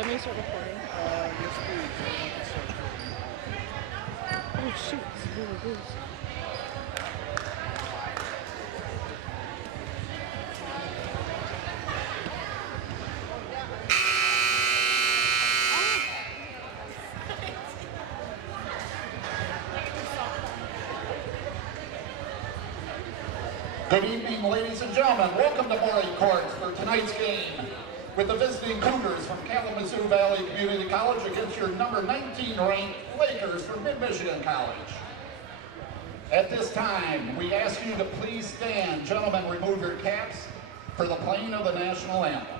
you want me to start recording? Yes, please. Oh shoot, this is really loose. Good evening, ladies and gentlemen. Welcome to Morey Courts for tonight's game with the visiting Cougars from Kalamazoo Valley Community College against your number 19 ranked Lakers from Mid-Michigan College. At this time, we ask you to please stand. Gentlemen, remove your caps for the playing of the national anthem.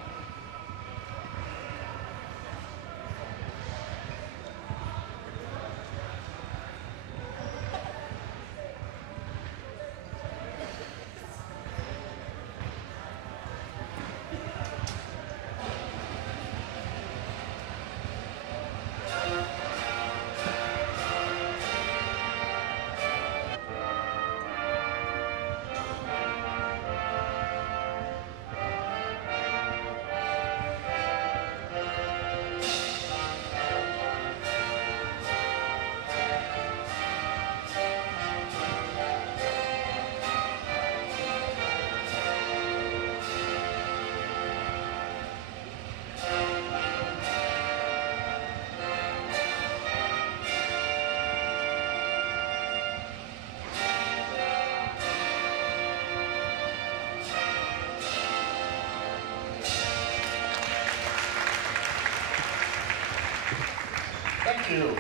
Thank you.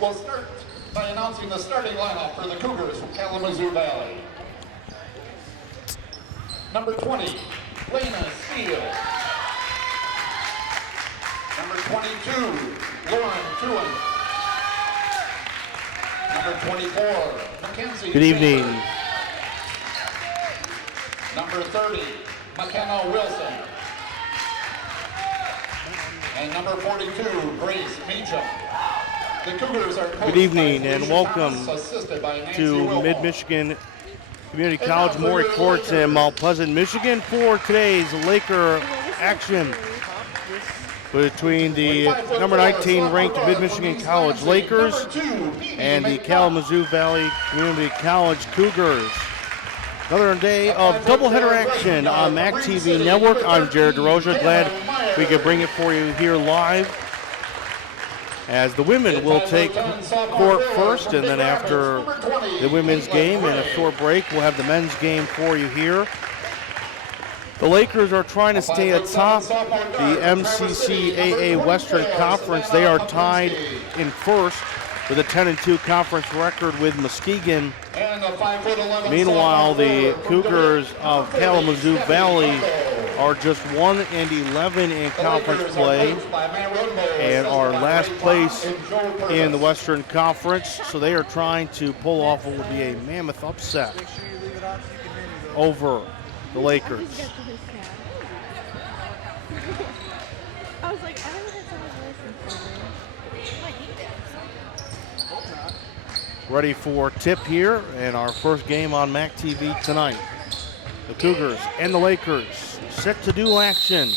We'll start by announcing the starting lineup for the Cougars from Kalamazoo Valley. Number 20, Lena Steele. Number 22, Lauren Truan. Number 24, Mackenzie. Good evening. Chambers. Number 30, McKenna Wilson. And number 42, Grace Meacham. The Cougars are Good evening and welcome to Mid-Michigan Community College Morey Courts in Mount Pleasant, Michigan for today's Laker action between the number 19 ranked Mid-Michigan College Lakers and the Kalamazoo Valley Community College Cougars. Another day of doubleheader action on MAC TV Network. I'm Jared DeRosa. Glad we could bring it for you here live. As the women will take court first, and then after the women's game and a short break, we'll have the men's game for you here. The Lakers are trying to stay atop the MCCAA Western Conference. They are tied in first with a 10-2 conference record with Muskegon. Meanwhile, the Cougars of Kalamazoo Valley are just 1-11 in conference play and are last place in the Western Conference. So they are trying to pull off what will be a mammoth upset over the Lakers. I was like, I haven't heard someone listen to me. Ready for tip here and our first game on MAC TV tonight. The Cougars and the Lakers set to do action.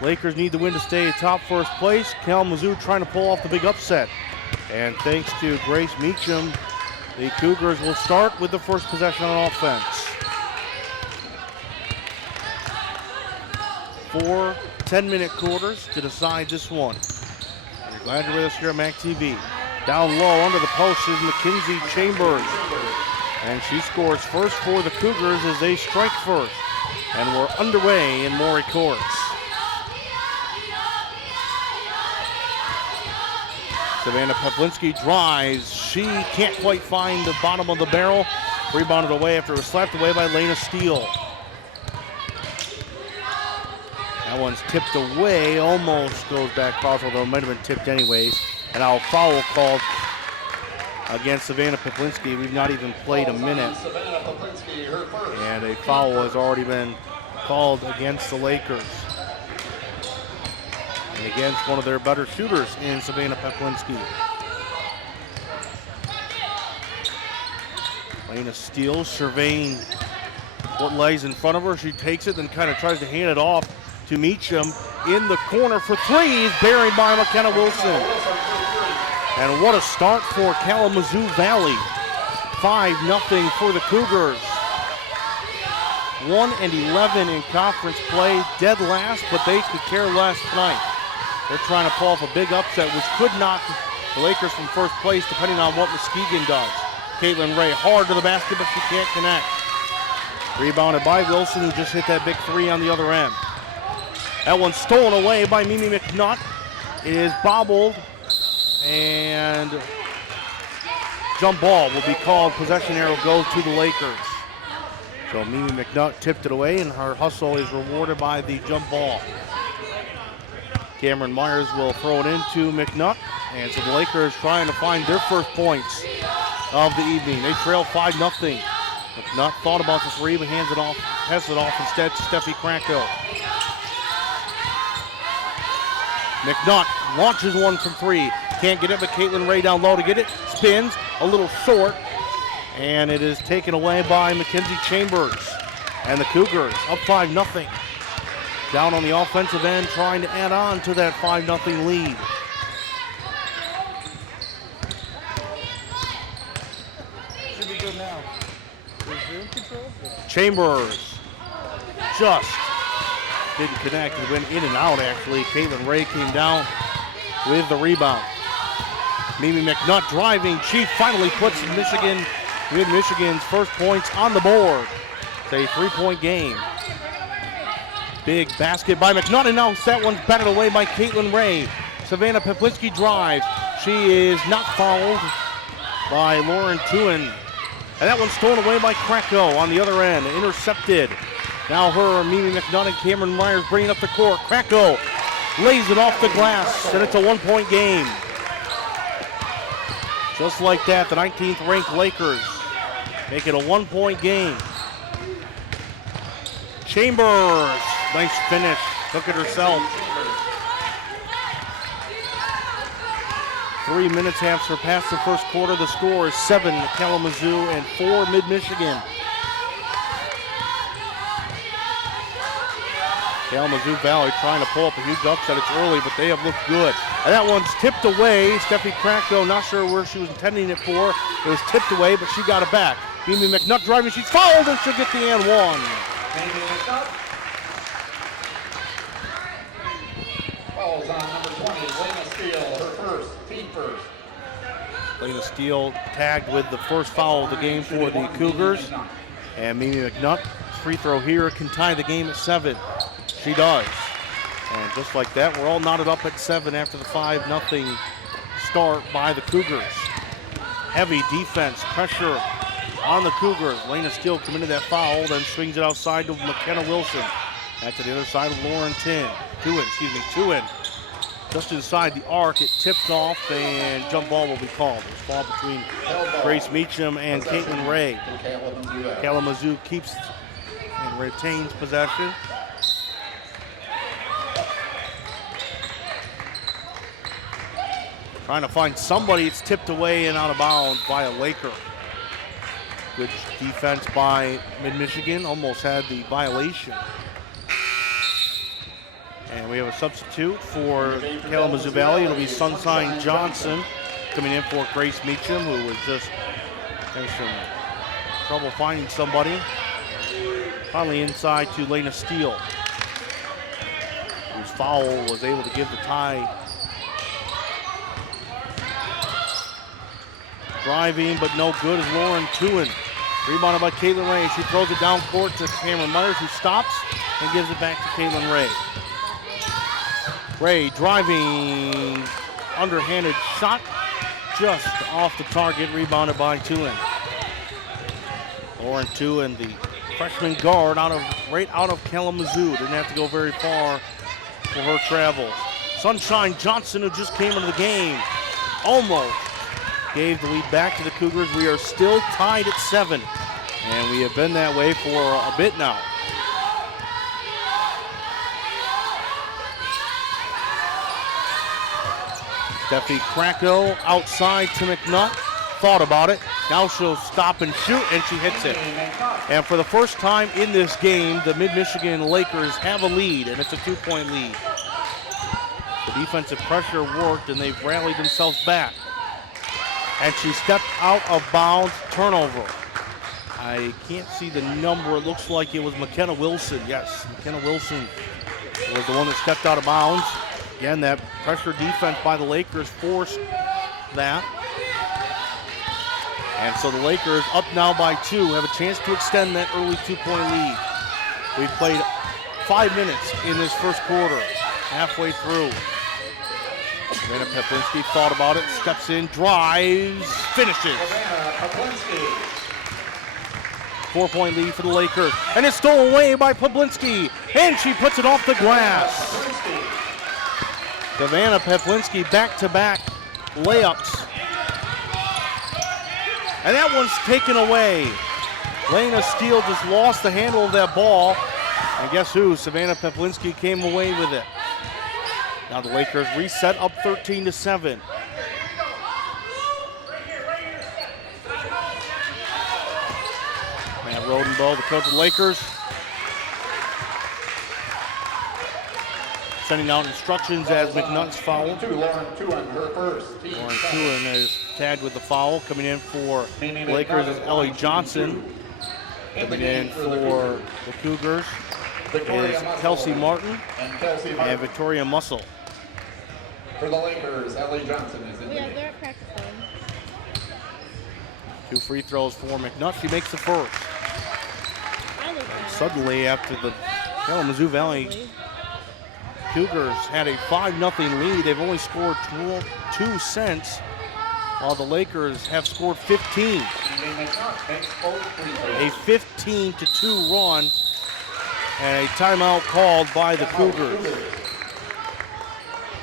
Lakers need the win to stay atop first place. Kalamazoo trying to pull off the big upset. And thanks to Grace Meacham, the Cougars will start with the first possession on offense. 4 10-minute quarters to decide this one. We're glad you're with us here at MAC TV. Down low under the post is Mackenzie Chambers. And she scores first for the Cougars as they strike first. And we're underway in Morey Courts. Savannah Peplinski drives. She can't quite find the bottom of the barrel. Rebounded away after it was slapped away by Lena Steele. That one's tipped away, almost goes back cross, although it might have been tipped anyways. And now a foul called against Savannah Peplinski. We've not even played a minute. And a foul has already been called against the Lakers. And against one of their better shooters in Savannah Peplinski. Lena Steele surveying what lies in front of her. She takes it, then kind of tries to hand it off to Meacham in the corner for three. He's buried by McKenna Wilson. And what a start for Kalamazoo Valley. 5-0 for the Cougars. 1-11 in conference play, dead last, but they could care less tonight. They're trying to pull off a big upset, which could knock the Lakers from first place, depending on what Muskegon does. Caitlin Ray hard to the basket, but she can't connect. Rebounded by Wilson, who just hit that big three on the other end. That one's stolen away by Mimi McNutt. It is bobbled, and jump ball will be called. Possession arrow goes to the Lakers. So Mimi McNutt tipped it away, and her hustle is rewarded by the jump ball. Cameron Myers will throw it into McNutt, and so the Lakers trying to find their first points of the evening. They trail 5-0. McNutt thought about the three, but passes it off instead to Steffi Kranko. McNutt launches one from three. Can't get it, but Caitlin Ray down low to get it. Spins, a little short, and it is taken away by Mackenzie Chambers. And the Cougars up 5-0. Down on the offensive end, trying to add on to that 5-0 lead. Should be good now. Chambers just didn't connect. It went in and out, actually. Caitlin Ray came down with the rebound. Mimi McNutt driving. She finally puts Michigan's first points on the board. It's a 3-point game. Big basket by McNutt, and now that one's batted away by Caitlin Ray. Savannah Peplinski drives. She is not fouled by Lauren Tuen. And that one's stolen away by Krakow on the other end, intercepted. Now her, Mimi McNutt, and Cameron Myers bringing up the court. Krakow lays it off the glass, and it's a 1-point game. Just like that, the 19th ranked Lakers make it a 1-point game. Chambers, nice finish, took it herself. 3 minutes have surpassed the first quarter. The score is 7 Kalamazoo and 4 Mid-Michigan. Kalamazoo Valley trying to pull up a huge upset. It's early, but they have looked good. And that one's tipped away. Steffi Kranko, not sure where she was intending it for. It was tipped away, but she got it back. Mimi McNutt driving. She's fouled, and she'll get the and one. Fouls on number 20, Lena Steele, her first, team first. Lena Steele tagged with the first foul of the game for the Cougars. And Mimi McNutt, free throw here, can tie the game at 7. She does. And just like that, we're all knotted up at 7 after the 5-0 start by the Cougars. Heavy defense, pressure on the Cougars. Lena Steele committed that foul, then swings it outside to McKenna Wilson. Back to the other side of Lauren Tuen. Just inside the arc, it tipped off, and jump ball will be called. It's ball between Grace Meacham and Caitlin Ray. Kalamazoo keeps and retains possession. Trying to find somebody. It's tipped away and out of bounds by a Laker. Good defense by Mid-Michigan. Almost had the violation. And we have a substitute for Kalamazoo Valley. It'll be Sunshine Johnson coming in for Grace Meacham, who was just having some trouble finding somebody. Finally inside to Lena Steele, whose foul was able to give the tie. Driving, but no good is Lauren Tuen. Rebounded by Caitlin Ray. She throws it down court to Cameron Myers, who stops and gives it back to Caitlin Ray. Ray driving, underhanded shot, just off the target, rebounded by Tuen. Lauren Tuen, the freshman guard, right out of Kalamazoo. Didn't have to go very far for her travels. Sunshine Johnson, who just came into the game, almost gave the lead back to the Cougars. We are still tied at 7, and we have been that way for a bit now. Steffi Kranko outside to McNutt. Thought about it, Now she'll stop and shoot, and she hits it. And for the first time in this game, the Mid-Michigan Lakers have a lead, and it's a 2-point lead. The defensive pressure worked, and they've rallied themselves back. And she stepped out of bounds, turnover. I can't see the number. It looks like it was McKenna Wilson. Yes, McKenna Wilson was the one that stepped out of bounds. Again, that pressure defense by the Lakers forced that. And so the Lakers, up now by 2, have a chance to extend that early 2-point lead. We've played 5 minutes in this first quarter, halfway through. Savannah Peplinski thought about it, steps in, drives, finishes. 4-point lead for the Lakers. And it's stolen away by Peplinski. And she puts it off the glass. Savannah Peplinski back-to-back layups. And that one's taken away. Lena Steele just lost the handle of that ball. And guess who? Savannah Peplinski came away with it. Now the Lakers reset up 13-7. Matt Rodenbow, the coach of the Lakers, sending out instructions as McNutt's foul. Lauren Tuin, her first. Lauren Tuin is tagged with the foul. Coming in for the Lakers is Ellie Johnson. Coming in for the Cougars is Kelsey Martin and Victoria Mussel. For the Lakers, Ellie Johnson is in the Yeah, game. they're at practice. 2 free throws for McNutt. She makes the first. I look at it. Suddenly, after the Kalamazoo Valley Cougars had a 5-0 lead, they've only scored 2 since, while the Lakers have scored 15. A 15-2 run, and a timeout called by the Cougars.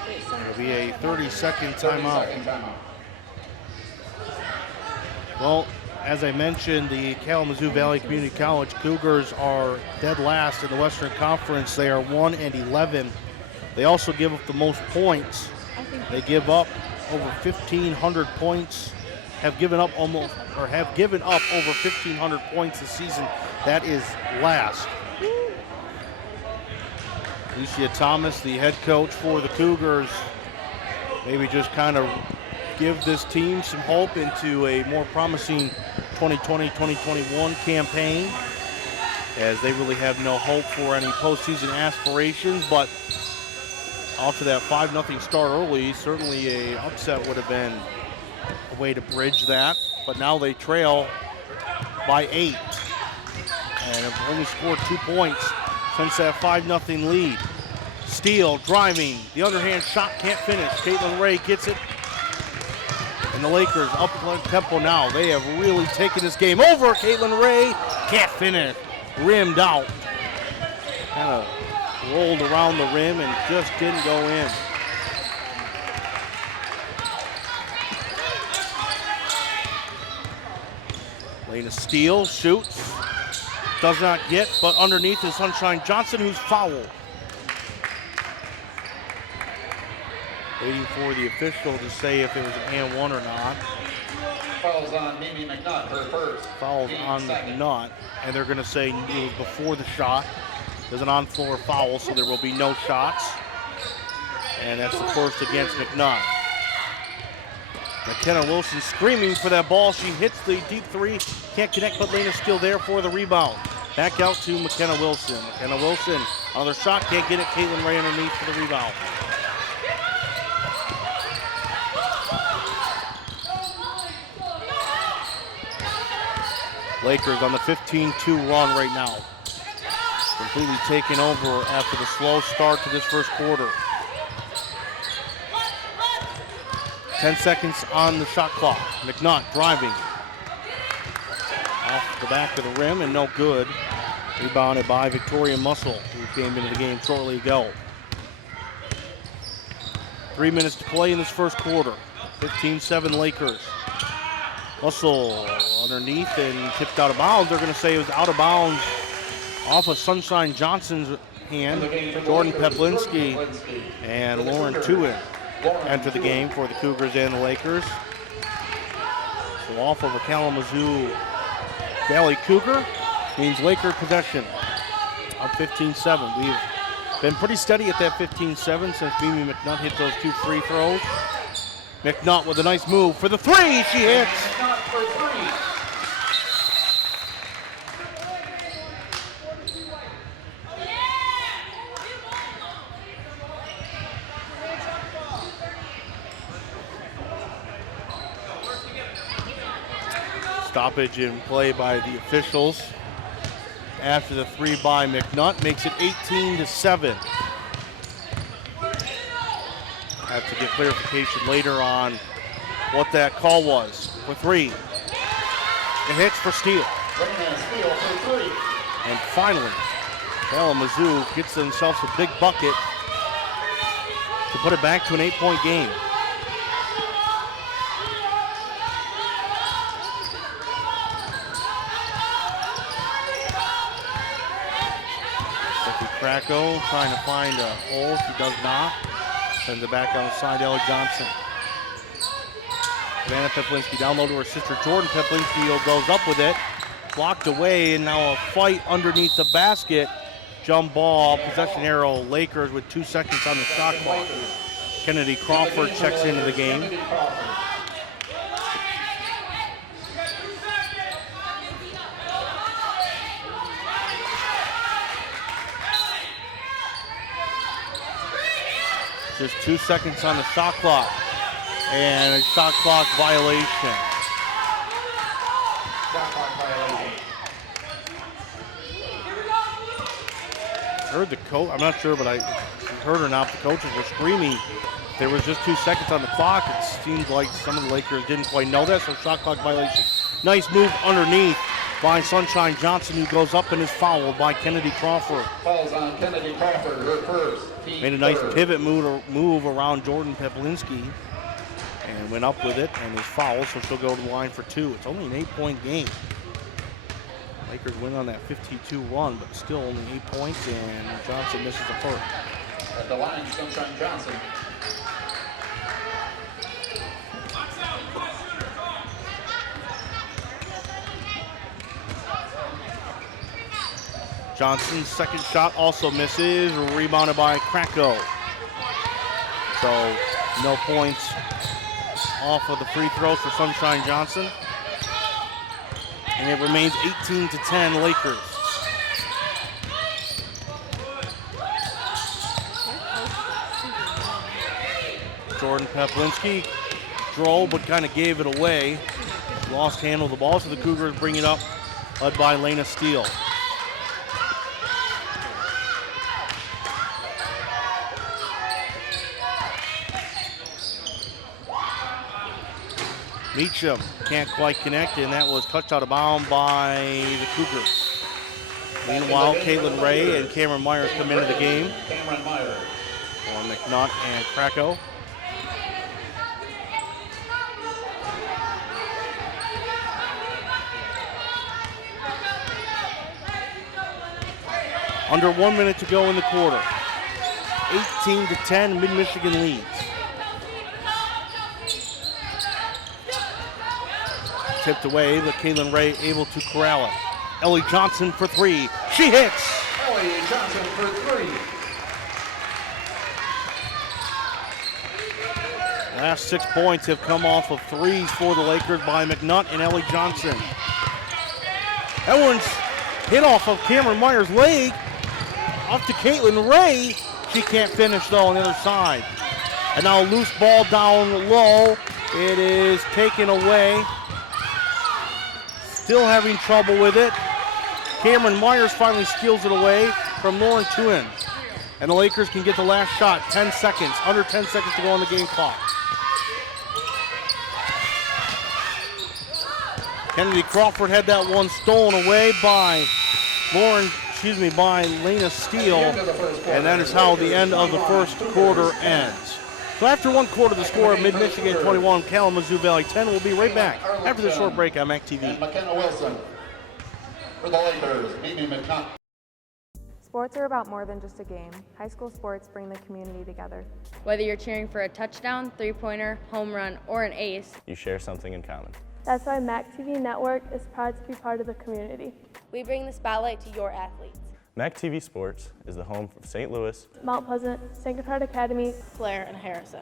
It'll be a 30-second timeout. Well, as I mentioned, the Kalamazoo Valley Community College Cougars are dead last in the Western Conference. They are 1-11. They also give up the most points. They give up over 1,500 points. Have given up over 1,500 points this season. That is last. Alicia Thomas, the head coach for the Cougars, maybe just kind of give this team some hope into a more promising 2020-2021 campaign, as they really have no hope for any postseason aspirations. But after that 5-0 start early, certainly a upset would have been a way to bridge that. But now they trail by 8 and have only scored 2 points since that 5-0 lead. Steele driving, the underhand shot can't finish. Caitlin Ray gets it. And the Lakers up tempo now. They have really taken this game over. Caitlin Ray can't finish. Rimmed out. Kind of rolled around the rim and just didn't go in. Lena Steele shoots. Does not get, but underneath is Sunshine Johnson, who's fouled. Waiting for the official to say if it was an and one or not. Fouls on Mimi McNutt, her first. Fouls on McNutt, and they're going to say it was before the shot. There's an on-floor foul, so there will be no shots. And that's the first against McNutt. McKenna Wilson screaming for that ball. She hits the deep three. Can't connect, but Lena still there for the rebound. Back out to McKenna Wilson. McKenna Wilson, another shot, can't get it. Caitlin Ray underneath for the rebound. Lakers on the 15-2 run right now. Completely taken over after the slow start to this first quarter. 10 seconds on the shot clock. McNutt driving. Off the back of the rim and no good. Rebounded by Victoria Mussel, who came into the game shortly ago. 3 minutes to play in this first quarter. 15-7 Lakers. Mussel underneath and tipped out of bounds. They're going to say it was out of bounds off of Sunshine Johnson's hand. Jordan Peplinski and Lauren Tuin enter the game for the Cougars and the Lakers. So off of a Kalamazoo Valley Cougar means Laker possession of 15-7. We've been pretty steady at that 15-7 since Mimi McNutt hit those 2 free throws. McNutt with a nice move for the 3. She hits. McNutt for 3. Stoppage in play by the officials after the 3 by McNutt makes it 18-7. Have to get clarification later on what that call was for 3. It hits for Steele. Steele for 3. And finally, Kalamazoo gets themselves a big bucket to put it back to an 8-point game. Kracko trying to find a hole. He does not. Sends it back outside Ellie Johnson. Savannah Peplinski down low to her sister Jordan Peplinski goes up with it. Blocked away, and now a fight underneath the basket. Jump ball, possession arrow, Lakers with 2 seconds on the shot clock. Kennedy Crawford checks into the game. Just 2 seconds on the shot clock, and a shot clock violation. Heard the coach, I'm not sure, but I heard or not, the coaches were screaming. There was just 2 seconds on the clock. It seemed like some of the Lakers didn't quite know that, so shot clock violation. Nice move underneath by Sunshine Johnson, who goes up and is fouled by Kennedy Crawford. Falls on Kennedy Crawford, her first. Made a nice pivot move around Jordan Peplinski and went up with it and is fouled, so she'll go to the line for 2. It's only an 8-point game. Lakers win on that 52 run, but still only 8 points, and Johnson misses the first. At the line, Sunshine Johnson. Johnson's second shot also misses, rebounded by Kracko. So no points off of the free throws for Sunshine Johnson. And it remains 18-10 Lakers. Jordan Peplinski drove but kind of gave it away. Lost handle of the ball, so the Cougars bring it up, led by Lena Steele. Meacham can't quite connect, and that was touched out of bounds by the Cougars. Meanwhile, Caitlin Ray and Cameron Myers come into the game. Cameron Myers. For McNutt and Kracko. Under 1 minute to go in the quarter. 18-10, Mid-Michigan leads. Tipped away, but Caitlin Ray able to corral it. Ellie Johnson for 3. She hits! Ellie Johnson for 3. Last 6 points have come off of threes for the Lakers by McNutt and Ellie Johnson. That one's hit off of Cameron Myers' leg. Off to Caitlin Ray. She can't finish though on the other side. And now a loose ball down low. It is taken away. Still having trouble with it. Cameron Myers finally steals it away from Lauren Tuin. And the Lakers can get the last shot. 10 seconds, under 10 seconds to go on the game clock. Kennedy Crawford had that one stolen away by by Lena Steele. And that is how the end of the first quarter ends. So after one quarter, the score of Mid-Michigan 21, Kalamazoo Valley 10. We'll be right back after this short break on MAC TV. And McKenna Wilson for the Lakers, Mimi McNutt. Sports are about more than just a game. High school sports bring the community together. Whether you're cheering for a touchdown, three-pointer, home run, or an ace, you share something in common. That's why MAC TV Network is proud to be part of the community. We bring the spotlight to your athletes. MAC TV Sports is the home of St. Louis, Mount Pleasant, Sacred Heart Academy, Blair and Harrison.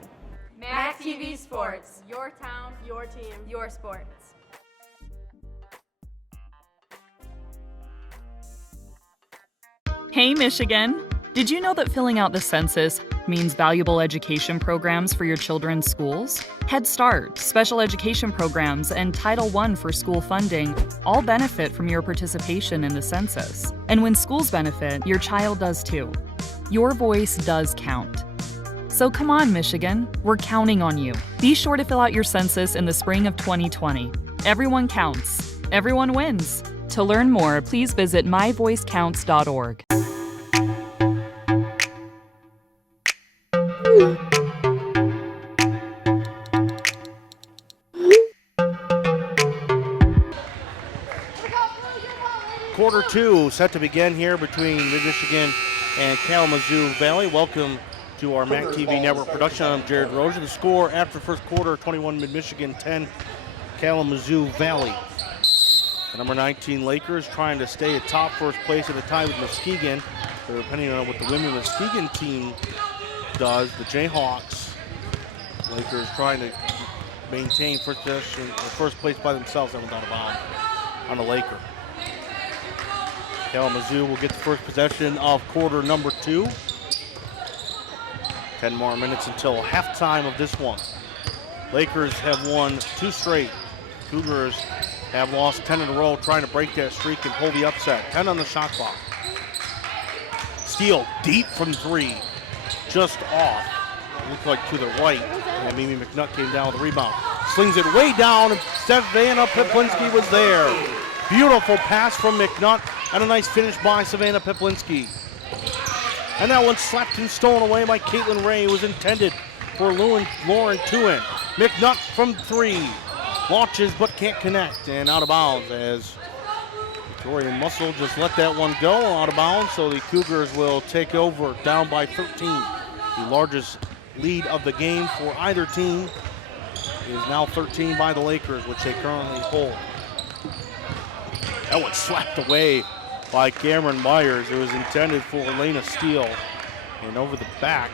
MAC TV Sports. Your town, your team, your sports. Hey, Michigan! Did you know that filling out the census means valuable education programs for your children's schools? Head Start, special education programs, and Title I for school funding all benefit from your participation in the census. And when schools benefit, your child does too. Your voice does count. So come on, Michigan, we're counting on you. Be sure to fill out your census in the spring of 2020. Everyone counts. Everyone wins. To learn more, please visit myvoicecounts.org. Quarter two set to begin here between Mid-Michigan and Kalamazoo Valley. Welcome to our MAC TV Network production. I'm Jared Rozier. The score after first quarter, 21 Mid-Michigan, 10 Kalamazoo Valley. The number 19 Lakers trying to stay atop first place at a tie with Muskegon. So depending on what the women Muskegon team does, the Jayhawks, Lakers trying to maintain first position, first place by themselves, without a bomb on the Laker. Kalamazoo will get the first possession of quarter number two. 10 more minutes until halftime of this one. Lakers have won 2 straight. Cougars have lost 10 in a row, trying to break that streak and pull the upset. 10 on the shot clock. Steele deep from 3, just off. Looked like to the right, and Mimi McNutt came down with the rebound. Slings it way down, and Savannah Piplinski was there. Beautiful pass from McNutt, and a nice finish by Savannah Piplinski. And that one slapped and stolen away by Caitlin Ray. It was intended for Lauren Tuin. McNutt from 3. Launches but can't connect, and out of bounds as Victoria Muscle just let that one go out of bounds, so the Cougars will take over down by 13. The largest lead of the game for either team is now 13 by the Lakers, which they currently hold. That one slapped away by Cameron Myers. It was intended for Elena Steele. And over the back,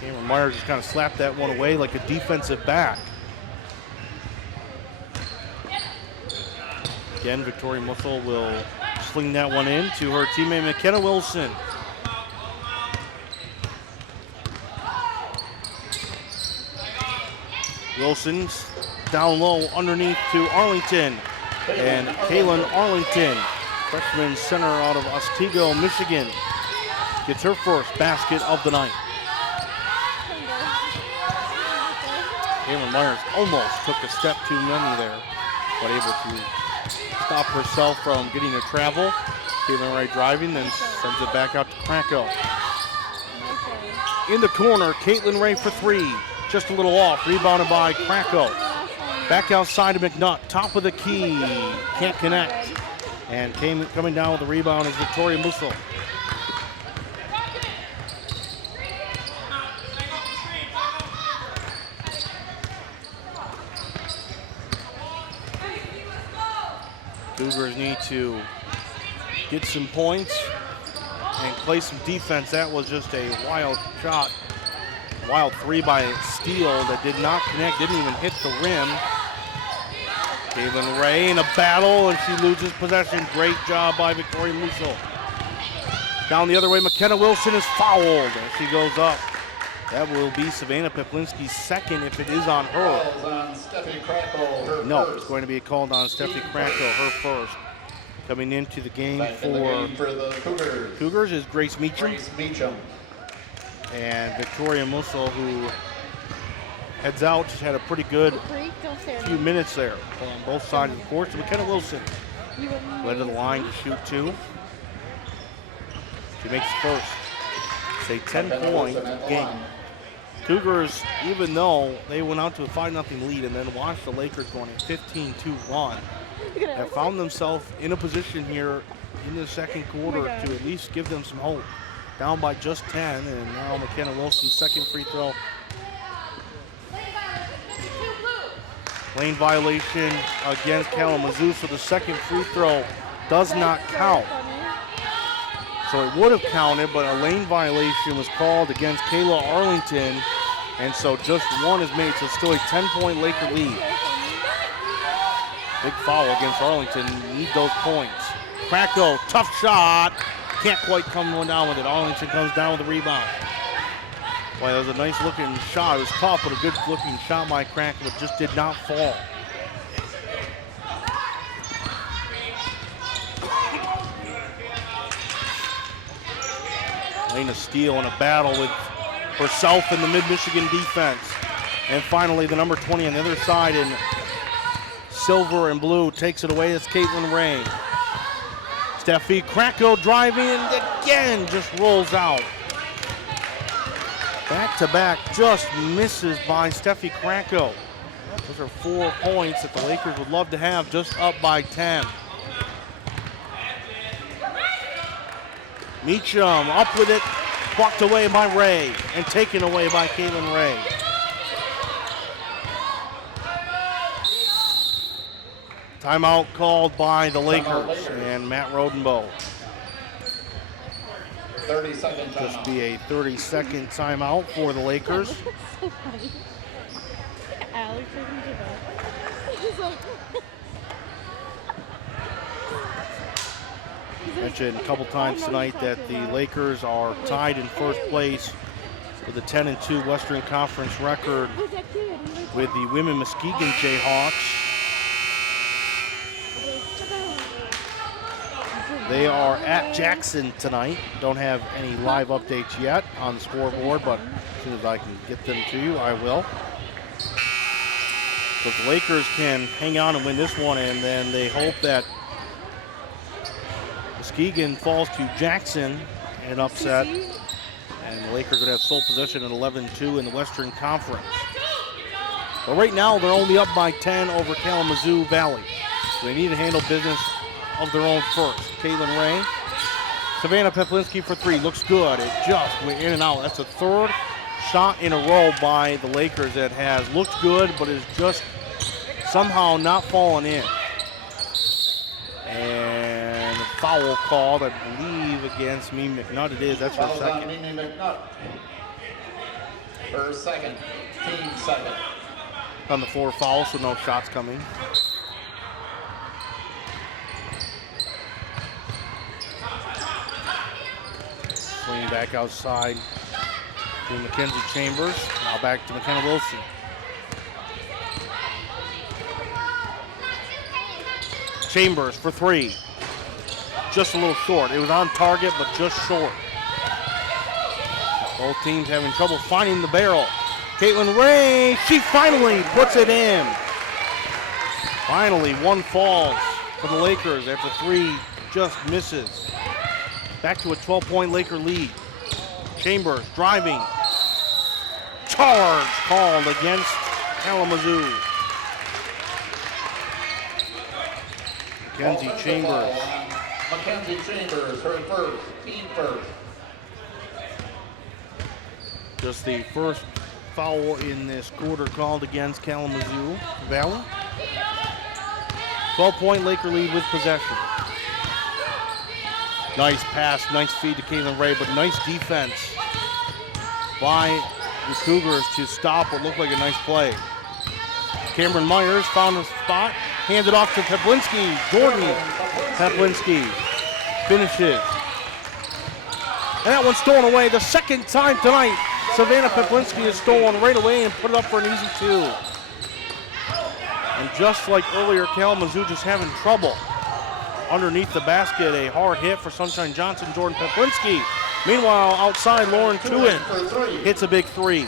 Cameron Myers just kind of slapped that one away like a defensive back. Again, Victoria Muscle will sling that one in to her teammate McKenna Wilson. Wilson's down low underneath to Arlington. And Kaylin Arlington, freshman center out of Otsego, Michigan, gets her first basket of the night. Kaylin Myers almost took a step too many there, but able to stop herself from getting a travel. Kaylin Ray driving, then sends it back out to Krakow. In the corner, Caitlin Ray for 3. Just a little off, rebounded by Krakow. Back outside of McNutt, top of the key, can't connect. And coming down with the rebound is Victoria Musso. Cougars need to get some points and play some defense. That was just a wild shot. Wild 3 by Steele that did not connect, didn't even hit the rim. Caitlin Ray in a battle, and she loses possession. Great job by Victoria Musso. Down the other way, McKenna Wilson is fouled as she goes up. That will be Savannah Piplinski's second if it is on her. No, it's going to be called on Stephanie Krakow, her first. Coming into the game for the Cougars is Grace Meacham. And Victoria Musso, who heads out, she's had a pretty good few minutes there on both sides of the court. So McKenna Wilson led to the line to shoot 2. She makes first. It's a 10-point game. Cougars, even though they went out to a 5-0 lead and then watched the Lakers going a 15-2 run, have found themselves in a position here in the second quarter to at least give them some hope. Down by just 10, and now McKenna Wilson's second free throw. Lane violation against Kalamazoo, so the second free throw does not count. So it would have counted, but a lane violation was called against Kayla Arlington, and so just one is made, so still a 10-point Laker lead. Big foul against Arlington, need those points. Kracko, tough shot, can't quite come down with it. Arlington comes down with the rebound. Boy, that was a nice looking shot. It was tough, but a good looking shot by Kracko, but just did not fall. Lane a steal and a battle with herself and the Mid-Michigan defense. And finally, the number 20 on the other side in silver and blue takes it away. It's Caitlin Ray. Steffi Kracko driving again, just rolls out. Back-to-back just misses by Steffi Kracko. Those are 4 points that the Lakers would love to have, just up by 10. Meacham up with it, walked away by Ray, and taken away by Caitlin Ray. Timeout called by the Lakers and Matt Rodenbow. 30-second timeout. Just be a 30-second timeout for the Lakers. So funny. Alex doesn't give up. He's like, Mentioned a couple times tonight that the Lakers are tied in first place with a 10-2 Western Conference record with the women Muskegon Jayhawks. They are at Jackson tonight. Don't have any live updates yet on the scoreboard, but as soon as I can get them to you, I will. So if the Lakers can hang on and win this one, and then they hope that Muskegon falls to Jackson in an upset, and the Lakers would have sole possession at 11-2 in the Western Conference. But right now, they're only up by 10 over Kalamazoo Valley. So they need to handle business of their own first. Caitlin Ray. Savannah Peplinski for 3. Looks good. It just went in and out. That's the third shot in a row by the Lakers that has looked good, but is just somehow not falling in. And foul called, I believe, against Mimi McNutt. It is. That's her Foul's second. on Mimi McNutt. Her second. Team second. On the floor foul, so no shots coming. Swinging back outside to Mackenzie Chambers. Now back to McKenna Wilson. Chambers for 3. Just a little short. It was on target, but just short. Both teams having trouble finding the barrel. Caitlin Ray, she finally puts it in. Finally, one falls for the Lakers after 3 just misses. Back to a 12-point Laker lead. Chambers driving. Charge called against Kalamazoo. Mackenzie Chambers. Mackenzie Chambers, her first, team first. Just the first foul in this quarter called against Kalamazoo Valley. 12-point Laker lead with possession. Nice pass, nice feed to Caitlin Ray, but nice defense by the Cougars to stop what looked like a nice play. Cameron Myers found a spot, handed off to Peplinski. Jordan Peplinski finishes. And that one's stolen away the second time tonight. Savannah Peplinski has stolen right away and put it up for an easy 2. And just like earlier, Kalamazoo just having trouble. Underneath the basket, a hard hit for Sunshine Johnson, Jordan Peplinski. Meanwhile, outside, Lauren Tuin hits a big 3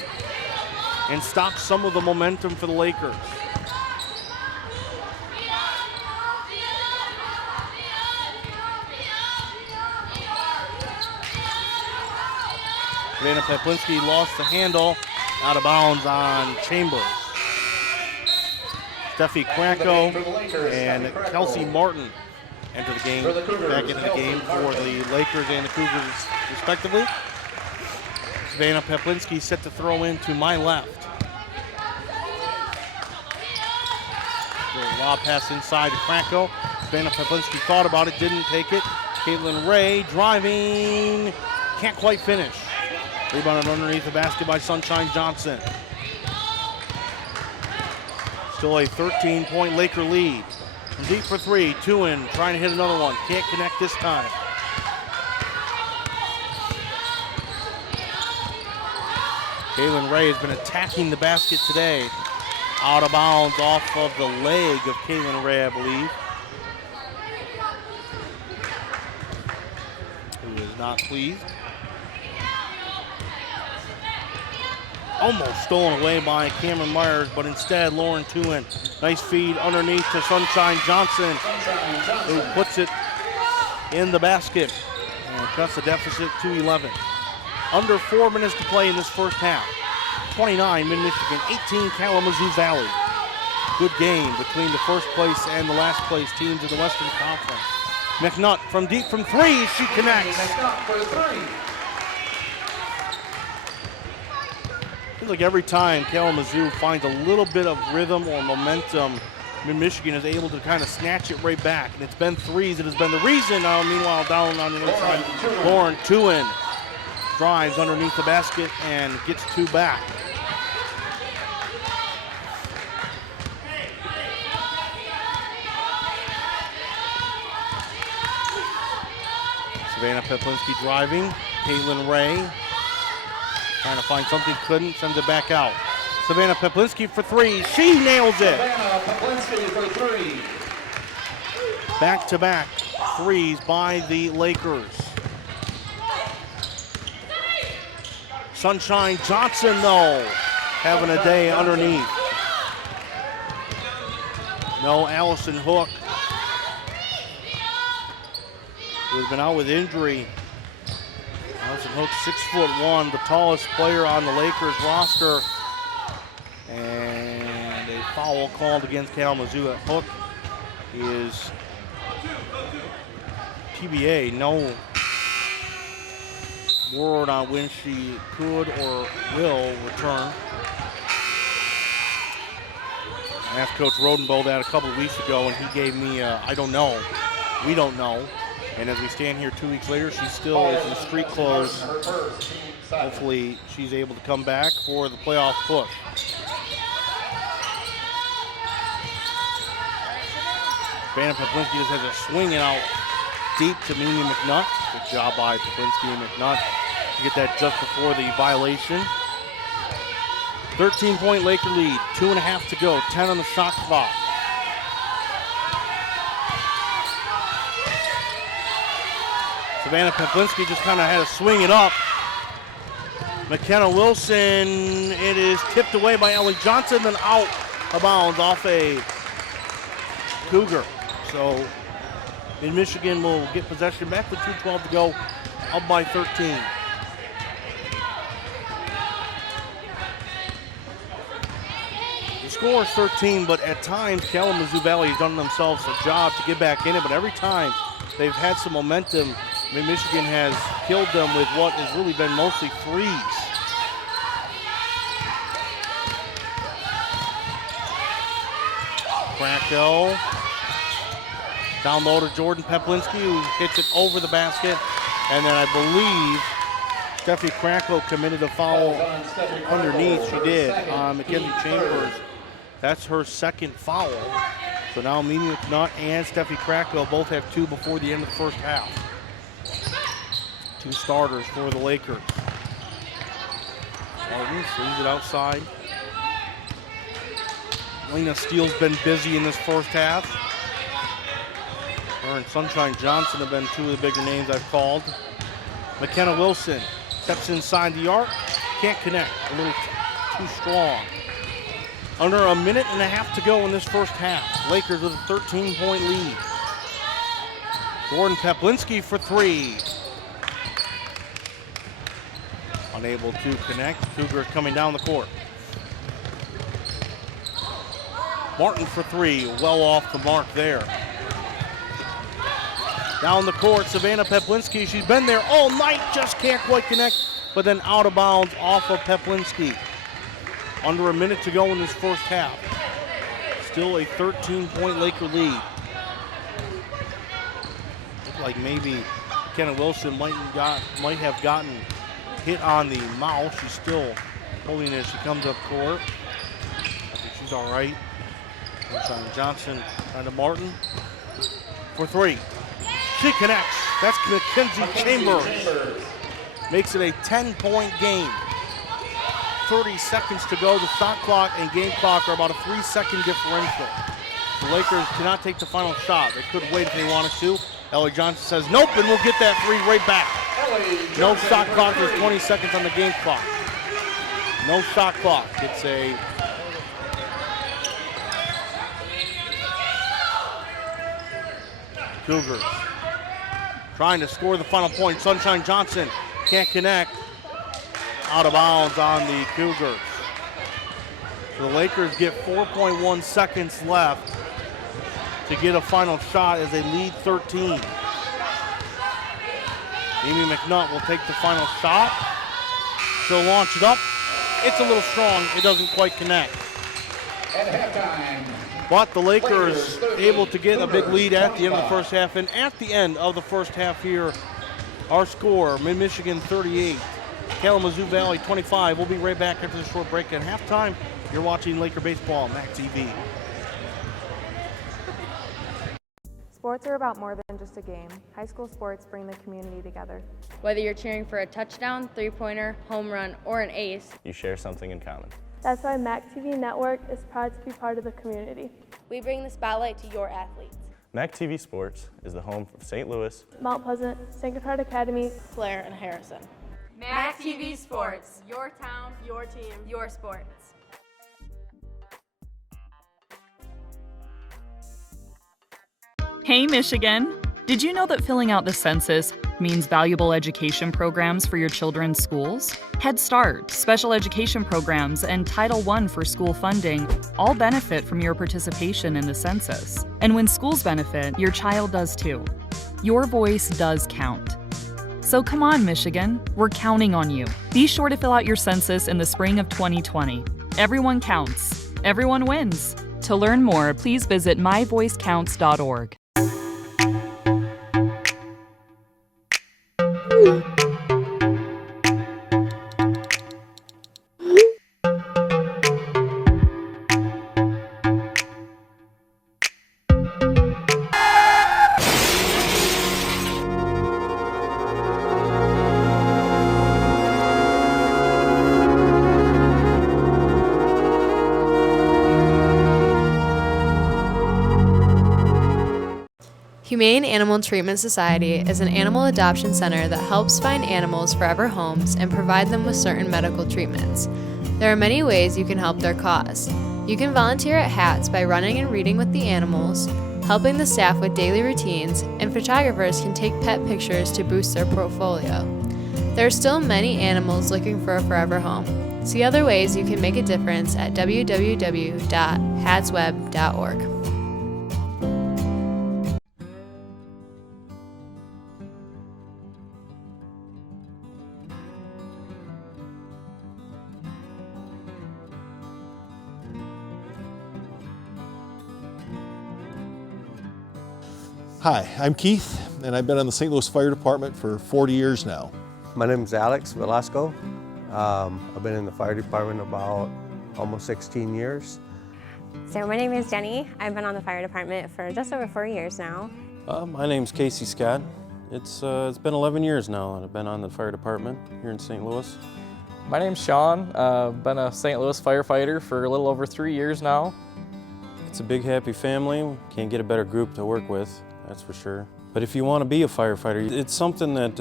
and stops some of the momentum for the Lakers. Savannah Peplinski lost the handle, out of bounds on Chambers. Steffi Kracko and Kelsey Martin enter the game, back into the game for the Lakers and the Cougars respectively. Savannah Peplinski set to throw in to my left. Lob pass inside to Kracko. Savannah Peplinski thought about it, didn't take it. Caitlin Ray driving, can't quite finish. Rebounded underneath the basket by Sunshine Johnson. Still a 13-point Laker lead. From deep for three, Tuen trying to hit another one. Can't connect this time. Caitlin Ray has been attacking the basket today. Out of bounds off of the leg of Caitlin Ray, I believe. Who is not pleased. Almost stolen away by Cameron Myers, but instead Lauren Tuen. Nice feed underneath to Sunshine Johnson, who puts it in the basket and cuts the deficit to 11. Under 4 minutes to play in this first half. 29 Mid-Michigan, 18 Kalamazoo Valley. Good game between the first place and the last place teams in the Western Conference. McNutt from deep from three, she connects. Seems like every time Kalamazoo finds a little bit of rhythm or momentum, Mid-Michigan is able to kind of snatch it right back. And it's been threes that has been the reason. Meanwhile, down on the other side, Lauren Tuen drives underneath the basket and gets two back. Savannah Peplinski driving. Caitlin Ray trying to find something, couldn't, sends it back out. Savannah Peplinski for three. She nails it. Savannah Peplinski for three. Back-to-back threes by the Lakers. Sunshine Johnson, though, having a day underneath. No Allison Hook, who's been out with injury. Allison Hook, 6'1", the tallest player on the Lakers roster. And a foul called against Kalamazoo. Hook is TBA, no word on when she could or will return. I asked Coach Rodenbowl that a couple of weeks ago, and he gave me I don't know. We don't know. And as we stand here 2 weeks later, she still is in street clothes. Hopefully she's able to come back for the playoff push. Savannah Peplinski just has a swing it out deep to Mimi McNutt. Good job by Peplinski and McNutt to get that just before the violation. 13-point Laker lead, 2.5 to go, 10 on the shot clock. Savannah Peplinski just kind of had to swing it up. McKenna Wilson, it is tipped away by Ellie Johnson, then out of bounds off a Cougar. So Mid-Michigan will get possession back with 2:12 to go, up by 13. The score is 13, but at times Kalamazoo Valley has done themselves a job to get back in it, but every time they've had some momentum, Mid-Michigan has killed them with what has really been mostly threes. Kracko. Down low to Jordan Peplinski, who hits it over the basket. And then I believe Steffi Kracko committed a foul underneath. She did on Mackenzie Chambers. That's her second foul. So now Mimi McNutt and Steffi Kracko both have two before the end of the first half. Two starters for the Lakers. Martin swings it outside. Lena Steele's been busy in this first half. Her and Sunshine Johnson have been two of the bigger names I've called. McKenna Wilson steps inside the arc. Can't connect. A little too strong. Under a minute and a half to go in this first half. Lakers with a 13-point lead. Jordan Peplinski for three. Unable to connect. Cougars coming down the court. Martin for three. Well off the mark there. Down the court, Savannah Peplinski. She's been there all night, just can't quite connect, but then out of bounds off of Peplinski. Under a minute to go in this first half. still a 13-point Laker lead. Looked like maybe Kenna Wilson might have gotten hit on the mouth. She's still holding it as she comes up court. I think she's all right. Sunshine Johnson trying to Martin for three. She connects. That's Mackenzie Chambers. Makes it a 10-point game. 30 seconds to go. The shot clock and game clock are about a 3-second differential. The Lakers cannot take the final shot. They could wait if they wanted to. Ellie Johnson says nope, and we'll get that three right back. No shot clock. There's 20 seconds on the game clock. No shot clock. It's a Cougars trying to score the final point. Sunshine Johnson can't connect. Out of bounds on the Cougars. The Lakers get 4.1 seconds left to get a final shot as they lead 13. Amy McNutt will take the final shot. She'll launch it up. It's a little strong. It doesn't quite connect. At halftime. But the Lakers able to get a big lead at the end of the first half. And at the end of the first half here, our score, Mid-Michigan 38, Kalamazoo Valley 25. We'll be right back after this short break. At halftime, you're watching Laker Baseball on MAC TV. Sports are about more than just a game. High school sports bring the community together. Whether you're cheering for a touchdown, three-pointer, home run, or an ace, You share something in common. That's why MAC TV Network is proud to be part of the community. we bring the spotlight to your athletes. MAC TV Sports is the home of St. Louis, Mount Pleasant, St. Gotthard Academy, Claire and Harrison. MAC TV Sports. Your town, your team, your sports. Hey, Michigan! Did you know that filling out the census means valuable education programs for your children's schools? Head Start, special education programs, and Title I for school funding all benefit from your participation in the census. And when schools benefit, your child does too. Your voice does count. So come on, Michigan, we're counting on you. Be sure to fill out your census in the spring of 2020. Everyone counts. Everyone wins. To learn more, please visit myvoicecounts.org. Humane Animal Treatment Society is an animal adoption center that helps find animals forever homes and provide them with certain medical treatments. There are many ways you can help their cause. You can volunteer at HATS by running and reading with the animals, helping the staff with daily routines, and photographers can take pet pictures to boost their portfolio. There are still many animals looking for a forever home. See other ways you can make a difference at www.hatsweb.org. Hi, I'm Keith, and I've been on the St. Louis Fire Department for 40 years now. My name is Alex Velasco. I've been in the fire department about almost 16 years. So my name is Jenny. I've been on the fire department for just over 4 years now. My name's Casey Scott. It's been 11 years now that I've been on the fire department here in St. Louis. My name's Sean. I've been a St. Louis firefighter for a little over 3 years now. It's a big, happy family. Can't get a better group to work with, that's for sure. But if you want to be a firefighter, it's something that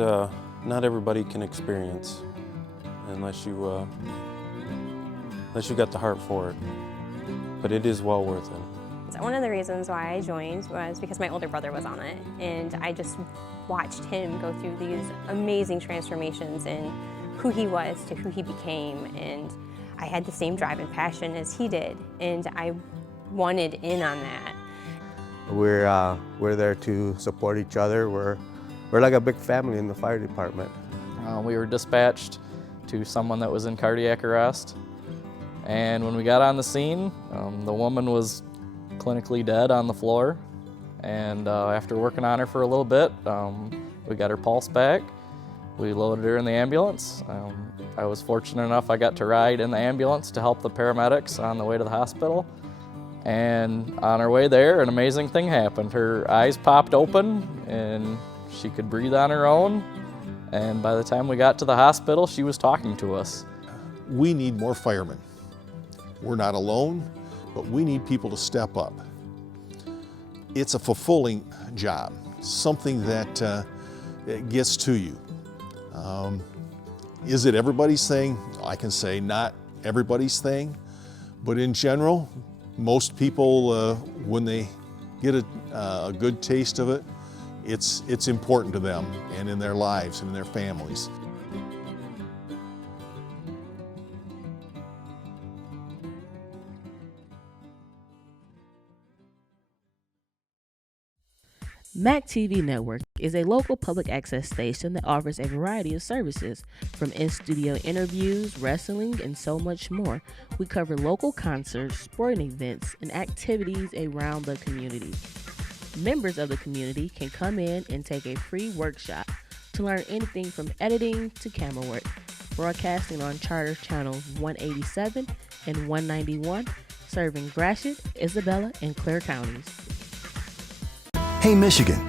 not everybody can experience unless you got the heart for it. But it is well worth it. So one of the reasons why I joined was because my older brother was on it, and I just watched him go through these amazing transformations in who he was to who he became, and I had the same drive and passion as he did, and I wanted in on that. We're there to support each other. We're like a big family in the fire department. We were dispatched to someone that was in cardiac arrest, and when we got on the scene, the woman was clinically dead on the floor. And after working on her for a little bit, we got her pulse back. We loaded her in the ambulance. I was fortunate enough I got to ride in the ambulance to help the paramedics on the way to the hospital. And on our way there, an amazing thing happened. Her eyes popped open and she could breathe on her own. And by the time we got to the hospital, she was talking to us. We need more firemen. We're not alone, but we need people to step up. It's a fulfilling job, something that gets to you. Is it everybody's thing? I can say not everybody's thing, but in general, most people, when they get a good taste of it, it's important to them and in their lives and in their families. MAC TV Network is a local public access station that offers a variety of services, from in-studio interviews, wrestling, and so much more. We cover local concerts, sporting events, and activities around the community. Members of the community can come in and take a free workshop to learn anything from editing to camera work, broadcasting on Charter Channels 187 and 191, serving Gratiot, Isabella, and Clare counties. Hey Michigan,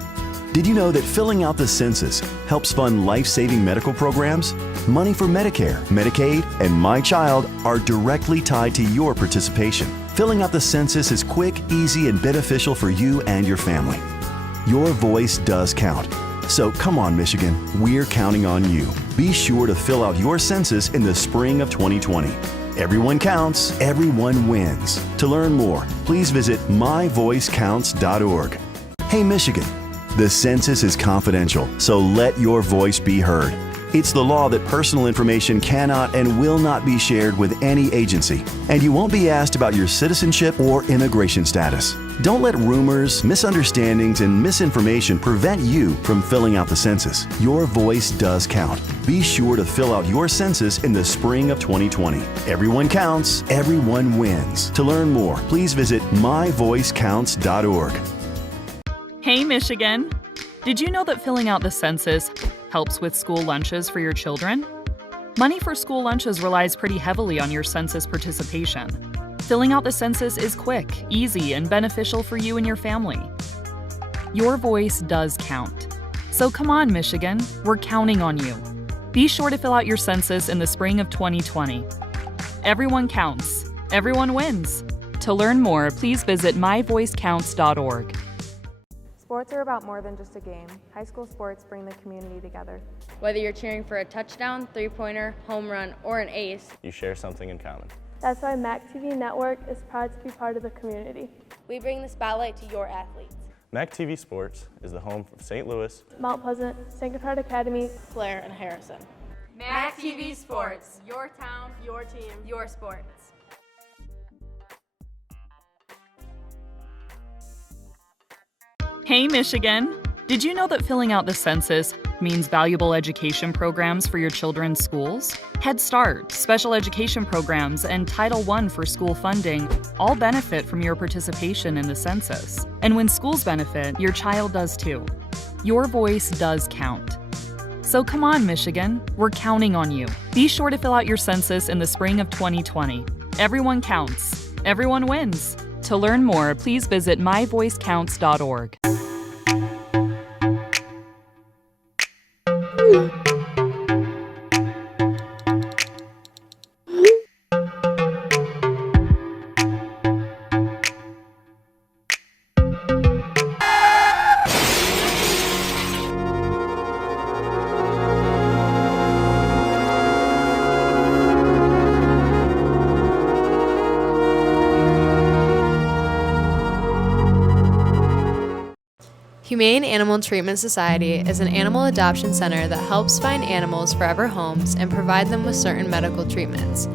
did you know that filling out the census helps fund life-saving medical programs? Money for Medicare, Medicaid, and My Child are directly tied to your participation. Filling out the census is quick, easy, and beneficial for you and your family. Your voice does count. So come on, Michigan, we're counting on you. Be sure to fill out your census in the spring of 2020. Everyone counts, everyone wins. To learn more, please visit myvoicecounts.org. Hey Michigan, the census is confidential, so let your voice be heard. It's the law that personal information cannot and will not be shared with any agency, and you won't be asked about your citizenship or immigration status. Don't let rumors, misunderstandings, and misinformation prevent you from filling out the census. Your voice does count. Be sure to fill out your census in the spring of 2020. Everyone counts, everyone wins. To learn more, please visit myvoicecounts.org. Hey Michigan! Did you know that filling out the census helps with school lunches for your children? Money for school lunches relies pretty heavily on your census participation. Filling out the census is quick, easy, and beneficial for you and your family. Your voice does count. So come on, Michigan, we're counting on you. Be sure to fill out your census in the spring of 2020. Everyone counts. Everyone wins. To learn more, please visit myvoicecounts.org. Sports are about more than just a game. High school sports bring the community together. Whether you're cheering for a touchdown, three-pointer, home run, or an ace, you share something in common. That's why MAC TV Network is proud to be part of the community. We bring the spotlight to your athletes. MAC TV Sports is the home of St. Louis, Mount Pleasant, St. Gotthard Academy, Clare, and Harrison. MAC TV Sports, your town, your team, your sports. Hey Michigan! Did you know that filling out the census means valuable education programs for your children's schools? Head Start, special education programs, and Title I for school funding all benefit from your participation in the census. And when schools benefit, your child does too. Your voice does count. So come on, Michigan, we're counting on you. Be sure to fill out your census in the spring of 2020. Everyone counts. Everyone wins. To learn more, please visit myvoicecounts.org. Humane Animal Treatment Society is an animal adoption center that helps find animals forever homes and provide them with certain medical treatments.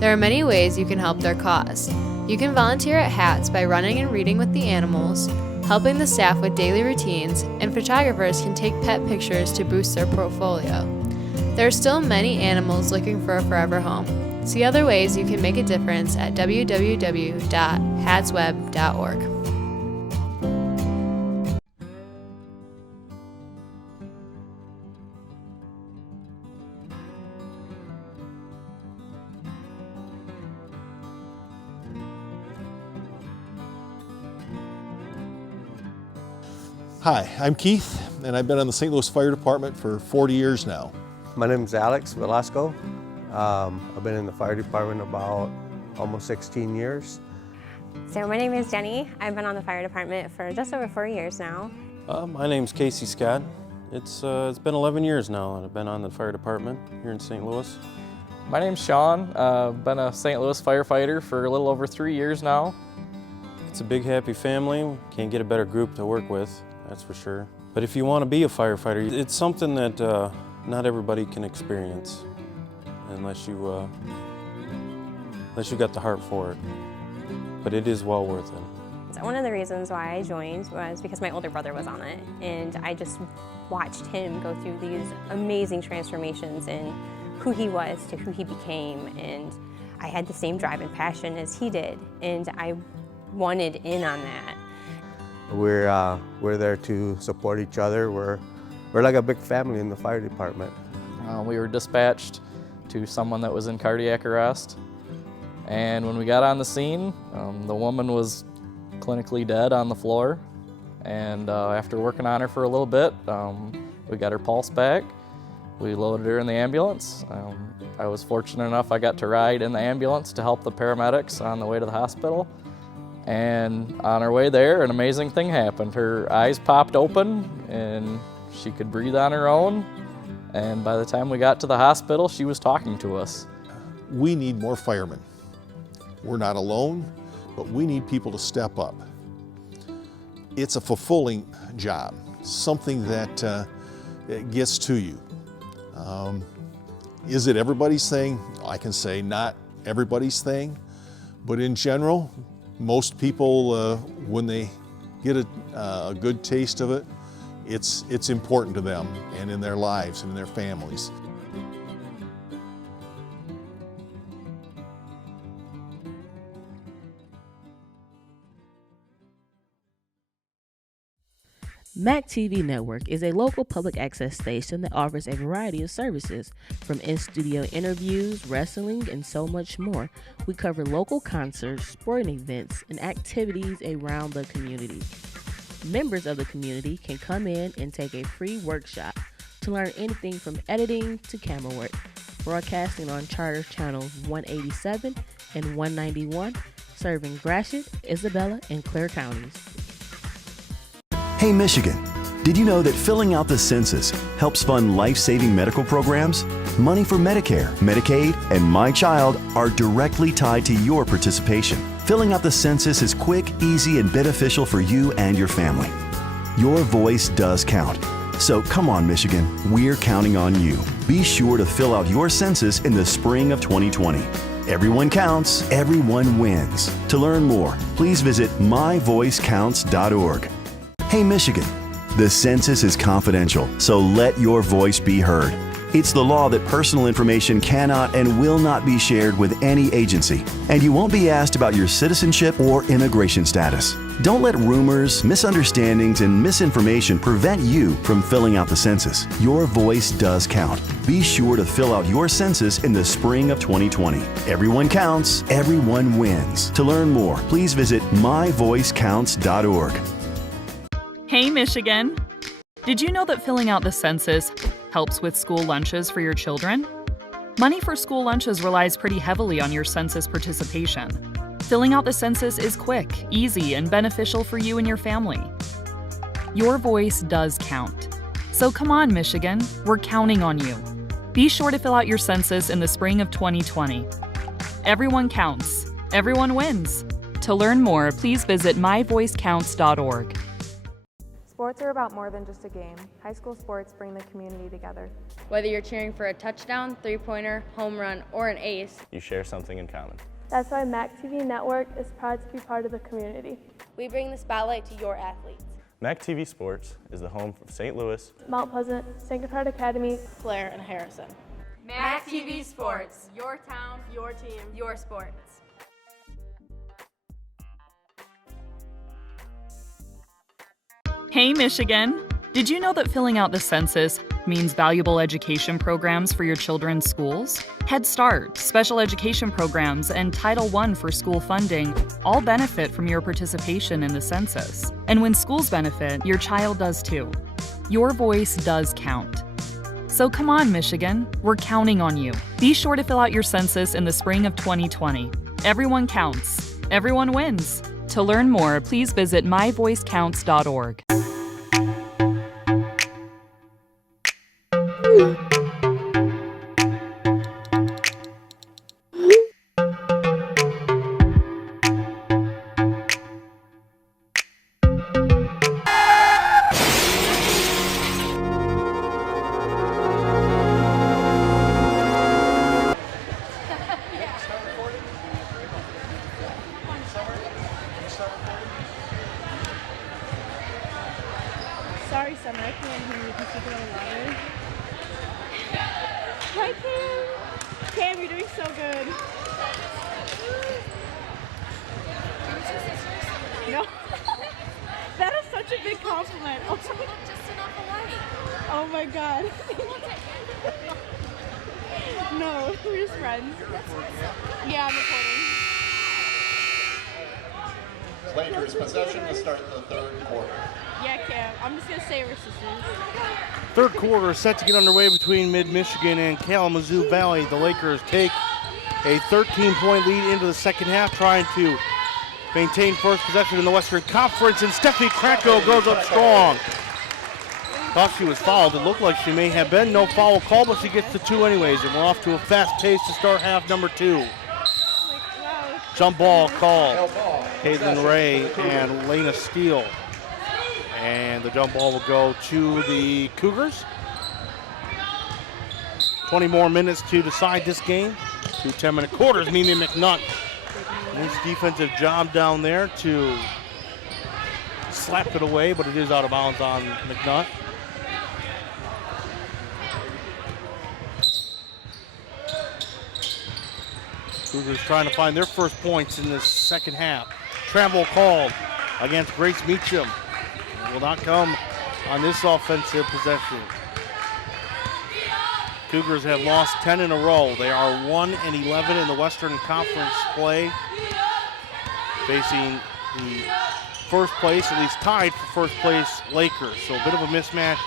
There are many ways you can help their cause. You can volunteer at HATS by running and reading with the animals, helping the staff with daily routines, and photographers can take pet pictures to boost their portfolio. There are still many animals looking for a forever home. See other ways you can make a difference at www.hadsweb.org. Hi, I'm Keith, and I've been on the St. Louis Fire Department for 40 years now. My name is Alex Velasco. I've been in the fire department about almost 16 years. So my name is Jenny. I've been on the fire department for just over 4 years now. My name's Casey Scott. It's been 11 years now that I've been on the fire department here in St. Louis. My name's Sean. I've been a St. Louis firefighter for a little over 3 years now. It's a big, happy family. Can't get a better group to work with, that's for sure. But if you want to be a firefighter, it's something that not everybody can experience unless you got the heart for it. But it is well worth it. So one of the reasons why I joined was because my older brother was on it, and I just watched him go through these amazing transformations in who he was to who he became, and I had the same drive and passion as he did, and I wanted in on that. We're there to support each other. We're like a big family in the fire department. We were dispatched to someone that was in cardiac arrest, and when we got on the scene, the woman was clinically dead on the floor, and after working on her for a little bit, we got her pulse back. We loaded her in the ambulance. I was fortunate enough I got to ride in the ambulance to help the paramedics on the way to the hospital. And on our way there, an amazing thing happened. Her eyes popped open and she could breathe on her own. And by the time we got to the hospital, she was talking to us. We need more firemen. We're not alone, but we need people to step up. It's a fulfilling job, something that gets to you. Is it everybody's thing? I can say not everybody's thing, but in general, most people, when they get a good taste of it, it's important to them and in their lives and in their families. MAC TV Network is a local public access station that offers a variety of services, from in-studio interviews, wrestling, and so much more. We cover local concerts, sporting events, and activities around the community. Members of the community can come in and take a free workshop to learn anything from editing to camera work. Broadcasting on Charter Channels 187 and 191, serving Gratiot, Isabella, and Clare counties. Hey Michigan, did you know that filling out the census helps fund life-saving medical programs? Money for Medicare, Medicaid, and My Child are directly tied to your participation. Filling out the census is quick, easy, and beneficial for you and your family. Your voice does count. So come on, Michigan, we're counting on you. Be sure to fill out your census in the spring of 2020. Everyone counts, everyone wins. To learn more, please visit myvoicecounts.org. Hey Michigan, the census is confidential, so let your voice be heard. It's the law that personal information cannot and will not be shared with any agency, and you won't be asked about your citizenship or immigration status. Don't let rumors, misunderstandings, and misinformation prevent you from filling out the census. Your voice does count. Be sure to fill out your census in the spring of 2020. Everyone counts, everyone wins. To learn more, please visit myvoicecounts.org. Hey Michigan! Did you know that filling out the census helps with school lunches for your children? Money for school lunches relies pretty heavily on your census participation. Filling out the census is quick, easy, and beneficial for you and your family. Your voice does count. So come on, Michigan, we're counting on you. Be sure to fill out your census in the spring of 2020. Everyone counts. Everyone wins. To learn more, please visit myvoicecounts.org. Sports are about more than just a game. High school sports bring the community together. Whether you're cheering for a touchdown, three-pointer, home run, or an ace, you share something in common. That's why MAC TV Network is proud to be part of the community. We bring the spotlight to your athletes. MAC TV Sports is the home of St. Louis, Mount Pleasant, Sacred Heart Academy, Blair, and Harrison. MAC TV Sports. Your town, your team, your sports. Hey, Michigan! Did you know that filling out the census means valuable education programs for your children's schools? Head Start, special education programs, and Title I for school funding all benefit from your participation in the census. And when schools benefit, your child does too. Your voice does count. So come on, Michigan, we're counting on you. Be sure to fill out your census in the spring of 2020. Everyone counts. Everyone wins. To learn more, please visit myvoicecounts.org. Sorry, Summer, I can't hear you. Can you speak a little louder? Hi, Cam. Cam, you're doing so good. No. That is such a big compliment. Oh my god. No, we're just friends. Yeah, I'm recording. Lakers possession to start the third quarter. Yeah, Cam. I'm just gonna say we're sisters. Third quarter set to get underway between Mid-Michigan and Kalamazoo Valley. The Lakers take a 13-point lead into the second half, trying to maintain first possession in the Western Conference, and Steffi Kracko goes up strong. Thought she was fouled. It looked like she may have been. No foul call, but she gets to two anyways, and we're off to a fast pace to start half number two. Jump ball called. Caitlin Ray and Lena Steele. And the jump ball will go to the Cougars. 20 more minutes to decide this game. 2 10-minute quarters. Mimi McNutt. Nice defensive job down there to slap it away, but it is out of bounds on McNutt. Cougars trying to find their first points in this second half. Travel called against Grace Meacham. Will not come on this offensive possession. Cougars have lost 10 in a row. They are 1-11 in the Western Conference play, facing the first place, at least tied for first place, Lakers. So a bit of a mismatch.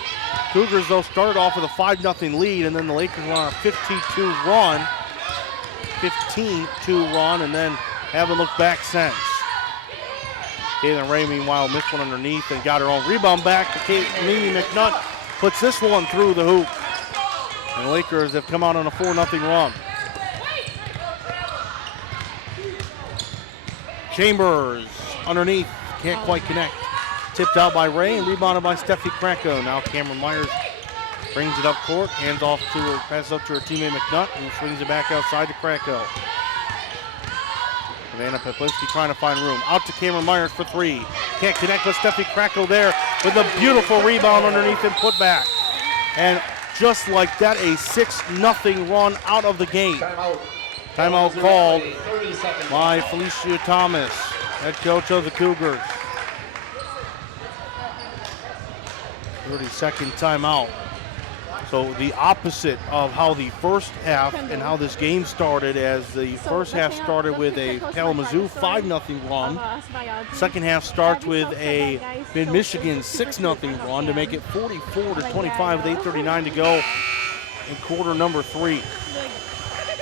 Cougars, though, started off with a 5-0 lead, and then the Lakers went on a 15-2 run, and then haven't looked back since. Caitlin Ray, meanwhile, missed one underneath and got her own rebound back. Mimi McNutt puts this one through the hoop. And the Lakers have come out on a 4-0 run. Chambers underneath, can't quite connect. Tipped out by Ray and rebounded by Steffi Kracko. Now Cameron Myers brings it up court, hands off to her, passes up to her teammate McNutt, who swings it back outside to Kracko. Savannah Peplinski trying to find room. Out to Cameron Myers for three. Can't connect with Steffi Kracko there with a beautiful rebound underneath and put back. And just like that, a 6-0 run out of the game. Timeout called by Felicia Thomas, head coach of the Cougars. 30-second timeout. So the opposite of how the first half and how this game started, as the first half started with a Kalamazoo 5-0 run. Second half starts with a Mid-Michigan 6-0 run to make it 44-25 with 8:39 to go in quarter number 3.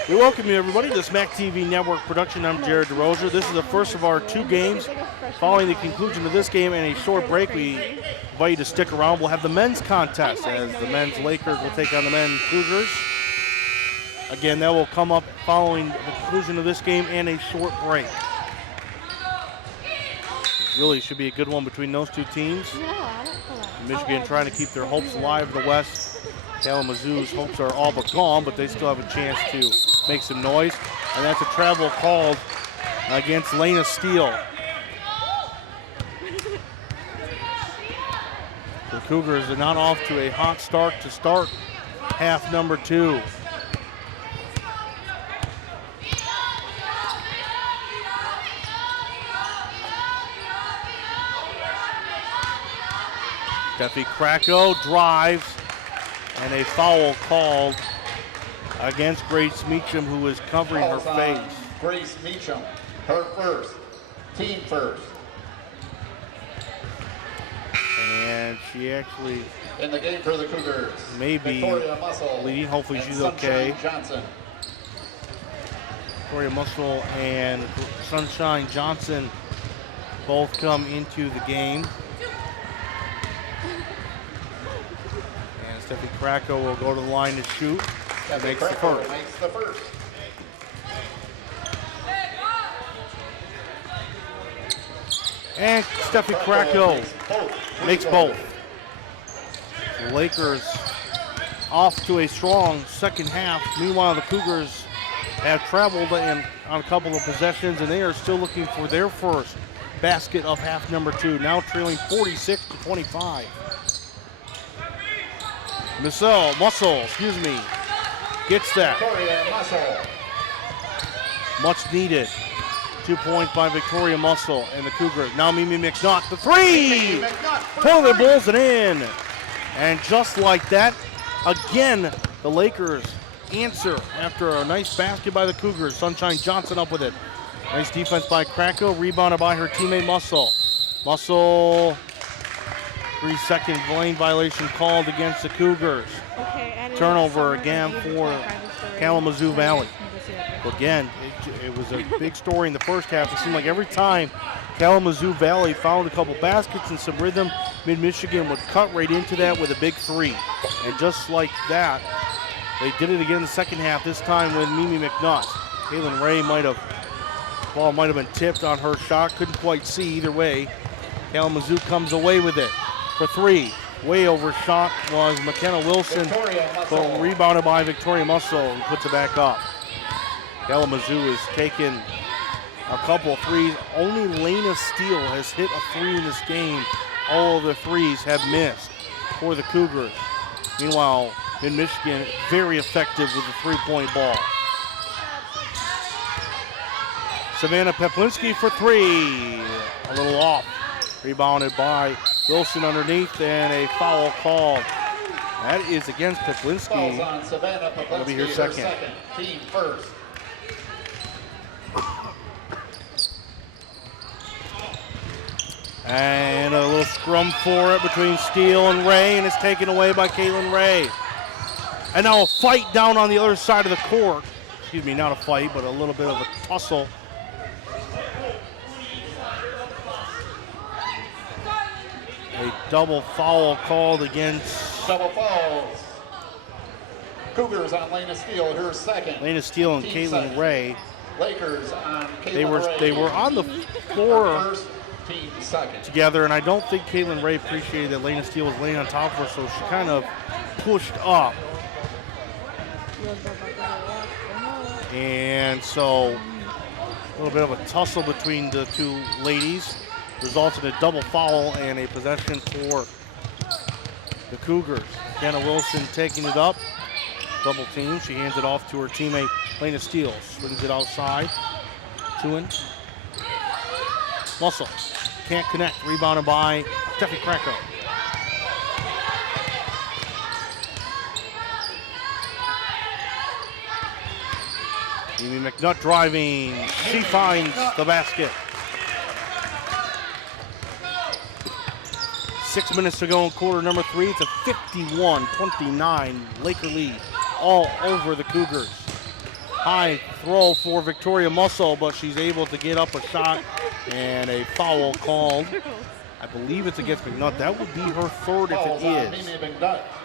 We welcome you, everybody, to this MAC TV Network production. I'm Jared DeRozier. This is the first of our 2 games. Following the conclusion of this game and a short break, we invite you to stick around. We'll have the men's contest, as the men's Lakers will take on the men's Cougars. Again, that will come up following the conclusion of this game and a short break. It really should be a good one between those two teams. Michigan trying to keep their hopes alive in the West. Kalamazoo's hopes are all but gone, but they still have a chance to make some noise. And that's a travel called against Lena Steele. Cougars are not off to a hot start to start half number 2. Steffi Krakow drives, and a foul called against Grace Meacham, who is covering her face. Grace Meacham, her first, team first. And she actually in the game for the Cougars. Maybe bleeding. Hopefully she's okay. Johnson. Victoria Muscle and Sunshine Johnson both come into the game. And Steffi Krakow will go to the line to shoot. Makes the first. And Steffi Krakow makes both. The Lakers off to a strong second half. Meanwhile, the Cougars have traveled on a couple of possessions, and they are still looking for their first basket of half number 2. Now trailing 46-25. Muscle, gets that. Much needed. 2 points by Victoria Muscle and the Cougars. Now Mimi McNutt, the three! Toilet bowls it in. And just like that, again, the Lakers answer after a nice basket by the Cougars. Sunshine Johnson up with it. Nice defense by Krakow, rebounded by her teammate Muscle. Muscle, 3-second lane violation called against the Cougars. Turnover again for Kalamazoo Valley. Again, it was a big story in the first half. It seemed like every time Kalamazoo Valley found a couple baskets and some rhythm, Mid-Michigan would cut right into that with a big three. And just like that, they did it again in the second half, this time with Mimi McNutt. Kaylin Ray ball might have been tipped on her shot, couldn't quite see either way. Kalamazoo comes away with it for three. Way overshot was McKenna Wilson, but rebounded by Victoria Muscle, who puts it back up. Kalamazoo has taken a couple of threes. Only Lena Steele has hit a three in this game. All of the threes have missed for the Cougars. Meanwhile, in Michigan, very effective with the three-point ball. Savannah Peplinski for three. A little off. Rebounded by Wilson underneath, and a foul called. That is against Peplinski. That'll be her second. Team first. And a little scrum for it between Steele and Ray, and it's taken away by Caitlin Ray. And now a fight down on the other side of the court. Excuse me, not a fight, but a little bit of a tussle. A double foul called against. Double fouls. Cougars on Lena Steele, her second. Lena Steele and Caitlin Ray. Lakers on Caitlin Ray. They were on the floor first, team second. Together, and I don't think Caitlin Ray appreciated that Lena Steele was laying on top of her, so she kind of pushed up. And so a little bit of a tussle between the two ladies results in a double foul and a possession for the Cougars. Kenna Wilson taking it up, double team. She hands it off to her teammate Lena Steele. Swings it outside. Tuin. Muscle can't connect. Rebounded by Steffi Krakow. Amy McNutt driving. She finds the basket. 6 minutes to go in quarter number 3. It's a 51-29 Laker lead all over the Cougars. High throw for Victoria Muscle, but she's able to get up a shot, and a foul called. I believe it's against McNutt. That would be her third if it is.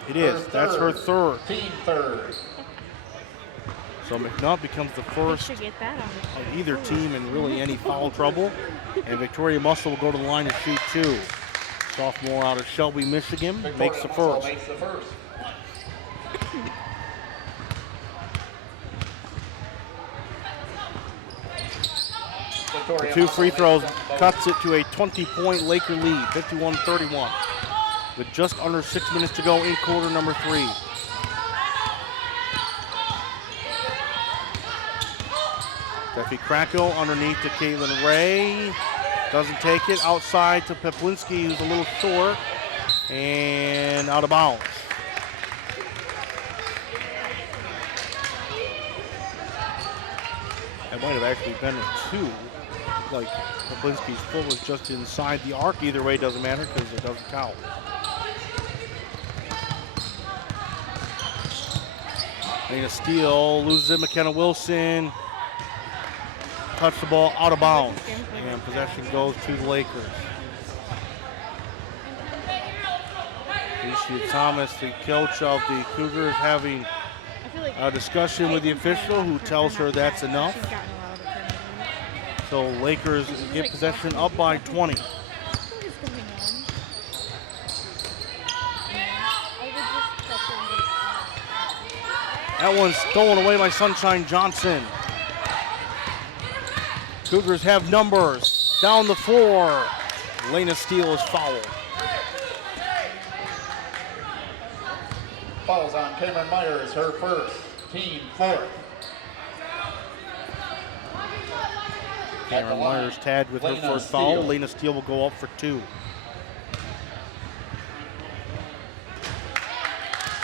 It is. That's her third. Team third. So McNutt becomes the first of either team in really any foul trouble. And Victoria Muscle will go to the line to shoot two. Sophomore out of Shelby, Michigan, makes the first. The two free throws cuts it to a 20-point Laker lead, 51-31. with just under 6 minutes to go in quarter number 3. Steffi Krakow underneath to Caitlin Ray. Doesn't take it. Outside to Peplinski, who's a little short. And out of bounds. It might have actually been a 2. Like Peplinski's foot was just inside the arc. Either way, doesn't matter because it doesn't count. Lena Steele loses it. McKenna Wilson touched the ball out of bounds. And possession goes to the Lakers. Alicia Thomas, the coach of the Cougars, having a discussion with the official who tells her that's enough. So Lakers get possession up by 20. That one's stolen away by Sunshine Johnson. Cougars have numbers down the floor. Lena Steele is fouled. Fouls on Cameron Myers, her first, team fourth. Cameron Myers tagged with her first foul. Lena Steele will go up for 2.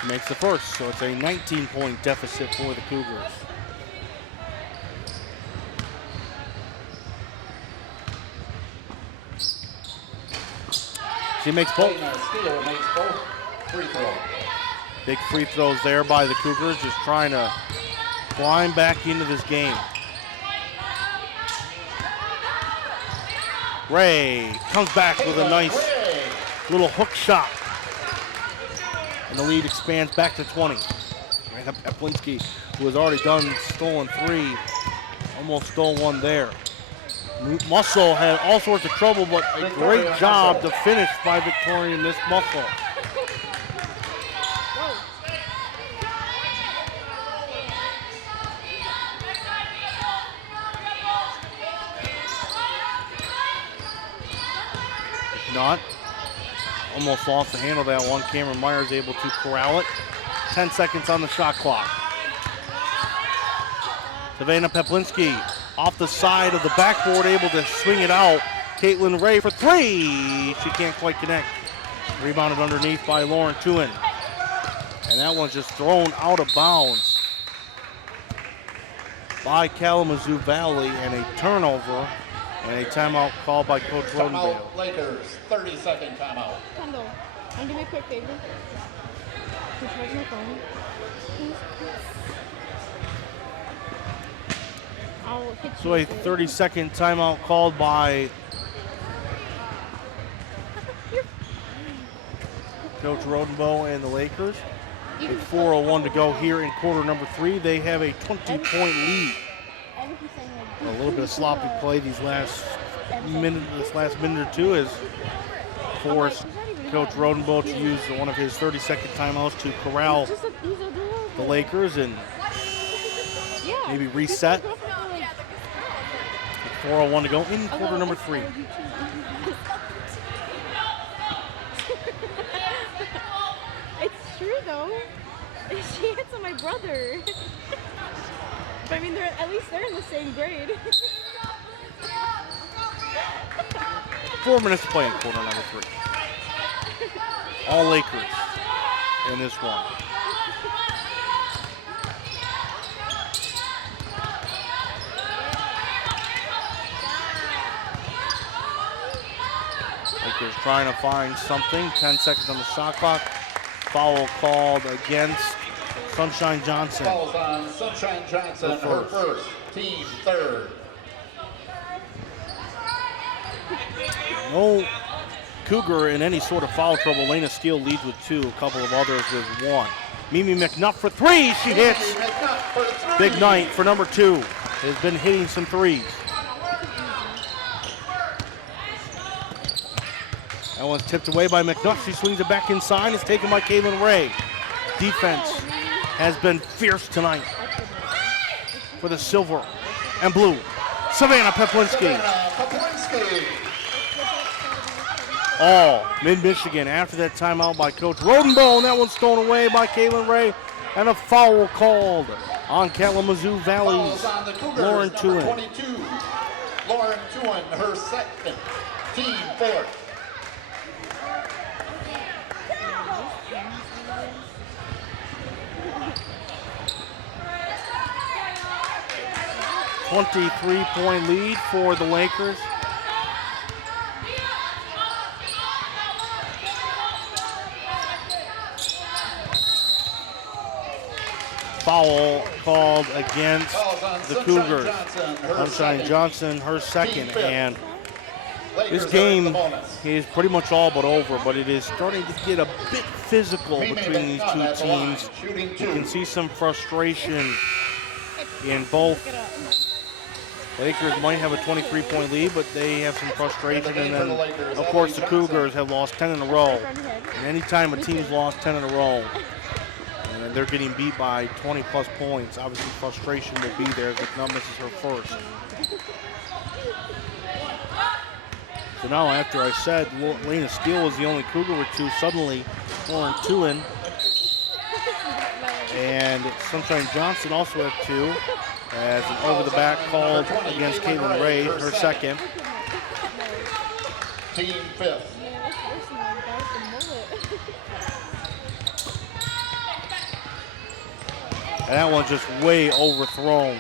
She makes the first, so it's a 19-point deficit for the Cougars. She makes both. Steele makes both free throws. Big free throws there by the Cougars, just trying to climb back into this game. Ray comes back with a nice little hook shot. And the lead expands back to 20. Eplinski, who has already stolen 3, almost stole 1 there. Muscle had all sorts of trouble, but a great job to finish by Victoria Miss Muscle. Not. Almost lost the handle of that one. Cameron Myers able to corral it. 10 seconds on the shot clock. Savannah Peplinski off the side of the backboard, able to swing it out. Caitlin Ray for 3. She can't quite connect. Rebounded underneath by Lauren Tuin. And that one's just thrown out of bounds by Kalamazoo Valley, and a turnover and a timeout called by Coach Rodendale. Timeout, Lakers, 30-second timeout. Kendall, can you do me a quick favor? Can you charge my phone? Please? I'll hit you. So a 30-second timeout called by Coach Rodenbow and the Lakers. With 4:01 to go here in quarter number 3, they have a 20-point lead. A little bit of sloppy play this last minute or two has forced Coach Rodenbow to use one of his 30-second timeouts to corral the Lakers and maybe reset. 4:01 to go in quarter number 3. It's true though. She hits on my brother. But I mean, at least they're in the same grade. 4 minutes to play in quarter number 3. All Lakers in this one. Lakers trying to find something. 10 seconds on the shot clock. Foul called against Sunshine Johnson. Fouls on Sunshine Johnson, her first, team third. No Cougar in any sort of foul trouble. Lena Steele leads with 2, a couple of others with 1. Mimi McNutt for 3, she hits. Big night for number 2. Has been hitting some 3s. That one's tipped away by McNutt. She swings it back inside. It's taken by Caitlin Ray. Defense has been fierce tonight for the silver and blue. Savannah Peplinski. all. Mid-Michigan after that timeout by Coach Rodenbow, that one's thrown away by Kaylin Ray, and a foul called on Kalamazoo Valley's Lauren Tuin. 22, Lauren Tuin, her second, team fourth. .3 lead for the Lakers. Foul called against the Cougars. Sunshine Johnson, her second, and this game is pretty much all but over, but it is starting to get a bit physical between these two teams. You can see some frustration in both. Lakers might have a 23-point lead, but they have some frustration, and then, of course, the Cougars have lost 10 in a row. And anytime a team's lost 10 in a row, and they're getting beat by 20-plus points, obviously frustration will be there as McNutt misses her first. So now, after I said Lena Steele was the only Cougar with two, suddenly Lauren Tuin and Sunshine Johnson also have two, as an over-the-back called against Caitlin Ray, her second. Team fifth. And that one's just way overthrown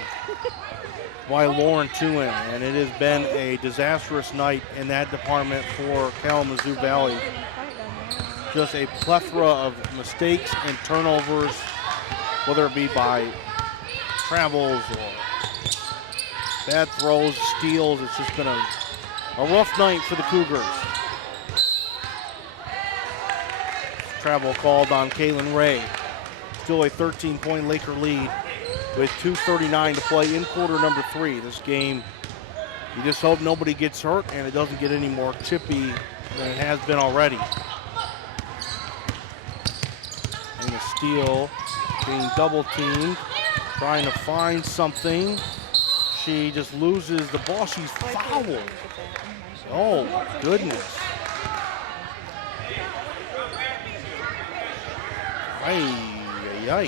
by Lauren Tuin, and it has been a disastrous night in that department for Kalamazoo Valley. Just a plethora of mistakes and turnovers, whether it be by travels or bad throws, steals. It's just been a rough night for the Cougars. Travel called on Kaylin Ray. Still a 13-point Laker lead with 2:39 to play in quarter number 3. This game, you just hope nobody gets hurt and it doesn't get any more chippy than it has been already. And a steal, being double teamed, trying to find something. She just loses the ball. She's fouled. Oh, goodness. Ay. I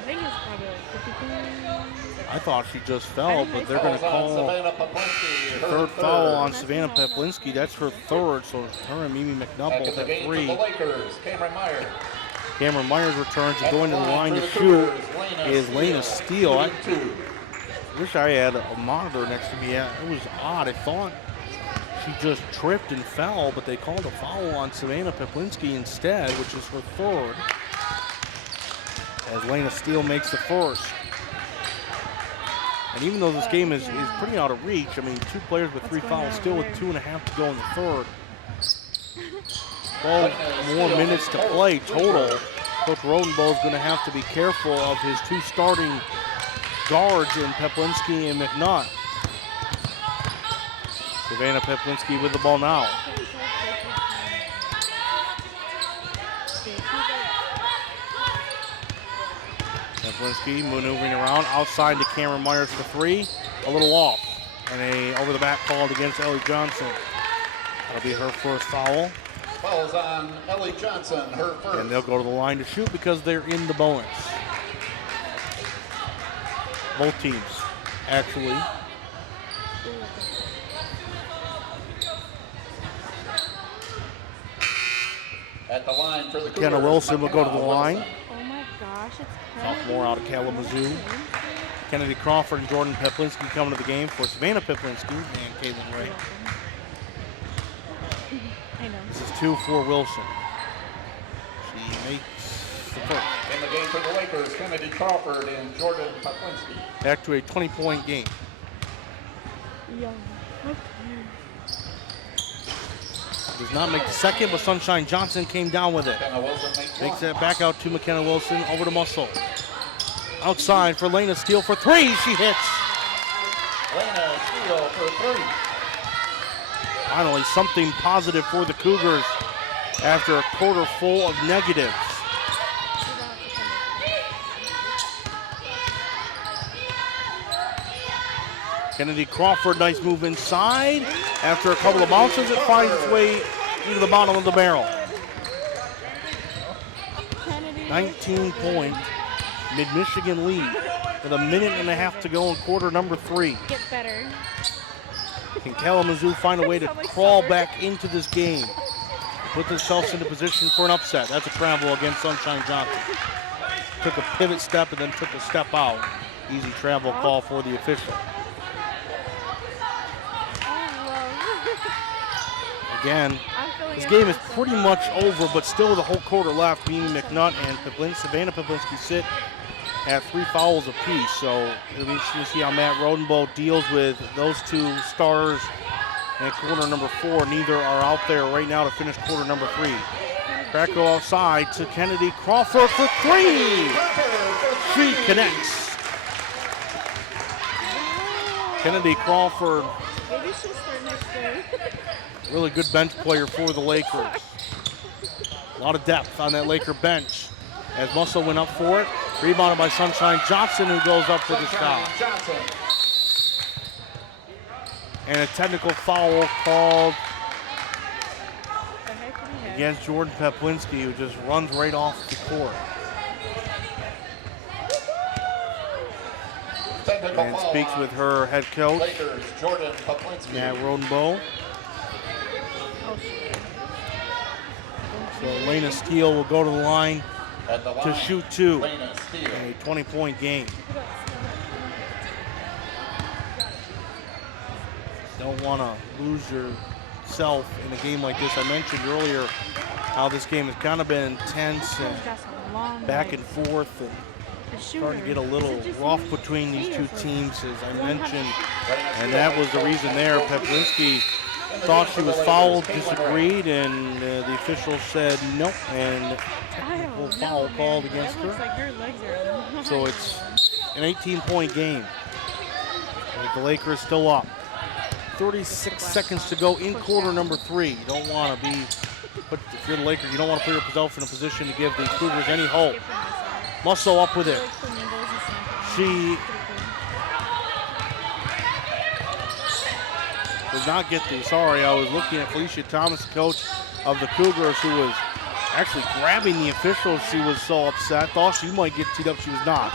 think it's probably like 52. I thought she just fell, but they're going to call the third foul on Savannah Peplinski. That's her third, so her and Mimi McNutt both have 3. Cameron Myers returns and going to the line to shoot is Lena Steele. I wish I had a monitor next to me. Yeah, it was odd. I thought she just tripped and fell, but they called a foul on Savannah Peplinski instead, which is her third, as Lena Steele makes the first. And even though this game is pretty out of reach, I mean, 2 players with 3 fouls, still with 2.5 to go in the third. 12 more minutes to play total. Coach Rodenbow is going to have to be careful of his 2 starting guards in Peplinski and McNutt. Savannah Peplinski with the ball now. Peplinski maneuvering around outside to Cameron Myers for 3. A little off. And a over-the-back called against Ellie Johnson. That'll be her first foul. Fouls on Ellie Johnson, her first. And they'll go to the line to shoot because they're in the bonus. Both teams, actually. At the line for the Cougars, Kenna Wilson will go to the line. Oh my gosh, it's Sophomore out of Kalamazoo. Kennedy Crawford and Jordan Peplinski coming to the game for Savannah Peplinski and Caitlin Ray. I know. This is 2 for Wilson. She makes the first. In the game for the Lakers, Kennedy Crawford and Jordan Peplinski. Back to a 20-point game. Yeah. Does not make the second, but Sunshine Johnson came down with it. Makes that back out to McKenna Wilson, over to Muscle. Outside for Lena Steele for 3, she hits. Lena Steele for 3. Finally, something positive for the Cougars after a quarter full of negatives. Kennedy Crawford, nice move inside. After a couple of bounces, it finds its way into the bottom of the barrel. 19-point Mid-Michigan lead with a minute and a half to go in quarter number 3. Get better. Can Kalamazoo find a way to crawl back into this game? Put themselves into position for an upset. That's a travel against Sunshine Johnson. Took a pivot step and then took a step out. Easy travel call for the official. Again, this game is pretty much over, but still with a whole quarter left. Beanie McNutt and Savannah Peplinski sit at 3 fouls apiece. So it'll be interesting to see how Matt Rodenbow deals with those two stars in quarter number 4. Neither are out there right now to finish quarter number 3. Krakow outside to Kennedy Crawford for 3. She connects. Kennedy Crawford, Maybe she'll start next year. really good bench player for the Lakers. A lot of depth on that Laker bench. As Muscle went up for it, rebounded by Sunshine Johnson, who goes up for the shot. And a technical foul called against Jordan Peplinski, who just runs right off the court. And speaks with her head coach, Matt Rodenbow. So Elena Steele will go to the line to shoot 2 in a 20-point game. Don't want to lose yourself in a game like this. I mentioned earlier how this game has kind of been intense and back and forth, and starting to get a little rough between these two teams, as I mentioned, and that was the reason there. Peplinski thought she was fouled, disagreed, and the official said no, and technical foul called against her. So it's an 18-point game. The Lakers still up. 36 seconds to go in quarter number 3. You don't want to be, but if you're the Lakers, you don't want to put yourself in a position to give the Cougars any hope. Musso up with it. She does not get the, sorry, I was looking at Felicia Thomas, coach of the Cougars, who was actually grabbing the official. She was so upset. Thought she might get teed up. She was not.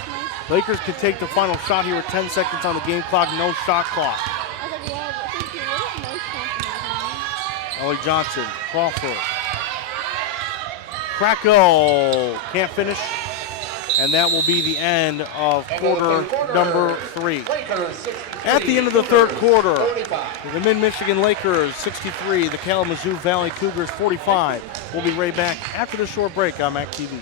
Lakers can take the final shot here with 10 seconds on the game clock. No shot clock. Ellie Johnson, Crawford. Krakow can't finish. And that will be the end of quarter number 3. At the end of the third quarter, the Mid-Michigan Lakers 63, the Kalamazoo Valley Cougars 45. We'll be right back after the short break on MAC TV.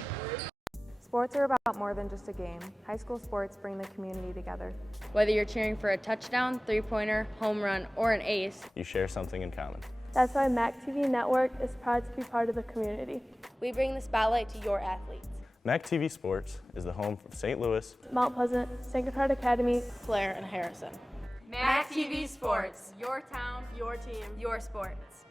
Sports are about more than just a game. High school sports bring the community together. Whether you're cheering for a touchdown, three-pointer, home run, or an ace, you share something in common. That's why MAC TV Network is proud to be part of the community. We bring the spotlight to your athletes. MAC TV Sports is the home of St. Louis, Mount Pleasant, Sacred Heart Academy, Claire, and Harrison. MAC TV Sports, your town, your team, your sports.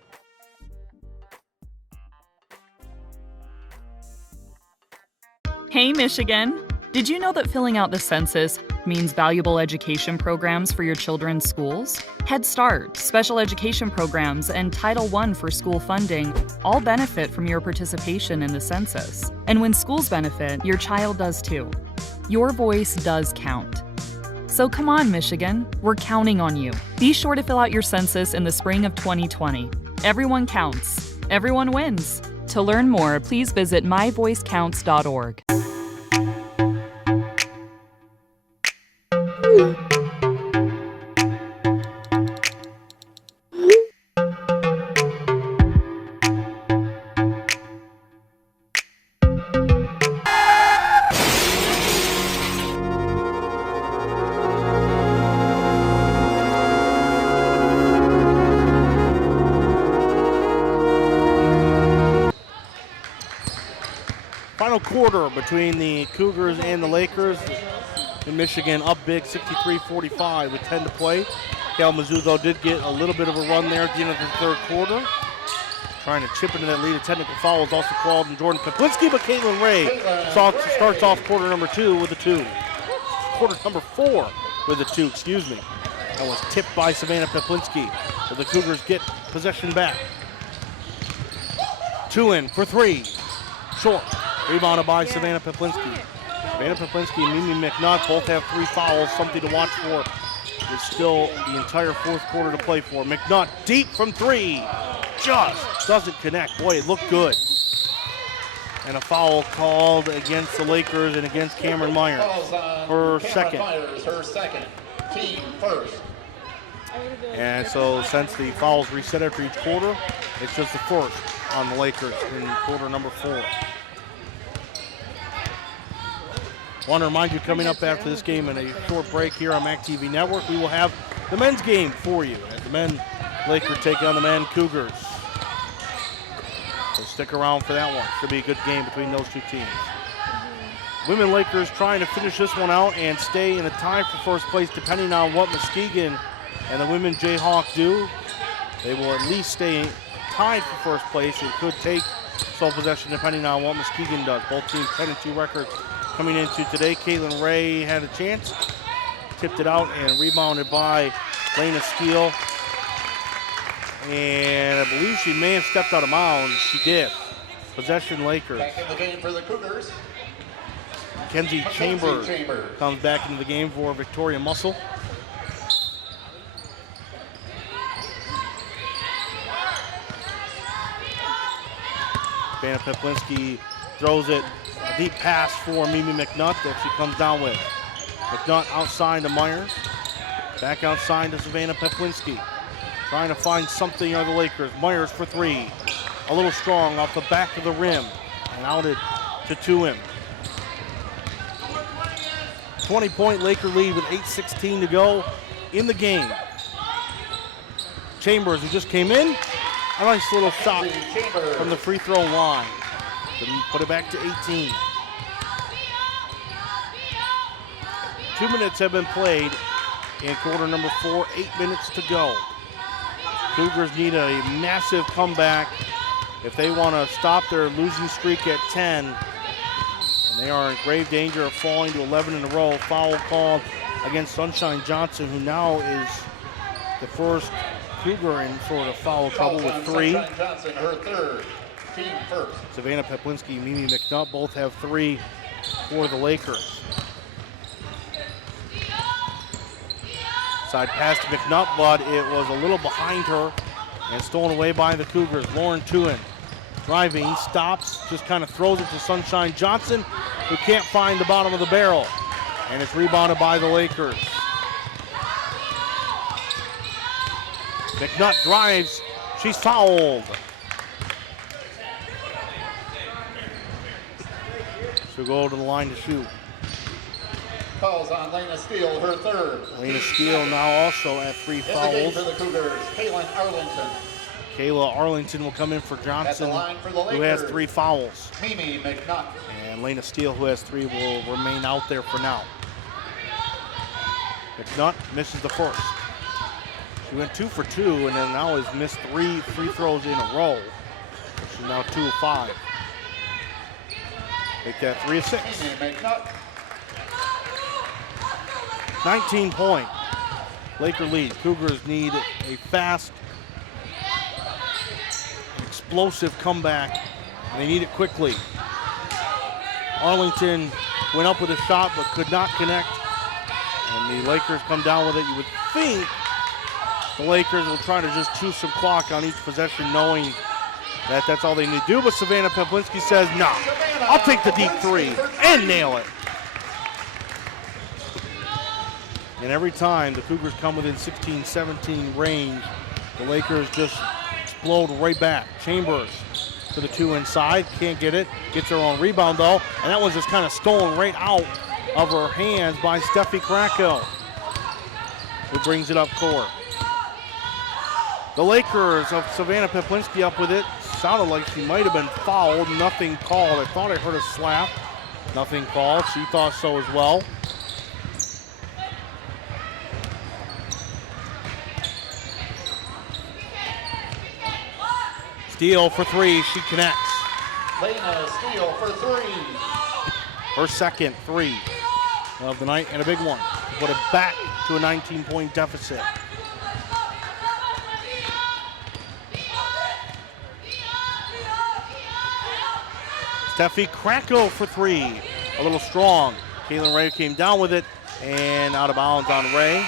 Hey, Michigan! Did you know that filling out the census means valuable education programs for your children's schools? Head Start, special education programs, and Title I for school funding all benefit from your participation in the census. And when schools benefit, your child does too. Your voice does count. So come on, Michigan, we're counting on you. Be sure to fill out your census in the spring of 2020. Everyone counts. Everyone wins. To learn more, please visit myvoicecounts.org. Final quarter between the Cougars and the Lakers. In Michigan up big, 63-45 with 10 to play. Kalamazoo, though, did get a little bit of a run there at the end of the third quarter. Trying to chip into that lead. A technical foul is also called on Jordan Peplinski, but Caitlin Ray starts off quarter number 2 with a 2. Quarter number 4 with a 2, excuse me. That was tipped by Savannah Peplinski. So the Cougars get possession back. Two-in for three. Short. Rebounded by Savannah Peplinski. Savannah Peplinski and Mimi McNutt both have 3 fouls, something to watch for. There's still the entire fourth quarter to play for. McNutt deep from 3. Just doesn't connect. Boy, it looked good. And a foul called against the Lakers and against Cameron Myers. Her second. Team first. And so since the fouls reset after each quarter, it's just the first on the Lakers in quarter number 4. Want to remind you, coming up after this game in a short break here on MAC TV Network, we will have the men's game for you as the men Lakers take on the men Cougars. So stick around for that one. Should be a good game between those two teams. Women Lakers trying to finish this one out and stay in a tie for first place, depending on what Muskegon and the women Jayhawk do. They will at least stay tied for first place and could take sole possession depending on what Muskegon does. Both teams 10-2 record coming into today. Caitlin Ray had a chance, tipped it out and rebounded by Lena Steele. And I believe she may have stepped out of bounds. She did. Possession Lakers. Back in the game for the Cougars. Mackenzie Chambers comes back into the game for Victoria Muscle. Vanna Peplinski throws it, a deep pass for Mimi McNutt that she comes down with. McNutt outside to Myers. Back outside to Savannah Peplinski. Trying to find something on the Lakers. Myers for 3. A little strong off the back of the rim and outed to Tuim. 20-point Laker lead with 8:16 to go in the game. Chambers, who just came in, a nice little shot from the free throw line. Put it back to 18. 2 minutes have been played in quarter number 4, 8 minutes to go. Cougars need a massive comeback if they want to stop their losing streak at 10. And they are in grave danger of falling to 11 in a row. Foul called against Sunshine Johnson, who now is the first Cougar in sort of foul trouble with 3. Sunshine Johnson, her third. Team first. Savannah Peplinski and Mimi McNutt both have 3 for the Lakers. Side pass to McNutt, but it was a little behind her and stolen away by the Cougars. Lauren Tuin driving, stops, just kind of throws it to Sunshine Johnson, who can't find the bottom of the barrel. And it's rebounded by the Lakers. McNutt drives, she's fouled. She'll go to the line to shoot. Calls on Lena Steele, her third. Lena Steele now also at 3 fouls. In the game for the Cougars, Kaylin Arlington. Kayla Arlington will come in for Johnson, who has 3 fouls. Mimi McNutt. And Lena Steele, who has 3, will remain out there for now. McNutt misses the first. She went 2 for 2 and then now has missed 3 free throws in a row. She's now 2 of 5. Make that 3 of 6. Mimi McNutt. 19-point Laker lead. Cougars need a fast, explosive comeback, and they need it quickly. Arlington went up with a shot but could not connect, and the Lakers come down with it. You would think the Lakers will try to just chew some clock on each possession, knowing that that's all they need to do, but Savannah Peplinski says, nah, I'll take the deep 3 and nail it. And every time the Cougars come within 16-17 range, the Lakers just explode right back. Chambers to the 2 inside, can't get it. Gets her own rebound though, and that one's just kind of stolen right out of her hands by Steffi Krakow, who brings it up court. The Lakers of Savannah Peplinski up with it. Sounded like she might have been fouled, nothing called. I thought I heard a slap, nothing called. She thought so as well. Steele for 3, she connects. Lena Steele for 3. Her second 3 of the night and a big one. Put it back to a 19-point deficit. Steffi Krakow for three. A little strong. Kaylin Ray came down with it and out of bounds on Ray.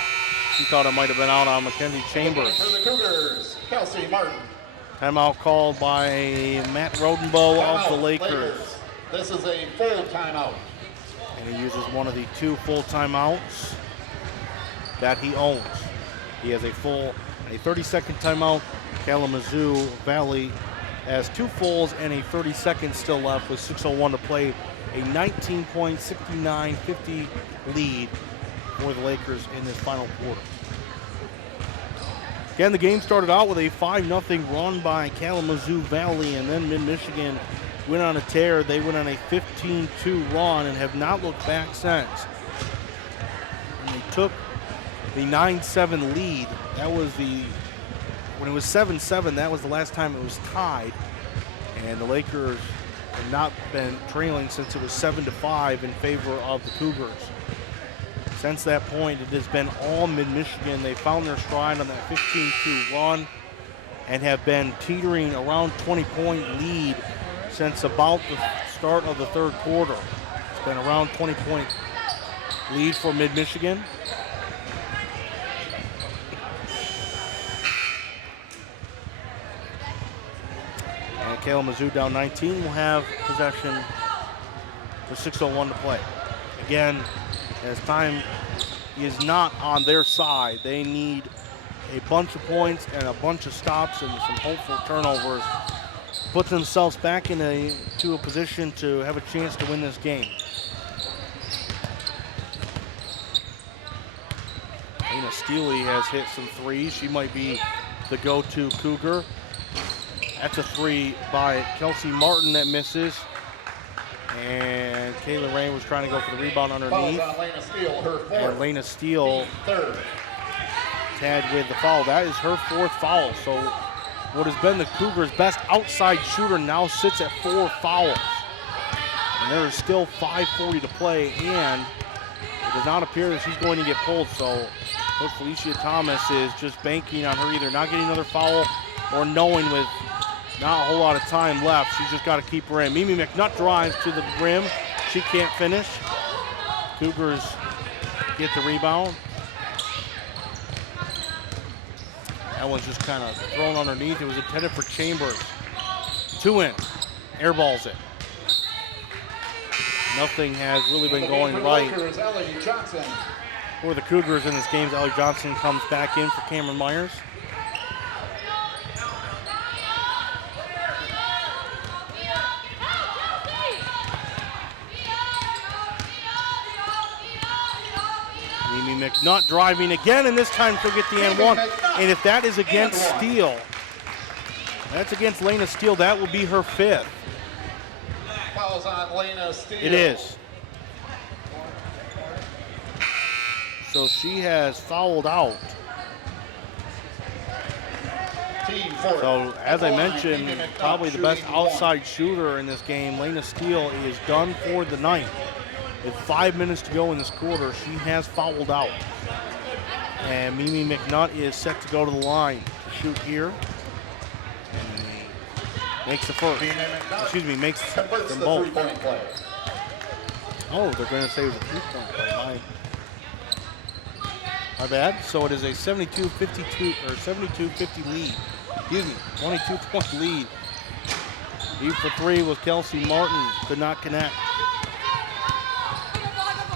She thought it might have been out on Mackenzie Chambers. For the Cougars, Kelsey Martin. Timeout called by Matt Rodenbow of the Lakers. This is a full timeout. And he uses one of the 2 full timeouts that he owns. He has a 30-second timeout. Kalamazoo Valley has 2 fulls and a 30 seconds still left with 6:01 to play. A 19-point, 69-50 lead for the Lakers in this final quarter. Again, the game started out with a 5-0 run by Kalamazoo Valley, and then Mid-Michigan went on a tear. They went on a 15-2 run and have not looked back since. And they took the 9-7 lead. That was when it was 7-7, that was the last time it was tied. And the Lakers have not been trailing since it was 7-5 in favor of the Cougars. Since that point, it has been all Mid-Michigan. They found their stride on that 15-2 run and have been teetering around 20-point lead since about the start of the third quarter. It's been around 20-point lead for Mid-Michigan. And Kalamazoo down 19 will have possession with 6:01 to play. Again, as time is not on their side, they need a bunch of points and a bunch of stops and some hopeful turnovers. Put themselves back into a position to have a chance to win this game. Lena Steele has hit some threes. She might be the go-to Cougar. That's a three by Kelsey Martin that misses. And Kayla Rain was trying to go for the rebound underneath. Lena Steele, her fourth. And Lena Steele third. Tagged with the foul. That is her 4th foul. So what has been the Cougars' best outside shooter now sits at 4 fouls. And there is still 5:40 to play, and it does not appear that she's going to get pulled. So Coach Felicia Thomas is just banking on her either not getting another foul or knowing with not a whole lot of time left, she's just got to keep her in. Mimi McNutt drives to the rim. She can't finish. Cougars get the rebound. That one's just kind of thrown underneath. It was intended for Chambers. 2 in. Airballs it. Nothing has really been going right for the Cougars in this game. Ellie Johnson comes back in for Cameron Myers. Mimi McNutt driving again, and this time she'll get the and one. And if that is against Steele, that's against Lena Steele, that will be her 5th. Fouls on Lena Steele. It is. So she has fouled out. So as I mentioned, probably the best outside shooter in this game, Lena Steele, is done for the night. With 5 minutes to go in this quarter, she has fouled out. And Mimi McNutt is set to go to the line to shoot here. And makes the first. Makes them both. Oh, they're going to say it was a 3-point play. My bad. So it is a 72-52 or 72-50 lead. Excuse me, 22-point lead. Lead for 3 was Kelsey Martin. Could not connect.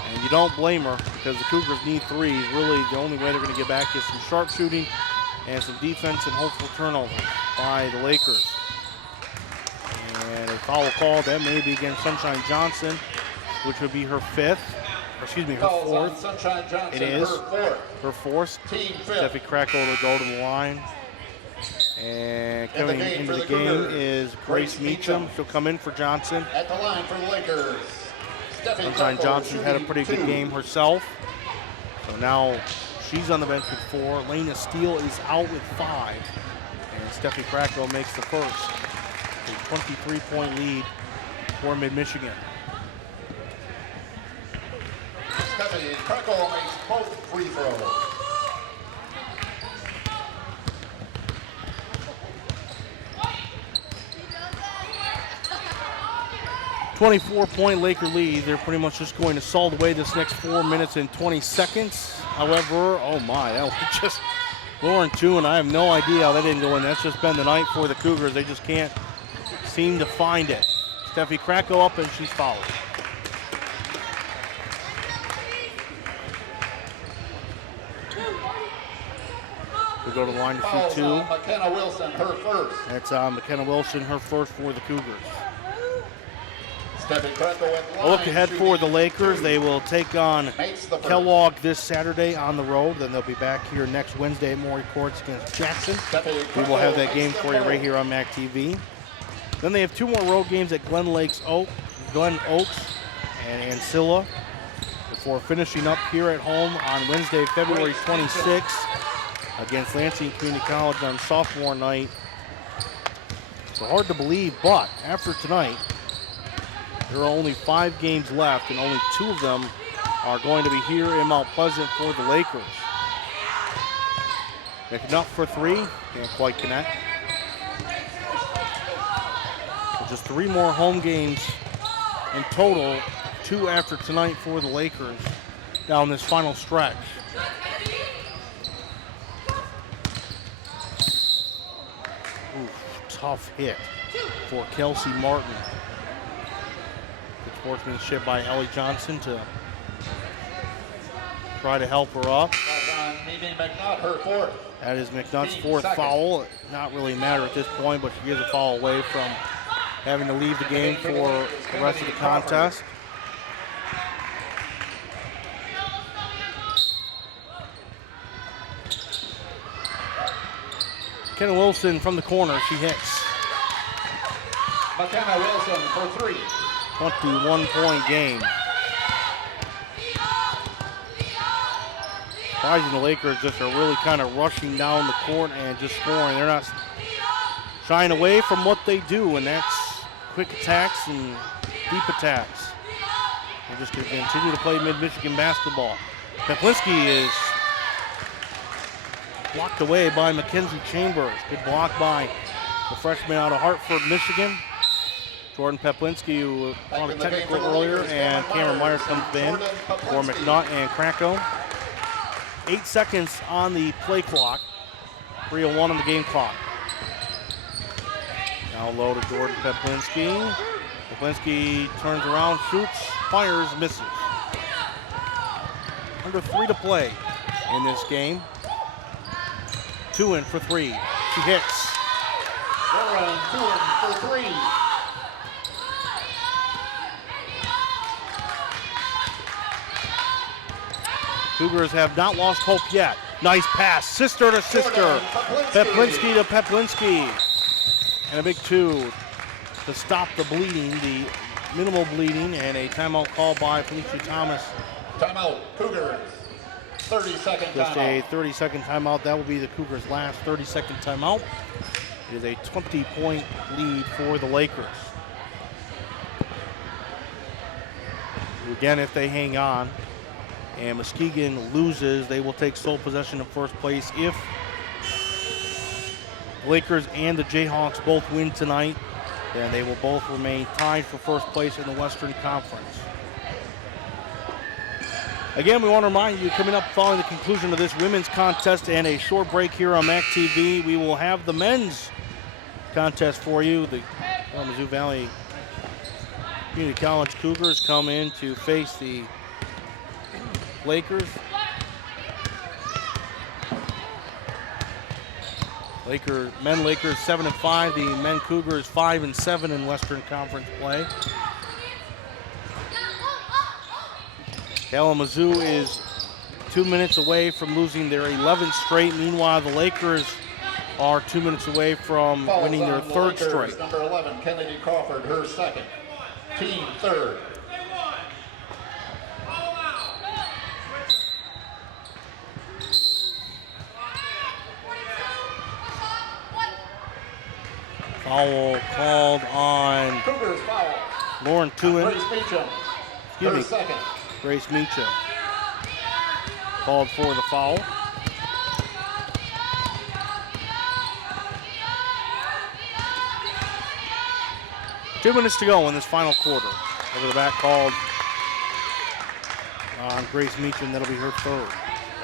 And you don't blame her because the Cougars need threes. Really, the only way they're going to get back is some sharp shooting and some defense and hopeful turnovers by the Lakers. And a foul call, that may be against Sunshine Johnson, which would be her 5th. Excuse me, her 4th. Sunshine Johnson, it is her 4th. Steffi Krakow will go to the line. And coming into the game is Grace Meacham. She'll come in for Johnson. At the line for the Lakers. Sunshine Johnson had a pretty good game herself. So now she's on the bench with 4. Lena Steele is out with 5. And Steffi Krakow makes the first. A 23-point lead for Mid-Michigan. Steffi Krakow makes both free throws. 24-point Laker lead. They're pretty much just going to salt away this next 4 minutes and 20 seconds. However, oh my, that was just Lauren Toon. I have no idea how that didn't go in. That's just been the night for the Cougars. They just can't seem to find it. Steffi Krakow up, and she's fouled. We go to the line to shoot two. McKenna Wilson, her first. That's McKenna Wilson, her first for the Cougars. Steffi Krakow at the A look line, ahead for the shooting Lakers. three. They will take on Makes the first. Kellogg this Saturday on the road. Then they'll be back here next Wednesday at Maury Courts against Jackson. We will have that game for you right here on MAC TV. Then they have two more road games at Glen Oaks and Ancilla before finishing up here at home on Wednesday, February 26th against Lansing Community College on sophomore night. It's hard to believe, but after tonight, there are only 5 games left, and only 2 of them are going to be here in Mount Pleasant for the Lakers. Making up for 3, can't quite connect. Just 3 more home games in total, 2 after tonight for the Lakers down this final stretch. Oof, tough hit for Kelsey Martin. Good sportsmanship by Ellie Johnson to try to help her up. Her fourth. That is McNutt's 4th foul. It not really matter at this point, but she is a foul away from having to leave the game for the rest of the contest. McKenna Wilson from the corner, she hits. McKenna Wilson for 3. 21-point game. Surprising the Lakers just are really kind of rushing down the court and just scoring. They're not shying away from what they do, and that's quick attacks and deep attacks. They're just going to continue to play Mid-Michigan basketball. Peplinski is blocked away by Mackenzie Chambers. Good block by the freshman out of Hartford, Michigan. Jordan Peplinski, who on a technical earlier, and Cameron Myers comes in for McNutt and Krakow. 8 seconds on the play clock. 3:01 on the game clock. Now low to Jordan Peplinski. Peplinski turns around, shoots, fires, misses. Under 3 to play in this game. 2 in for 3. She hits. Lauren 2 in for 3. Cougars have not lost hope yet. Nice pass, sister to sister. Peplinski to Peplinski. And a big 2 to stop the bleeding, the minimal bleeding, and a timeout call by Felicia Thomas. Timeout, Cougars. 30-second Just timeout. a 30-second timeout. That will be the Cougars' last 30-second timeout. It is a 20-point lead for the Lakers. Again, if they hang on and Muskegon loses, they will take sole possession of first place. If the Lakers and the Jayhawks both win tonight, then they will both remain tied for first place in the Western Conference. Again, we want to remind you, coming up following the conclusion of this women's contest and a short break here on MAC TV, we will have the men's contest for you. The Kalamazoo Valley Community College Cougars come in to face the Lakers. Men Lakers 7-5, the men Cougars 5-7 in Western Conference play. Kalamazoo is 2 minutes away from losing their 11th straight. Meanwhile, the Lakers are 2 minutes away from winning their 3rd straight. Number 11, Kennedy Crawford, her 2nd. Team 3rd. Foul called on Cougars foul. Lauren Tuen. Grace Meacham. Excuse me. 2nd. Grace Meacham called for the foul. 2 minutes to go in this final quarter. Over the back called on Grace Meacham. That'll be her third.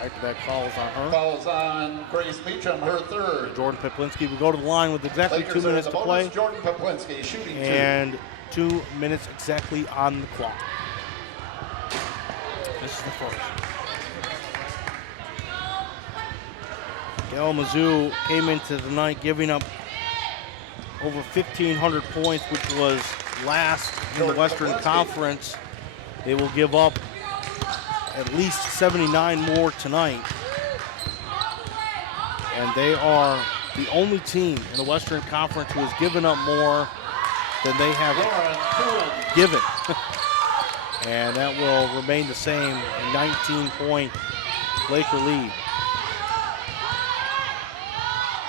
Back-to-back fouls on her. Fouls on Grace Meacham, her third. Jordan Peplinski will go to the line with exactly Lakers 2 minutes to play. Jordan Peplinski shooting and 2 minutes exactly on the clock. This is the first. Kalamazoo came into the night giving up over 1,500 points, which was last in the Western Conference. They will give up at least 79 more tonight. And they are the only team in the Western Conference who has given up more than they have given. And that will remain the same, a 19-point Laker lead.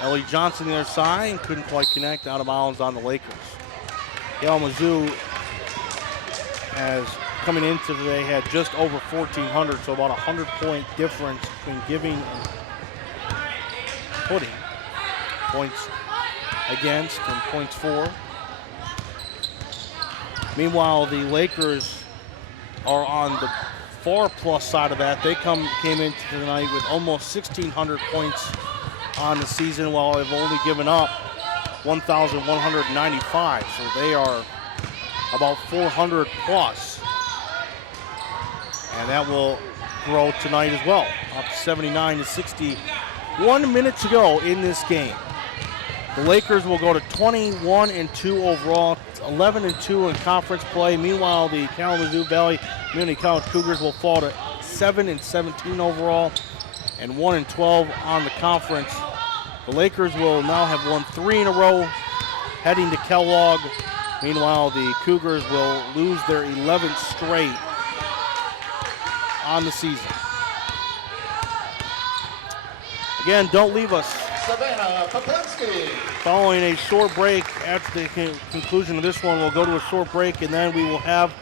Ellie Johnson the other side couldn't quite connect, out of bounds on the Lakers. Kalamazoo, as coming into today, had just over 1,400, so about a 100-point difference between giving and putting. Points against and points for. Meanwhile, the Lakers are on the far plus side of that. They came into tonight with almost 1,600 points on the season, while they've only given up 1,195. So they are about 400 plus. And that will grow tonight as well, up 79-60. 1 minute to go in this game. The Lakers will go to 21-2 overall, 11-2 in conference play. Meanwhile, the Kalamazoo Valley Community College Cougars will fall to 7-17 overall and 1-12 on the conference. The Lakers will now have won 3 in a row, heading to Kellogg. Meanwhile, the Cougars will lose their 11th straight on the season. Again, don't leave us. Savannah Peplinski. Following a short break, after the conclusion of this one, we'll go to a short break, and then we will have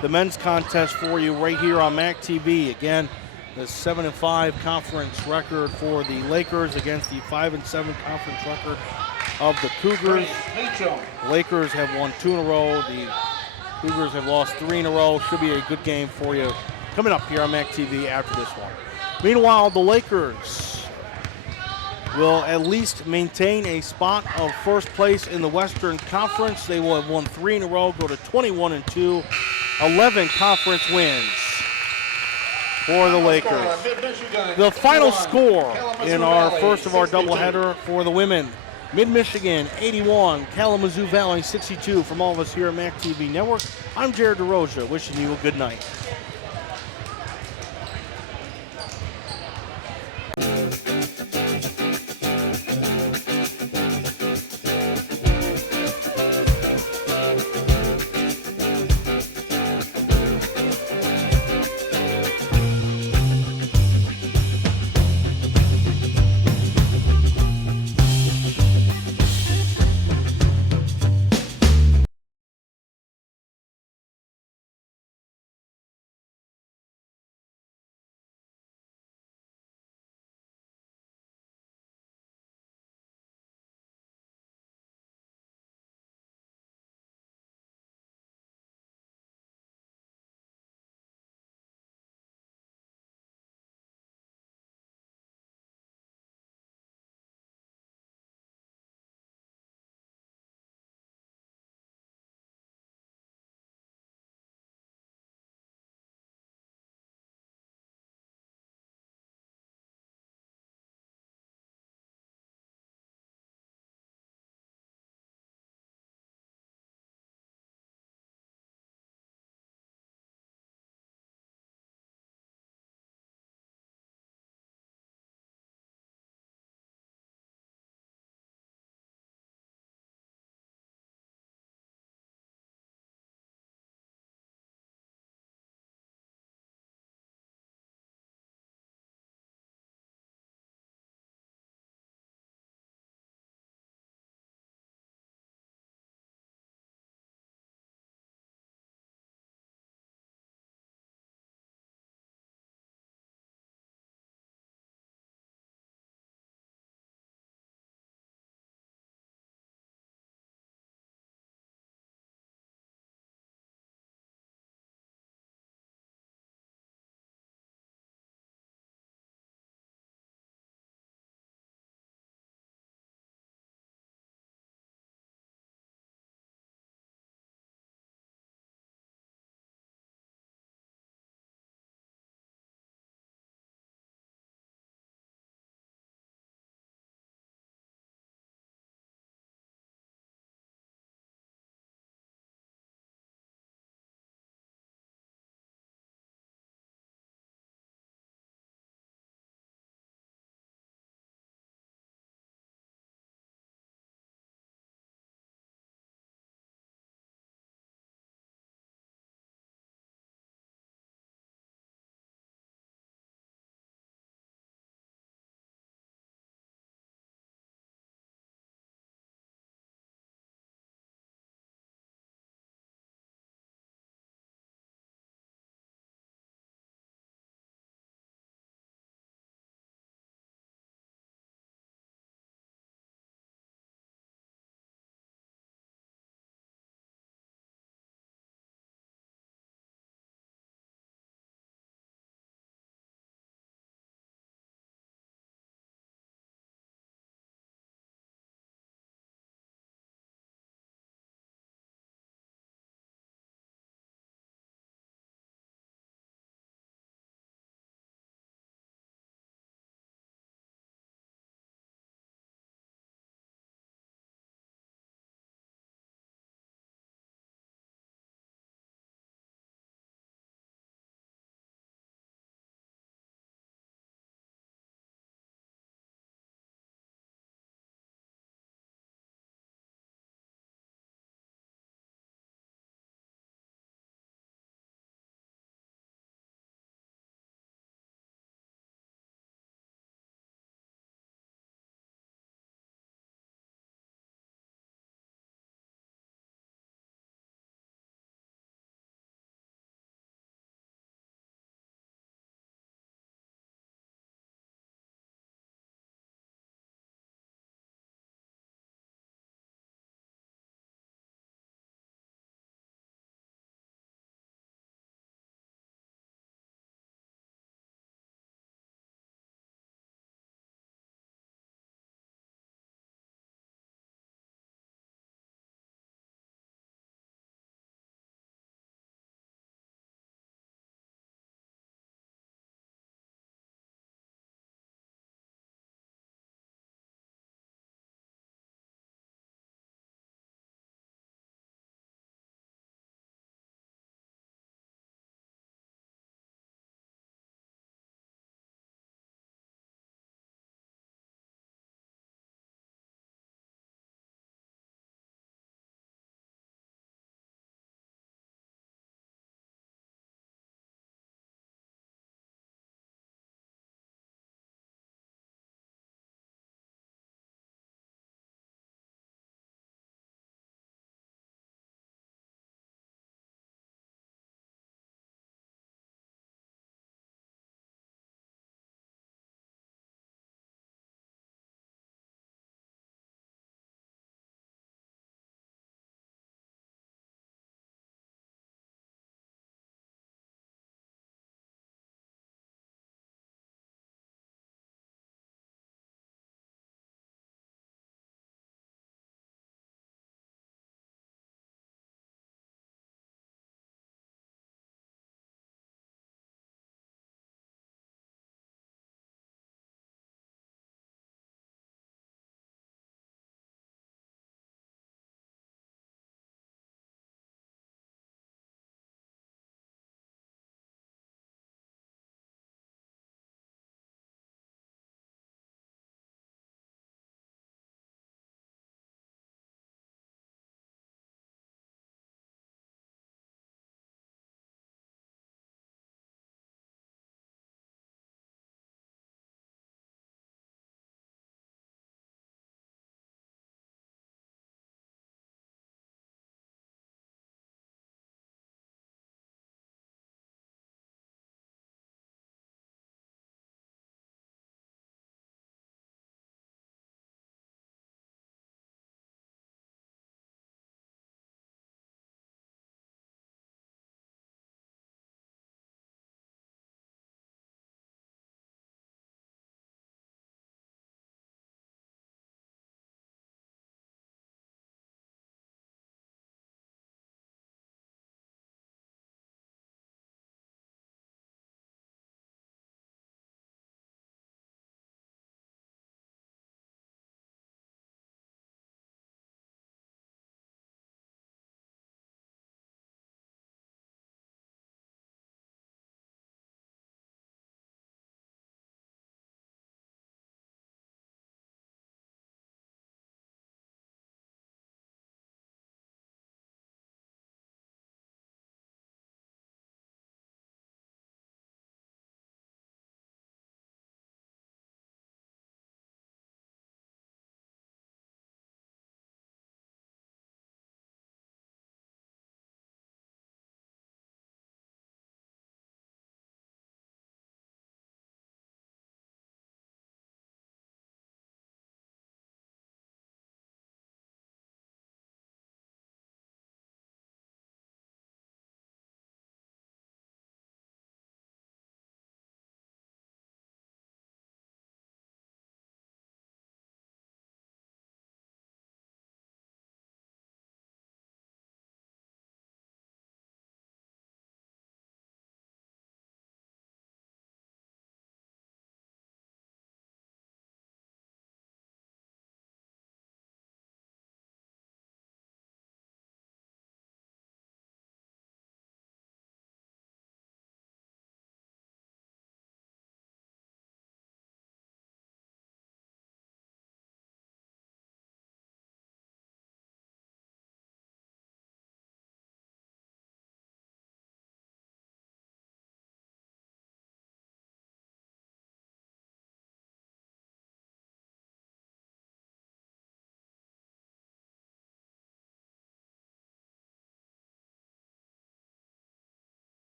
the men's contest for you right here on MAC TV. Again, the 7-5 conference record for the Lakers against the 5-7 conference record of the Cougars. The Lakers have won 2 in a row. The Cougars have lost 3 in a row. Should be a good game for you coming up here on MAC TV after this one. Meanwhile, the Lakers will at least maintain a spot of first place in the Western Conference. They will have won 3 in a row, go to 21-2, 11 conference wins for the Lakers. The final score in our first of our doubleheader for the women: Mid-Michigan 81, Kalamazoo Valley 62. From all of us here at MAC TV Network, I'm Jared DeRosa, wishing you a good night.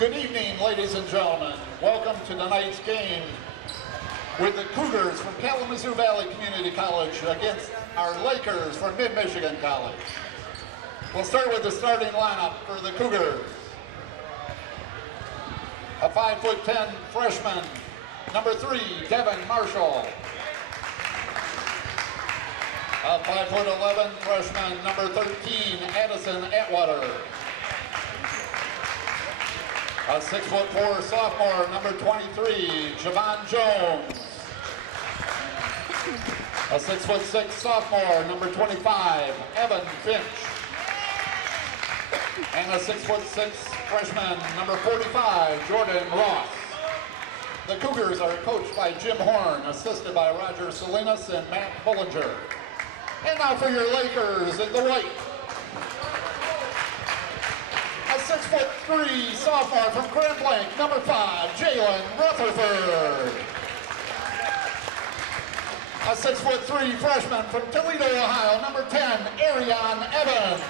Good evening, ladies and gentlemen. Welcome to tonight's game with the Cougars from Kalamazoo Valley Community College against our Lakers from Mid-Michigan College. We'll start with the starting lineup for the Cougars. A 5'10" freshman, number 3, Devin Marshall. A 5'11" freshman, number 13, Addison Atwater. A 6'4" sophomore, number 23, Javon Jones. A 6'6" sophomore, number 25, Evan Finch. And a 6'6" freshman, number 45, Jordan Ross. The Cougars are coached by Jim Horn, assisted by Roger Salinas and Matt Bullinger. And now for your Lakers in the white. A 6'3" sophomore from Grand Blanc, number 5, Jalen Rutherford. A 6'3" freshman from Toledo, Ohio, number 10, Arion Evans.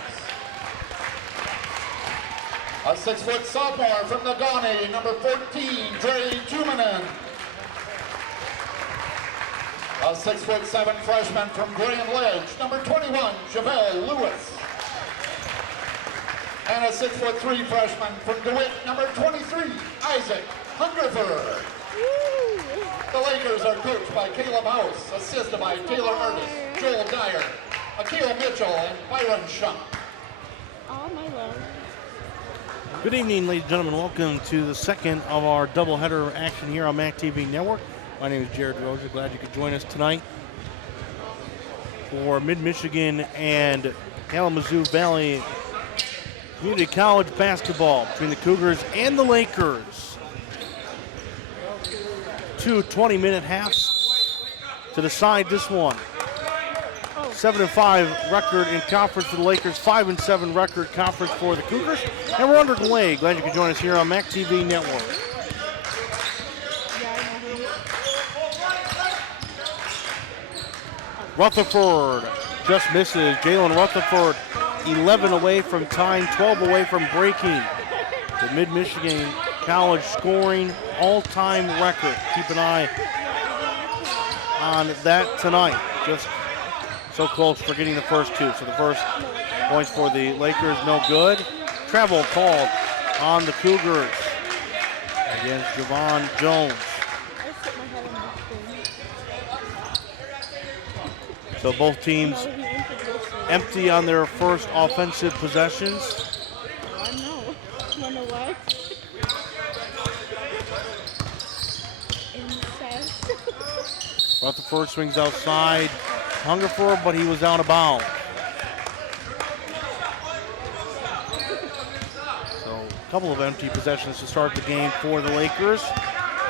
A 6' sophomore from Nagani, number 14, Dre Tumanen. A 6'7" freshman from Grand Ledge, number 21, Javelle Lewis. And a 6'3" freshman from DeWitt, number 23, Isaac Hungerford. The Lakers are coached by Caleb House, assisted by Taylor Ernest, Joel Dyer, Akil Mitchell, and Byron Schunk. All my love. Good evening, ladies and gentlemen. Welcome to the second of our doubleheader action here on MAC TV Network. My name is Jared Rosa. Glad you could join us tonight for Mid-Michigan and Kalamazoo Valley Community College basketball between the Cougars and the Lakers. 2 20-minute halves to decide this one. 7-5 record in conference for the Lakers, 5-7 record conference for the Cougars. And we're underway. Glad you could join us here on MAC TV Network. Rutherford just misses. Jalen Rutherford, 11 away from tying, 12 away from breaking the Mid-Michigan College scoring all-time record. Keep an eye on that tonight. Just so close for getting the first two. So the first points for the Lakers, no good. Travel called on the Cougars against Javon Jones. So both teams empty on their first offensive possessions. I know. You know what? Incest. Rutherford swings outside. Hungerford, but he was out of bounds. So a couple of empty possessions to start the game for the Lakers.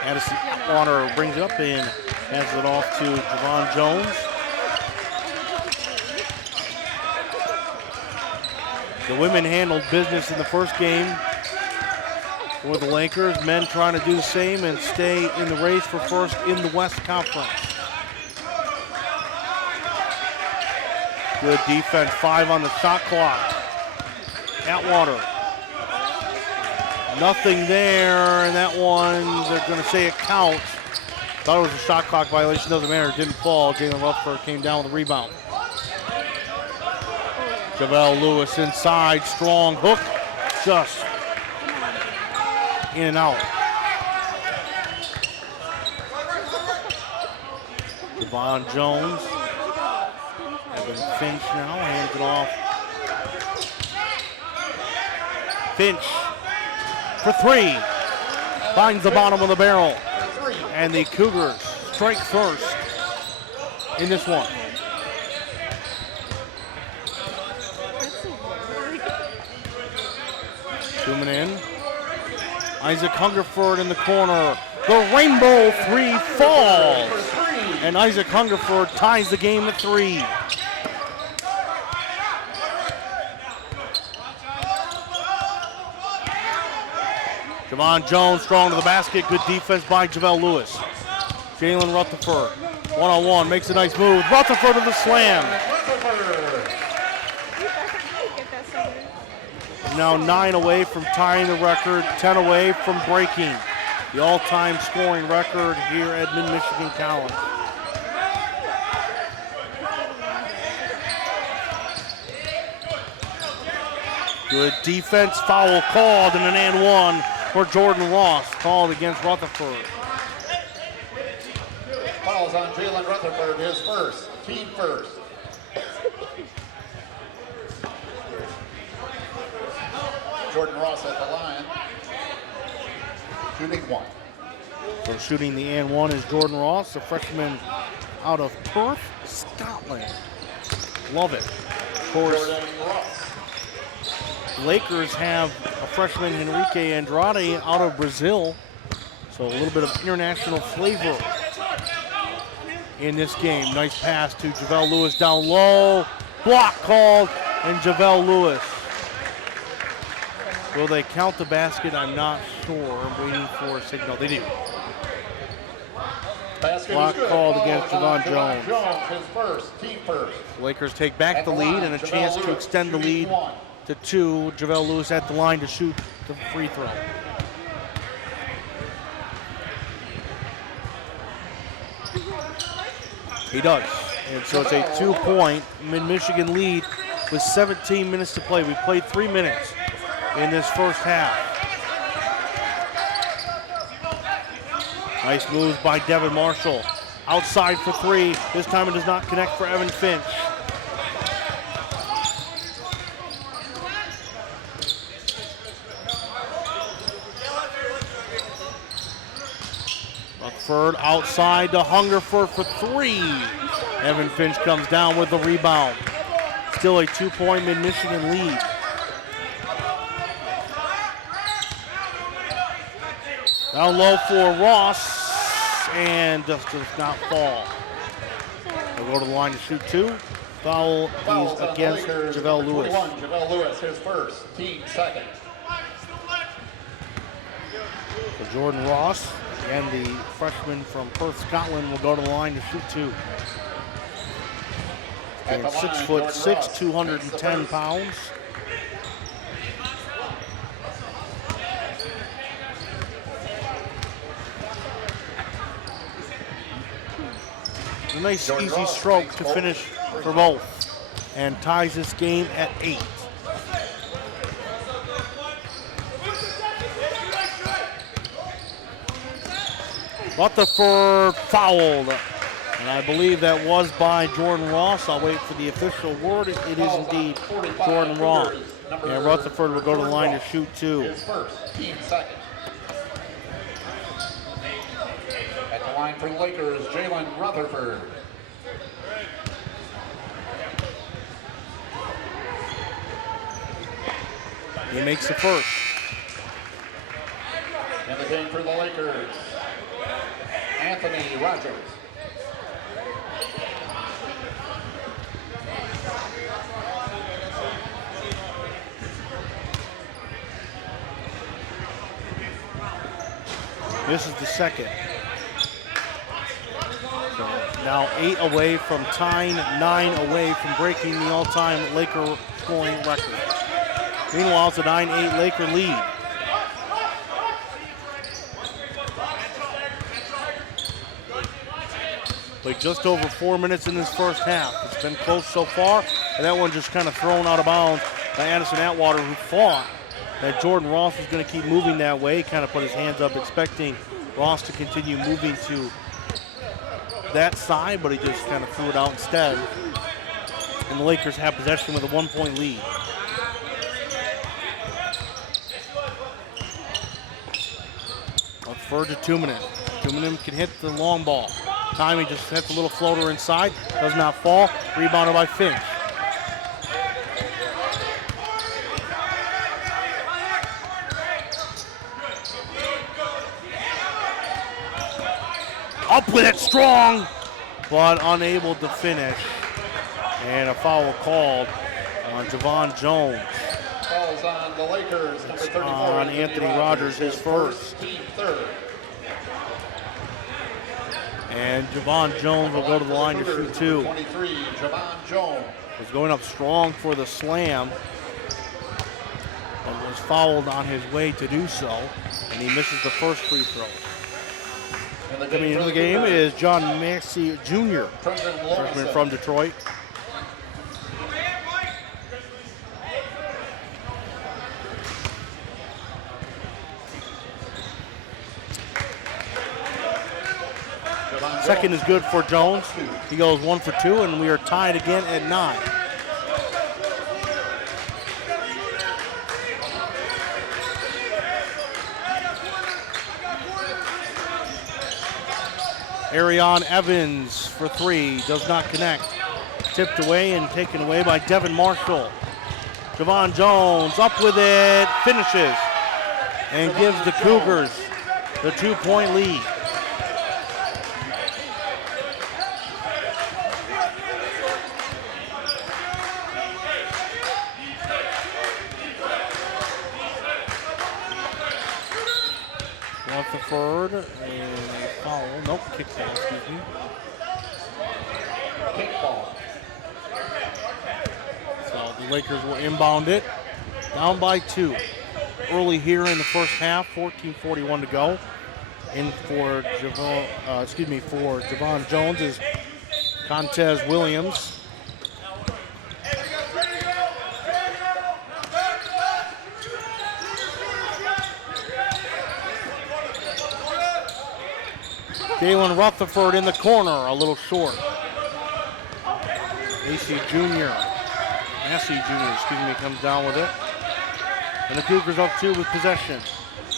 Addison Atwater brings it up and hands it off to Javon Jones. The women handled business in the first game for the Lakers. Men trying to do the same and stay in the race for first in the West Conference. Good defense, 5 on the shot clock. Atwater. Nothing there, and that one, they're going to say it counts. Thought it was a shot clock violation, doesn't matter, it didn't fall. Jalen Rutherford came down with a rebound. Javelle Lewis inside, strong hook, just in and out. Javon Jones. Evan Finch now hands it off. Finch for 3. Finds the bottom of the barrel. And the Cougars strike first in this one. Zooming in. Isaac Hungerford in the corner. The rainbow 3 falls. And Isaac Hungerford ties the game at 3. Javon Jones strong to the basket. Good defense by Javelle Lewis. Jalen Rutherford, one-on-one, makes a nice move. Rutherford with the slam. now 9 away from tying the record, 10 away from breaking the all-time scoring record here at Mid-Michigan College. Good defense, foul called, and an and one for Jordan Ross, called against Rutherford. Fouls on Jalen Rutherford, his first, team first. Jordan Ross at the line, shooting one. So shooting the and one is Jordan Ross, a freshman out of Perth, Scotland. Love it. Of course, Jordan Ross. Lakers have a freshman, Henrique Andrade, out of Brazil. So a little bit of international flavor in this game. Nice pass to JaVale Lewis down low. Block called, and JaVale Lewis. Will they count the basket? I'm not sure. I'm waiting for a signal. They do. Basket Block called against Javon Jones. His first, team first. Lakers take back the lead and a chance to extend the lead to 2. JaVale Lewis at the line to shoot the free throw. He does. And so it's a 2-point Mid-Michigan lead with 17 minutes to play. We played 3 minutes in this first half. Nice moves by Devin Marshall. Outside for 3. This time it does not connect for Evan Finch. Rutherford outside to Hungerford for 3. Evan Finch comes down with the rebound. Still a 2-point Mid-Michigan lead. Down low for Ross, and just does not fall. They'll go to the line to shoot 2. Foul is against JaVale Lewis. 21, JaVale Lewis, his first, team second. So Jordan Ross and the freshman from Perth, Scotland, will go to the line to shoot 2. And 6'6", 210 pounds. A nice easy stroke to finish for both, and ties this game at 8. Rutherford fouled, and I believe that was by Jordan Ross. I'll wait for the official word. It is indeed Jordan Ross. And Rutherford will go to the line to shoot 2. His first, team second. At the line for the Lakers, Jalen Rutherford. He makes the first. In the game for the Lakers, Anthony Rogers. This is the second. So now 8 away from tying, 9 away from breaking the all-time Laker scoring record. Meanwhile, it's a 9-8 Laker lead. Played just over 4 minutes in this first half. It's been close so far, and that one just kind of thrown out of bounds by Addison Atwater, who thought that Jordan Ross was going to keep moving that way. He kind of put his hands up, expecting Ross to continue moving to that side, but he just kind of threw it out instead. And the Lakers have possession with a 1-point lead. Rutherford to Tumanen. Tumanen can hit the long ball. Timing just hits a little floater inside, does not fall. Rebounded by Finch. Up with it strong, but unable to finish. And a foul called on Javon Jones. Fouls on the Lakers, number 34. On Anthony Rogers, his first. Team third. And Javon Jones will go to the line to shoot 2. 23, Javon Jones. Was going up strong for the slam. And was fouled on his way to do so, and he misses the first free throw. Coming into the game is John Massey Jr., freshman from Detroit. Second is good for Jones. He goes 1 for 2, and we are tied again at 9. Arion Evans for 3, does not connect. Tipped away and taken away by Devin Marshall. Javon Jones up with it, finishes, and gives the Cougars the 2-point lead. Rutherford, and a foul. Nope, kickball, excuse me. Kickball. So the Lakers will inbound it. Down by 2. Early here in the first half, 14:41 to go. In for Javon Jones is Contez Williams. Galen Rutherford in the corner, a little short. Massey Jr. comes down with it. And the Cougars up 2 with possession.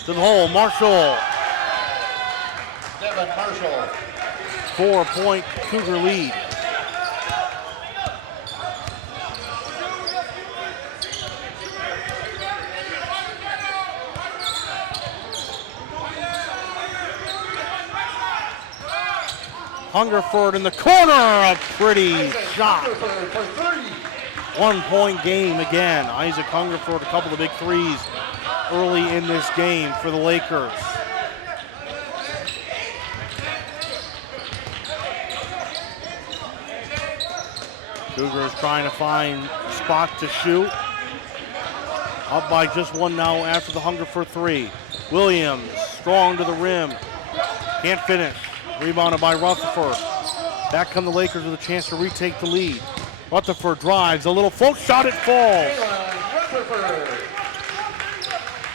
To the hole, Marshall. Devin Marshall. 4-point Cougar lead. Hungerford in the corner, a pretty shot. 1-point game again. Isaac Hungerford, a couple of big threes early in this game for the Lakers. Cougars trying to find a spot to shoot. Up by just 1 now after the Hungerford 3. Williams, strong to the rim. Can't finish. Rebounded by Rutherford. Back come the Lakers with a chance to retake the lead. Rutherford drives, a little float shot, it falls.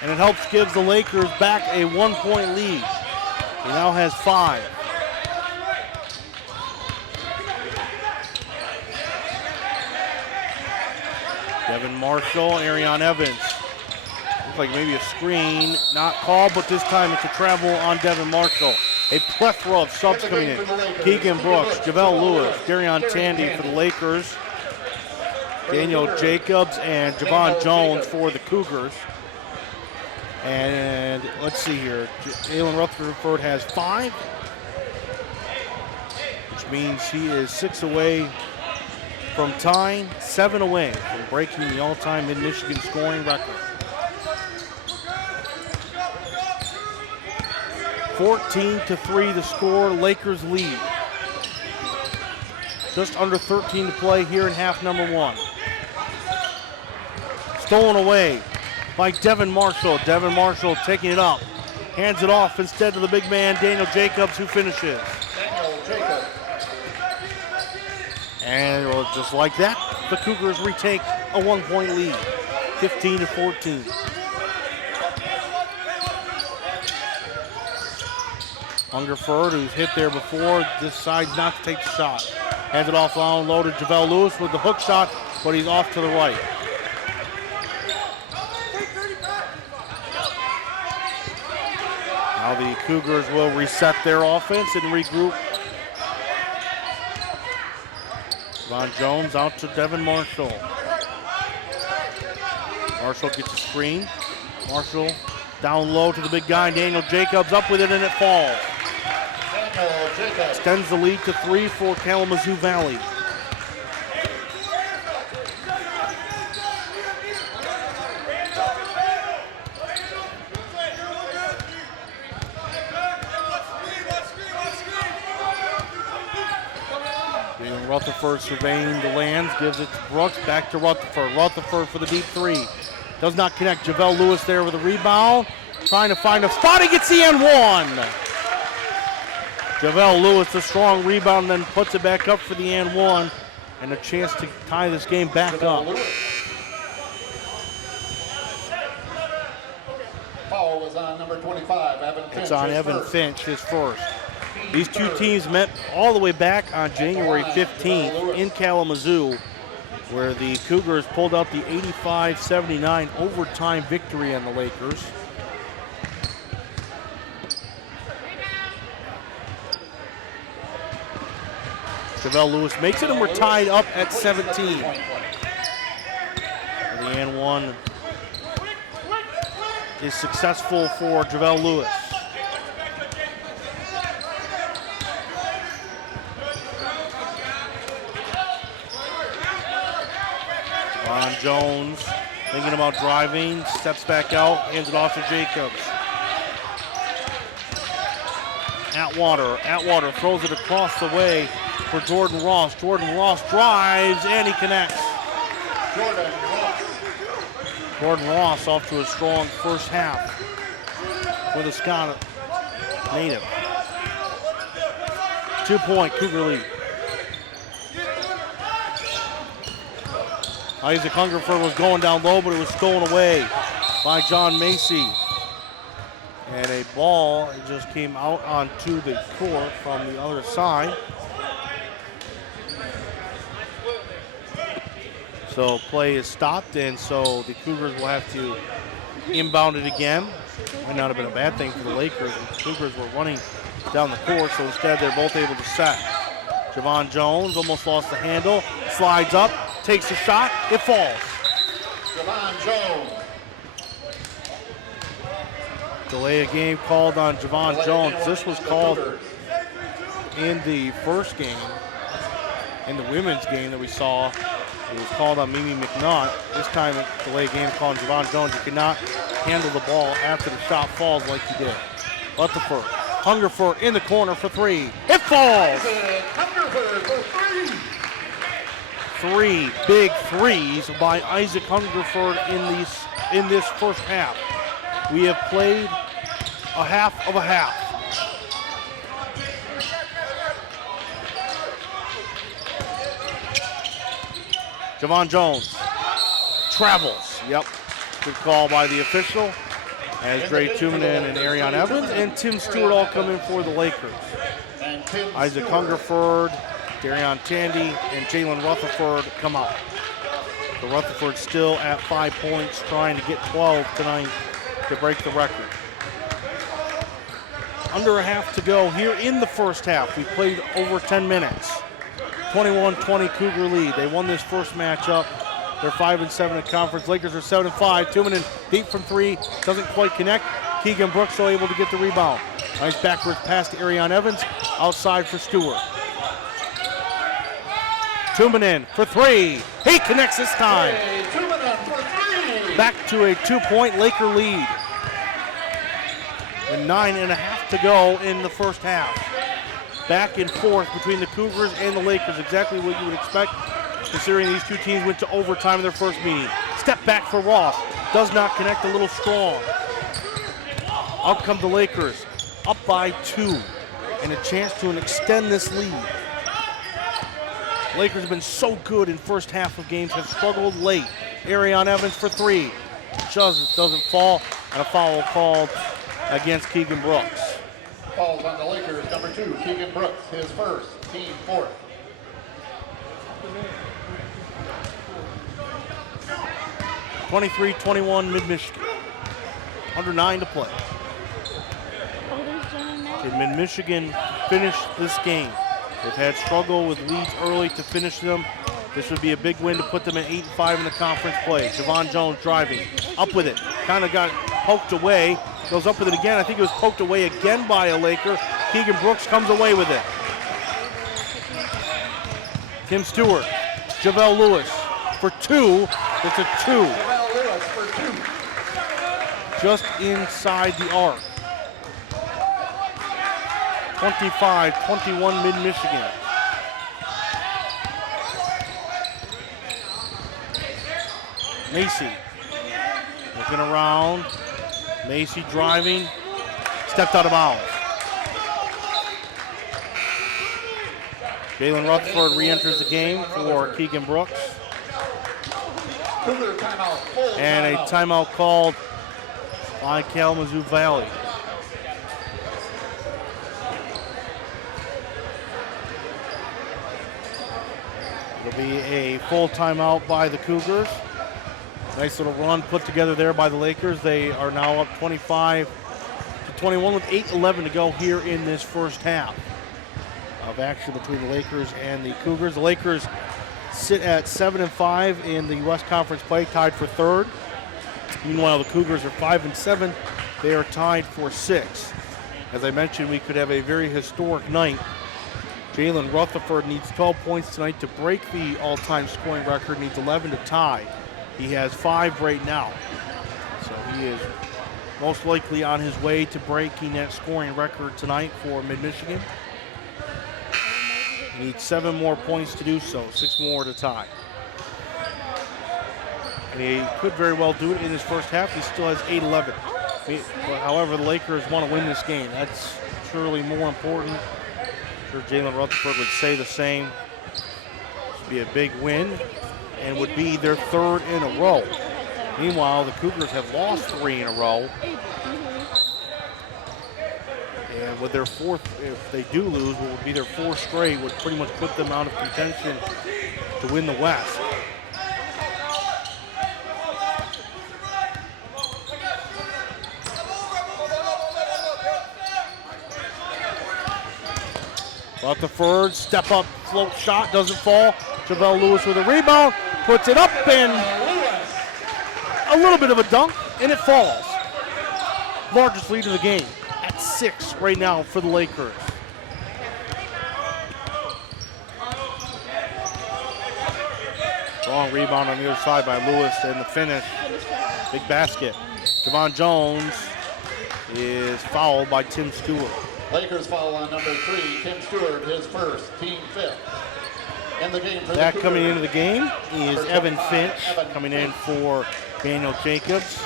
And it helps give the Lakers back a 1-point lead. He now has 5. Devin Marshall, Arion Evans. Looks like maybe a screen, not called, but this time it's a travel on Devin Marshall. A plethora of subs coming in. Keegan Brooks, Javale Lewis, Darion Tandy for the Lakers. Daniel Jacobs and Javon Jones for the Cougars. And let's see here. Jalen Rutherford has 5, which means he is 6 away from tying, 7 away from breaking the all-time Mid-Michigan scoring record. 14-3 the score, Lakers lead. Just under 13 to play here in half number 1. Stolen away by Devin Marshall. Devin Marshall taking it up. Hands it off instead to the big man, Daniel Jacobs, who finishes. And just like that, the Cougars retake a 1-point lead, 15-14. Hungerford, who's hit there before, decides not to take the shot. Hands it off down low to Javale Lewis with the hook shot, but he's off to the right. Now the Cougars will reset their offense and regroup. Javon Jones out to Devin Marshall. Marshall gets a screen. Marshall down low to the big guy, Daniel Jacobs, up with it, and it falls. Extends the lead to 3 for Kalamazoo Valley. Rutherford surveying the lands, gives it to Brooks, back to Rutherford. Rutherford for the deep 3. Does not connect. Javelle Lewis there with a rebound. Trying to find a spot. He gets the and one. Javelle Lewis, a strong rebound, then puts it back up for the and one. And a chance to tie this game back up. Foul was on number 25, Evan Finch. It's on Evan Finch, his first. These two teams met all the way back on January 15th in Kalamazoo, where the Cougars pulled out the 85-79 overtime victory on the Lakers. Javelle Lewis makes it, and we're tied up at 17. The and one is successful for Javelle Lewis. Ron Jones thinking about driving, steps back out, hands it off to Jacobs. Atwater throws it across the way for Jordan Ross. Jordan Ross drives and he connects. Jordan Ross off to a strong first half for the Scott native. 2-point Cougar lead. Isaac Hungerford was going down low, but it was stolen away by John Macy. And a ball just came out onto the court from the other side. So play is stopped, and so the Cougars will have to inbound it again. Might not have been a bad thing for the Lakers. The Cougars were running down the court, so instead they're both able to set. Javon Jones almost lost the handle, slides up, takes a shot, it falls. Javon Jones. Delay of game called on Javon Jones. This was called in the first game, in the women's game that we saw. It was called on Mimi McNutt. This time, delay game called on Javon Jones. You cannot handle the ball after the shot falls like you did. Rutherford, Hungerford in the corner for three. It falls! Hungerford for three. 3 big threes by Isaac Hungerford in this first half. We have played a half of a half. Javon Jones travels. Yep, good call by the official. As Dre Tumanen and Ariane Evans and Tim Stewart all come in for the Lakers. Isaac Hungerford, Darion Tandy, and Jalen Rutherford come out. So Rutherford still at 5 points, trying to get 12 tonight to break the record. Under a half to go here in the first half. We played over 10 minutes. 21-20 Cougar lead. They won this first matchup. They're 5-7 in conference. Lakers are 7-5. Tumanen deep from three, doesn't quite connect. Keegan Brooks still able to get the rebound. Nice backwards pass to Ariane Evans, outside for Stewart. Tumanen for three. He connects this time. Back to a 2-point Laker lead. And 9.5 to go in the first half. Back and forth between the Cougars and the Lakers. Exactly what you would expect, considering these two teams went to overtime in their first meeting. Step back for Ross. Does not connect, a little strong. Out come the Lakers, up by 2, and a chance to extend this lead. Lakers have been so good in first half of games, have struggled late. Ariane Evans for three. Doesn't fall, and a foul called against Keegan Brooks. Falls on the Lakers, number 2, Keegan Brooks, his first, team fourth. (23-21) Mid-Michigan. Under 9 to play. Can Mid-Michigan finish this game? They've had struggle with leads early to finish them. This would be a big win to put them at 8-5 in the conference play. Javon Jones driving, up with it. Kind of got poked away. Goes up with it again. I think it was poked away again by a Laker. Keegan Brooks comes away with it. Tim Stewart, Javelle Lewis for 2. It's a 2. Javelle Lewis for 2. Just inside the arc. 25-21 Mid-Michigan. Macy Looking around. Macy driving. Stepped out of bounds. Jalen Rutherford re-enters the game for Keegan Brooks. And a timeout called by Kalamazoo Valley. It'll be a full timeout by the Cougars. Nice little run put together there by the Lakers. They are now up 25-21 with 8:11 to go here in this first half of action between the Lakers and the Cougars. The Lakers sit at 7-5 in the West Conference play, tied for third. Meanwhile, the Cougars are 5-7. They are tied for sixth. As I mentioned, we could have a very historic night. Jalen Rutherford needs 12 points tonight to break the all-time scoring record, needs 11 to tie. He has 5 right now. So he is most likely on his way to breaking that scoring record tonight for Mid-Michigan. He needs 7 more points to do so, 6 more to tie. And he could very well do it in his first half. He still has 8-11. But however, the Lakers want to win this game. That's surely more important. I'm sure Jalen Rutherford would say the same. Should be a big win and would be their 3rd in a row. Meanwhile, the Cougars have lost 3 in a row. And with their 4th, if they do lose, what would be their 4th straight, would pretty much put them out of contention to win the West. Rutherford, step up, float shot, doesn't fall. Javelle Lewis with a rebound, puts it up and a little bit of a dunk, and it falls. Largest lead of the game at 6 right now for the Lakers. Strong rebound on the other side by Lewis, and the finish, big basket. Javon Jones is fouled by Tim Stewart. Lakers foul on number 3, Tim Stewart, his first, team 5th. In the game for that the coming into the game is Evan Finch, coming in for Daniel Jacobs.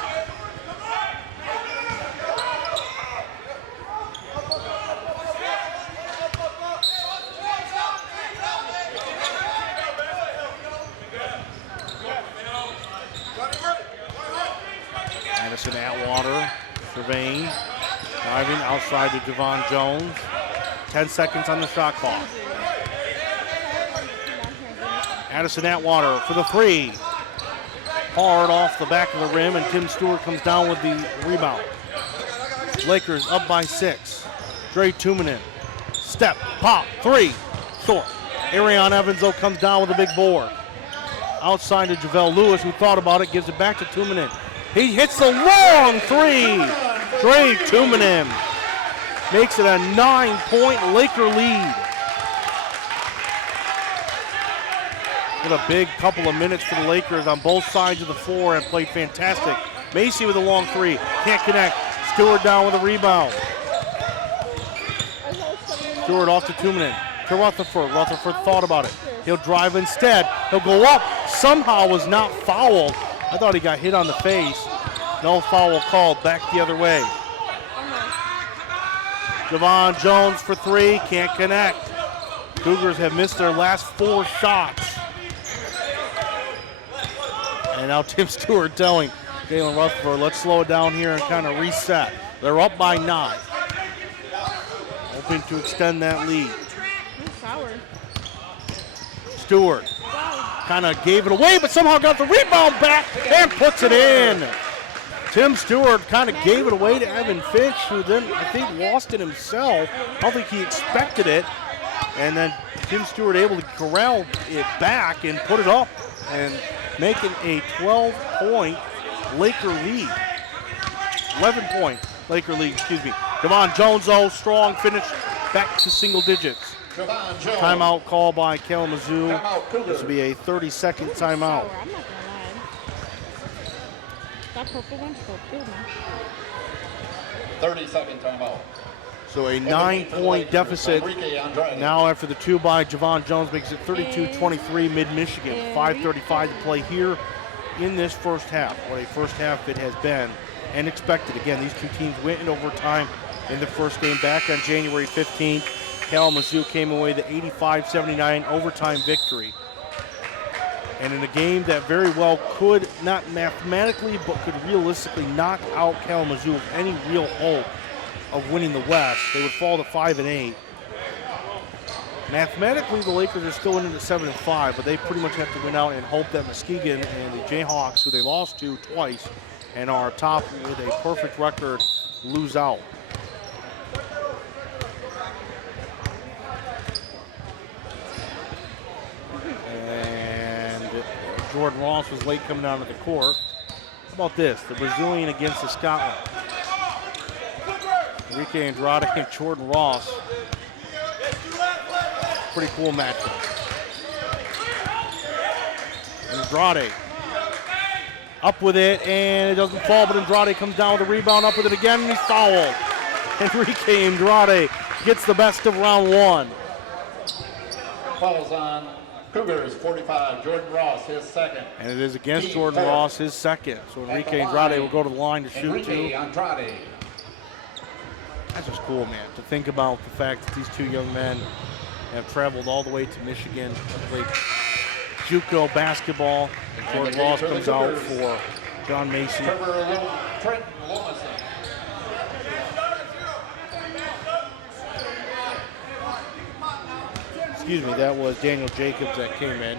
Addison Atwater surveying, driving outside to Javon Jones. 10 seconds on the shot clock. Addison Atwater for the 3. Hard off the back of the rim, and Tim Stewart comes down with the rebound. Lakers up by 6. Dre Tumanen. Step, pop, 3. Short. Arion Evans, though, comes down with a big board. Outside to Javelle Lewis, who thought about it, gives it back to Tumanen. He hits the long 3. Dre Tumanen makes it a 9-point Laker lead. What a big couple of minutes for the Lakers on both sides of the floor and played fantastic. Macy with a long 3, can't connect. Stewart down with a rebound. Stewart off to Tumanen, to Rutherford. Rutherford thought about it. He'll drive instead. He'll go up. Somehow was not fouled. I thought he got hit on the face. No foul called, back the other way. Javon Jones for 3, can't connect. Cougars have missed their last 4 shots. And now Tim Stewart telling Jalen Rutherford, let's slow it down here and kind of reset. They're up by 9. Hoping to extend that lead. Stewart kind of gave it away, but somehow got the rebound back and puts it in. Tim Stewart kind of gave it away to Evan Finch, who then I think lost it himself. I don't think he expected it. And then Tim Stewart able to corral it back and put it up and making a 12-point Laker lead. 11-point Laker lead, excuse me. Javon Jones, though, strong finish back to single digits. Timeout call by Kalamazoo. This will be a 30-second timeout. I'm not gonna lie. That purple one's so cute, man. 30-second timeout. So a 9-point deficit now after the 2 by Javon Jones makes it 32-23 Mid-Michigan. 5:35 to play here in this first half. What a first half it has been, and expected. Again, these two teams went in overtime in the first game back on January 15th. Kalamazoo came away with the 85-79 overtime victory. And in a game that very well could, not mathematically, but could realistically knock out Kalamazoo with any real hope of winning the West, they would fall to 5-8. Mathematically, the Lakers are still in at 7-5, but they pretty much have to win out and hope that Muskegon and the Jayhawks, who they lost to twice and are top with a perfect record, lose out. And Jordan Ross was late coming down to the court. How about this? The Brazilian against the Scotland. Enrique Andrade and Jordan Ross. Pretty cool matchup. Andrade up with it, and it doesn't fall, but Andrade comes down with a rebound, up with it again, and he's fouled. Enrique Andrade gets the best of round one. Fouls on Cougars, 45, Jordan Ross, his second. And it is against Jordan Ross, his second. So Enrique Andrade will go to the line to shoot too. Andrade. That's just cool, man, to think about the fact that these two young men have traveled all the way to Michigan to play JUCO basketball. And Jordan Ross comes out for John Macy. Excuse me, that was Daniel Jacobs that came in.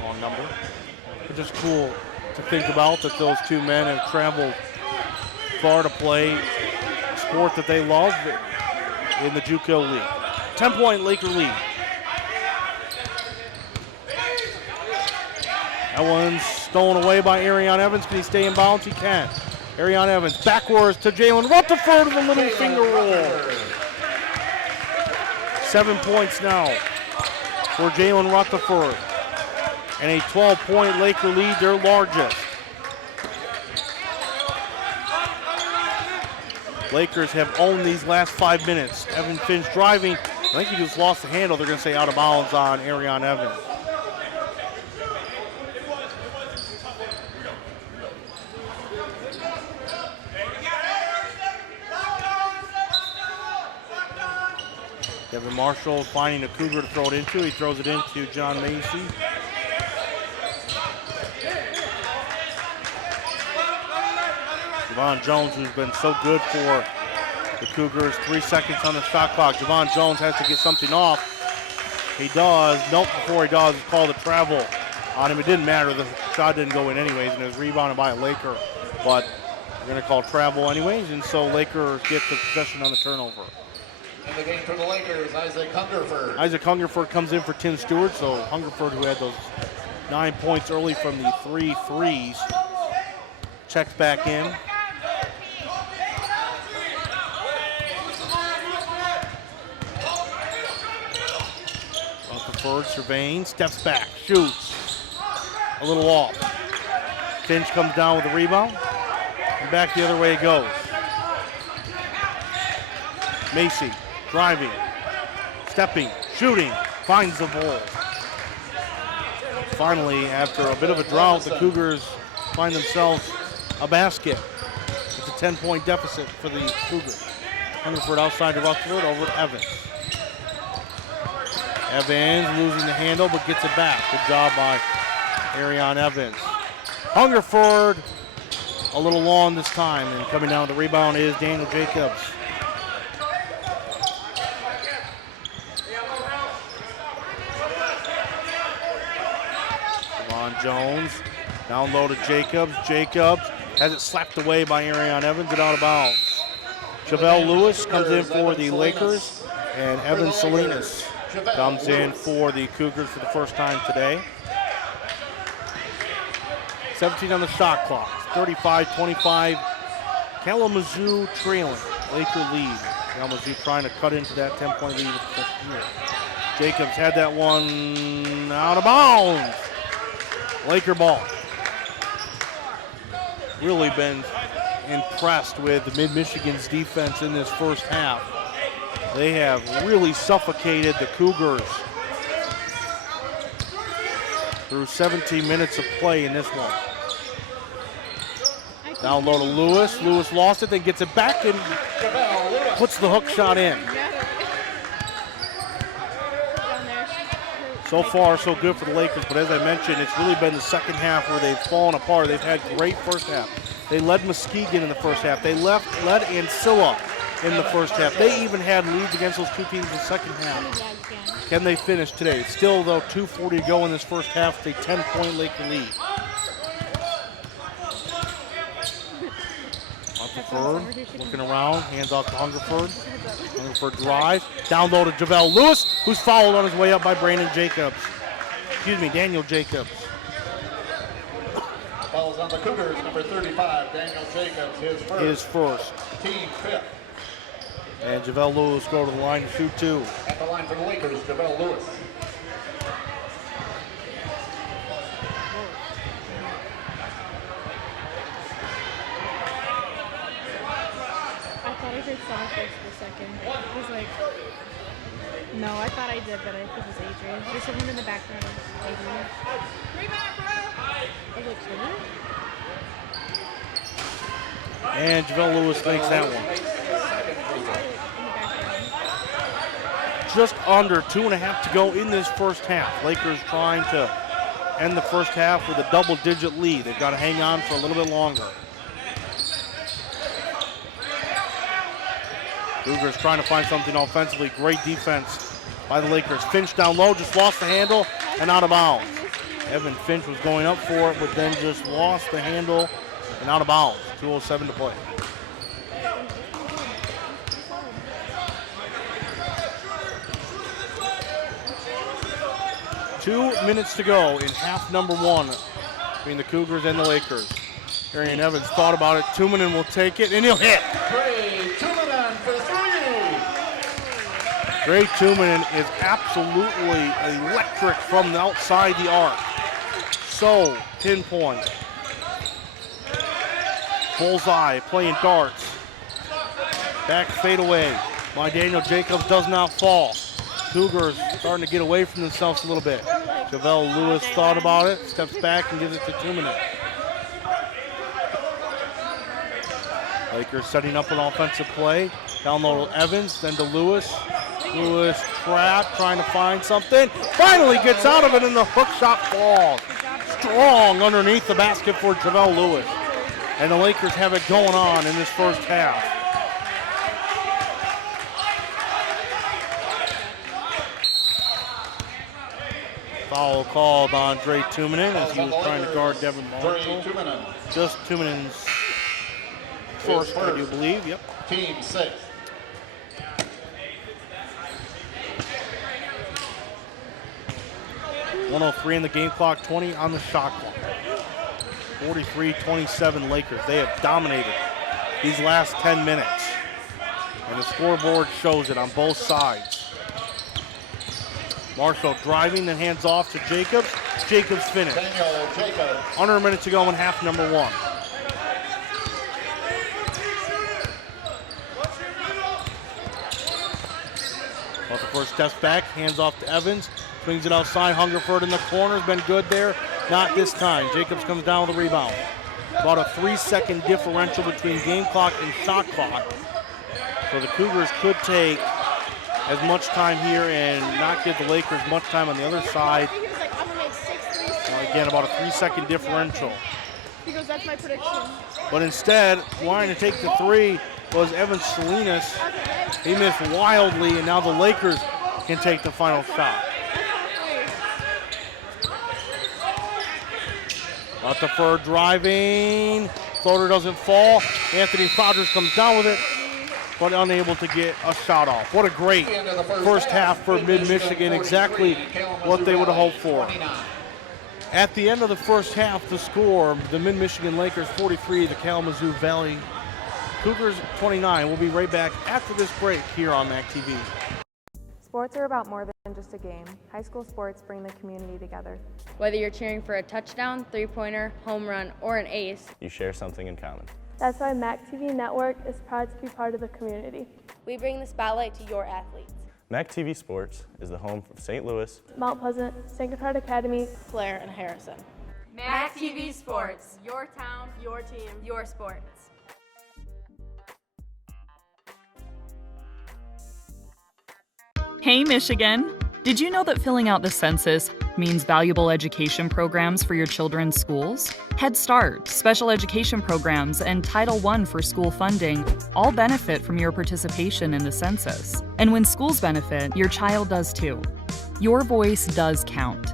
Wrong number. But just cool to think about that those two men have traveled far to play a sport that they love in the JUCO League. 10-point Laker lead. That one's stolen away by Arion Evans. Can he stay in bounds? He can. Arion Evans backwards to Jalen Rutherford with a little finger roll. 7 points now for Jalen Rutherford. And a 12-point Laker lead, their largest. Lakers have owned these last 5 minutes. Evan Finch driving. I think he just lost the handle. They're going to say out of bounds on Arion Evans. Devin Marshall finding a Cougar to throw it into. He throws it into John Macy. Javon Jones, who's been so good for the Cougars. 3 seconds on the shot clock. Javon Jones has to get something off. He does. Nope, before he does, it's called a travel on him. It didn't matter. The shot didn't go in anyways, and it was rebounded by a Laker. But we're going to call travel anyways, and so Lakers get the possession on the turnover. In the game for the Lakers, Isaac Hungerford. Isaac Hungerford comes in for Tim Stewart. So Hungerford, who had those 9 points early from the 3 threes, checks back in. Rutherford surveying, steps back, shoots. A little off. Finch comes down with the rebound. And back the other way it goes. Macy driving, stepping, shooting, finds the ball. Finally, after a bit of a drought, the Cougars find themselves a basket. It's a 10-point deficit for the Cougars. Hungerford outside to Rutherford, over to Evans. Evans losing the handle, but gets it back. Good job by Arion Evans. Hungerford a little long this time, and coming down the rebound is Daniel Jacobs. Jones, down low to Jacobs. Jacobs has it slapped away by Arion Evans and out of bounds. Chevelle Lewis comes in for the Lakers, and Evan Salinas comes in for the Cougars for the first time today. 17 on the shot clock. 35-25. Kalamazoo trailing. Laker lead. Kalamazoo trying to cut into that 10-point lead this year. Jacobs had that one out of bounds. Laker ball. Really been impressed with the Mid-Michigan's defense in this first half. They have really suffocated the Cougars. through 17 minutes of play in this one. Down low to Lewis. Lewis lost it, then gets it back and puts the hook shot in. So far, so good for the Lakers, but as I mentioned, it's really been the second half where they've fallen apart. They've had great first half. They led Muskegon in the first half. They led Ancilla in the first half. They even had leads against those two teams in the second half. Can they finish today? Still, though, 2:40 to go in this first half, with a 10-point Laker lead. Hungerford looking around, hands off to Hungerford. Hungerford drives, down low to Javel Lewis, who's fouled on his way up by Brandon Jacobs. Excuse me, Daniel Jacobs. Fouls on the Cougars, number 35, Daniel Jacobs, his first. Team fifth. And Javel Lewis go to the line to shoot two. At the line for the Lakers, Javel Lewis. I heard someone first for a second. I was like, no, I thought I did, but I think it was Adrian. There's someone in the background. Adrian. I was like, sure? And Javel Lewis makes that one. Just under 2.5 to go in this first half. Lakers trying to end the first half with a double-digit lead. They've got to hang on for a little bit longer. Cougars trying to find something offensively. Great defense by the Lakers. Finch down low, just lost the handle and out of bounds. Evan Finch was going up for it, but then just lost the handle and out of bounds. 2:07 to play. Two minutes to go in half number one between the Cougars and the Lakers. Arian Evans thought about it. Tumanen will take it, and he'll hit. Gray Tumanen is absolutely electric from the outside the arc. So pinpoint. Bullseye, playing darts. Back fadeaway by Daniel Jacobs does not fall. Cougars starting to get away from themselves a little bit. Javel Lewis thought about it, steps back and gives it to Tumanen. Lakers setting up an offensive play. Down low to Evans, then to Lewis. Lewis trapped, trying to find something. Finally gets out of it and the hook shot falls. Strong underneath the basket for Javel Lewis. And the Lakers have it going on in this first half. Foul called on Dre Tumanen as he was trying to guard Devin Marshall. Just Tumanen's first, I do believe. Yep. Team 6. .103 in the game clock, 20 on the shot clock. 43-27 Lakers. They have dominated these last 10 minutes. And the scoreboard shows it on both sides. Marshall driving, then hands off to Jacobs. Jacobs finished. Under a minute to go in half number one. Rutherford steps back, hands off to Evans. Swings it outside. Hungerford in the corner has been good there. Not this time. Jacobs comes down with a rebound. About a 3-second differential between game clock and shot clock. So the Cougars could take as much time here and not give the Lakers much time on the other side. Again, about a 3-second differential. Because that's my prediction. But instead, wanting to take the three was Evan Salinas. He missed wildly, and now the Lakers can take the final shot. Rutherford driving. Floater doesn't fall. Anthony Rogers comes down with it, but unable to get a shot off. What a great first half for Mid-Michigan. Exactly what they would have hoped for. At the end of the first half, the score, the Mid-Michigan Lakers 43, the Kalamazoo Valley Cougars 29. We'll be right back after this break here on MAC TV. Sports are about more than just a game. High school sports bring the community together. Whether you're cheering for a touchdown, three-pointer, home run, or an ace, you share something in common. That's why MAC TV Network is proud to be part of the community. We bring the spotlight to your athletes. MAC TV Sports is the home of St. Louis, Mount Pleasant, Sacred Heart Academy, Claire, and Harrison. MAC TV Sports. Your town, your team, your sports. Hey, Michigan! Did you know that filling out the census means valuable education programs for your children's schools? Head Start, special education programs, and Title I for school funding all benefit from your participation in the census. And when schools benefit, your child does too. Your voice does count.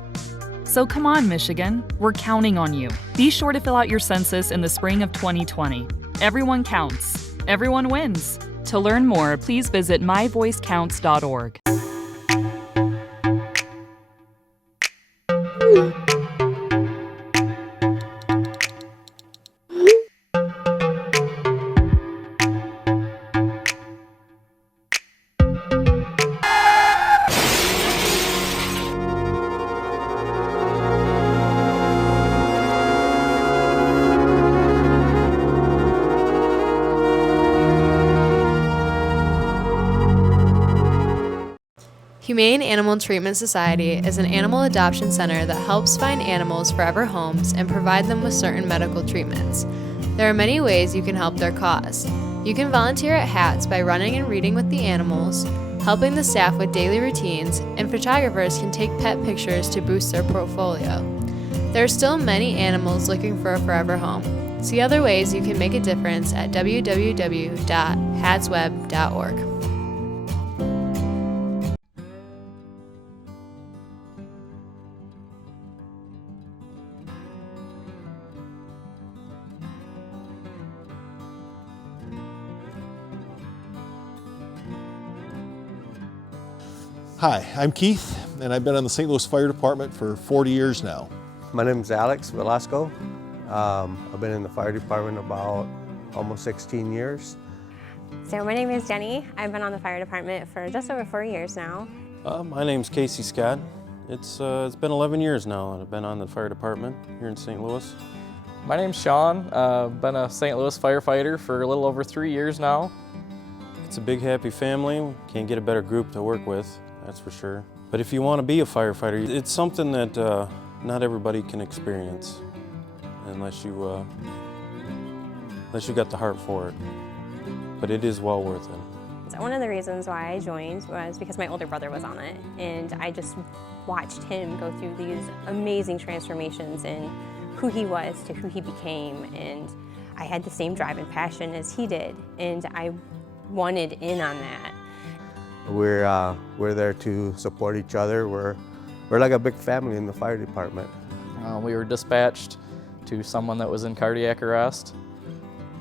So come on, Michigan, we're counting on you. Be sure to fill out your census in the spring of 2020. Everyone counts. Everyone wins. To learn more, please visit myvoicecounts.org. Humane Animal Treatment Society is an animal adoption center that helps find animals forever homes and provide them with certain medical treatments. There are many ways you can help their cause. You can volunteer at HATS by running and reading with the animals, helping the staff with daily routines, and photographers can take pet pictures to boost their portfolio. There are still many animals looking for a forever home. See other ways you can make a difference at www.hatsweb.org. Hi, I'm Keith, and I've been on the St. Louis Fire Department for 40 years now. My name is Alex Velasco. I've been in the fire department about almost 16 years. So my name is Jenny. I've been on the fire department for just over 4 years now. My name's Casey Scott. It's been 11 years now that I've been on the fire department here in St. Louis. My name's Sean. I've been a St. Louis firefighter for a little over 3 years now. It's a big, happy family. Can't get a better group to work with, that's for sure. But if you want to be a firefighter, it's something that not everybody can experience unless you got the heart for it. But it is well worth it. So one of the reasons why I joined was because my older brother was on it, and I just watched him go through these amazing transformations in who he was to who he became, and I had the same drive and passion as he did, and I wanted in on that. We're there to support each other. We're like a big family in the fire department. We were dispatched to someone that was in cardiac arrest,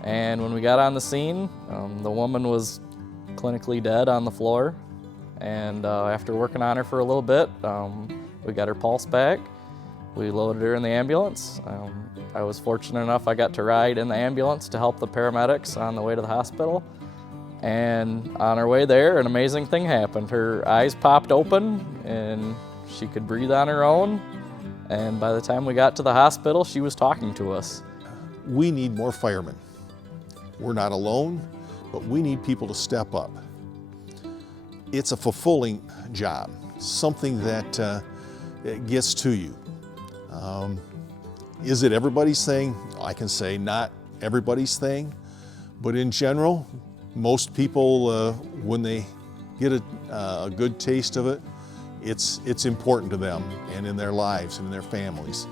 and when we got on the scene, the woman was clinically dead on the floor, and after working on her for a little bit, we got her pulse back. We loaded her in the ambulance. I was fortunate enough I got to ride in the ambulance to help the paramedics on the way to the hospital. And on our way there, an amazing thing happened. Her eyes popped open and she could breathe on her own. And by the time we got to the hospital, she was talking to us. We need more firemen. We're not alone, but we need people to step up. It's a fulfilling job, something that gets to you. Is it everybody's thing? I can say not everybody's thing, but in general, most people, when they get a good taste of it, it's important to them and in their lives and in their families.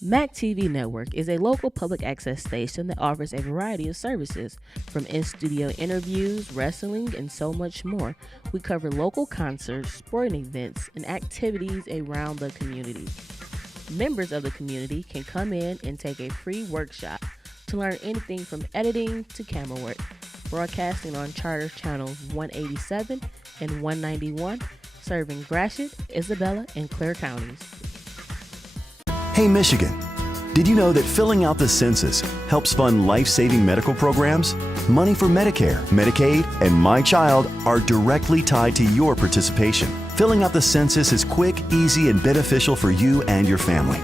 MAC TV Network is a local public access station that offers a variety of services, from in-studio interviews, wrestling, and so much more. We cover local concerts, sporting events, and activities around the community. Members of the community can come in and take a free workshop to learn anything from editing to camera work. Broadcasting on Charter Channels 187 and 191, serving Gratiot, Isabella, and Clare counties. Hey, Michigan, did you know that filling out the census helps fund life-saving medical programs? Money for Medicare, Medicaid, and My Child are directly tied to your participation. Filling out the census is quick, easy, and beneficial for you and your family.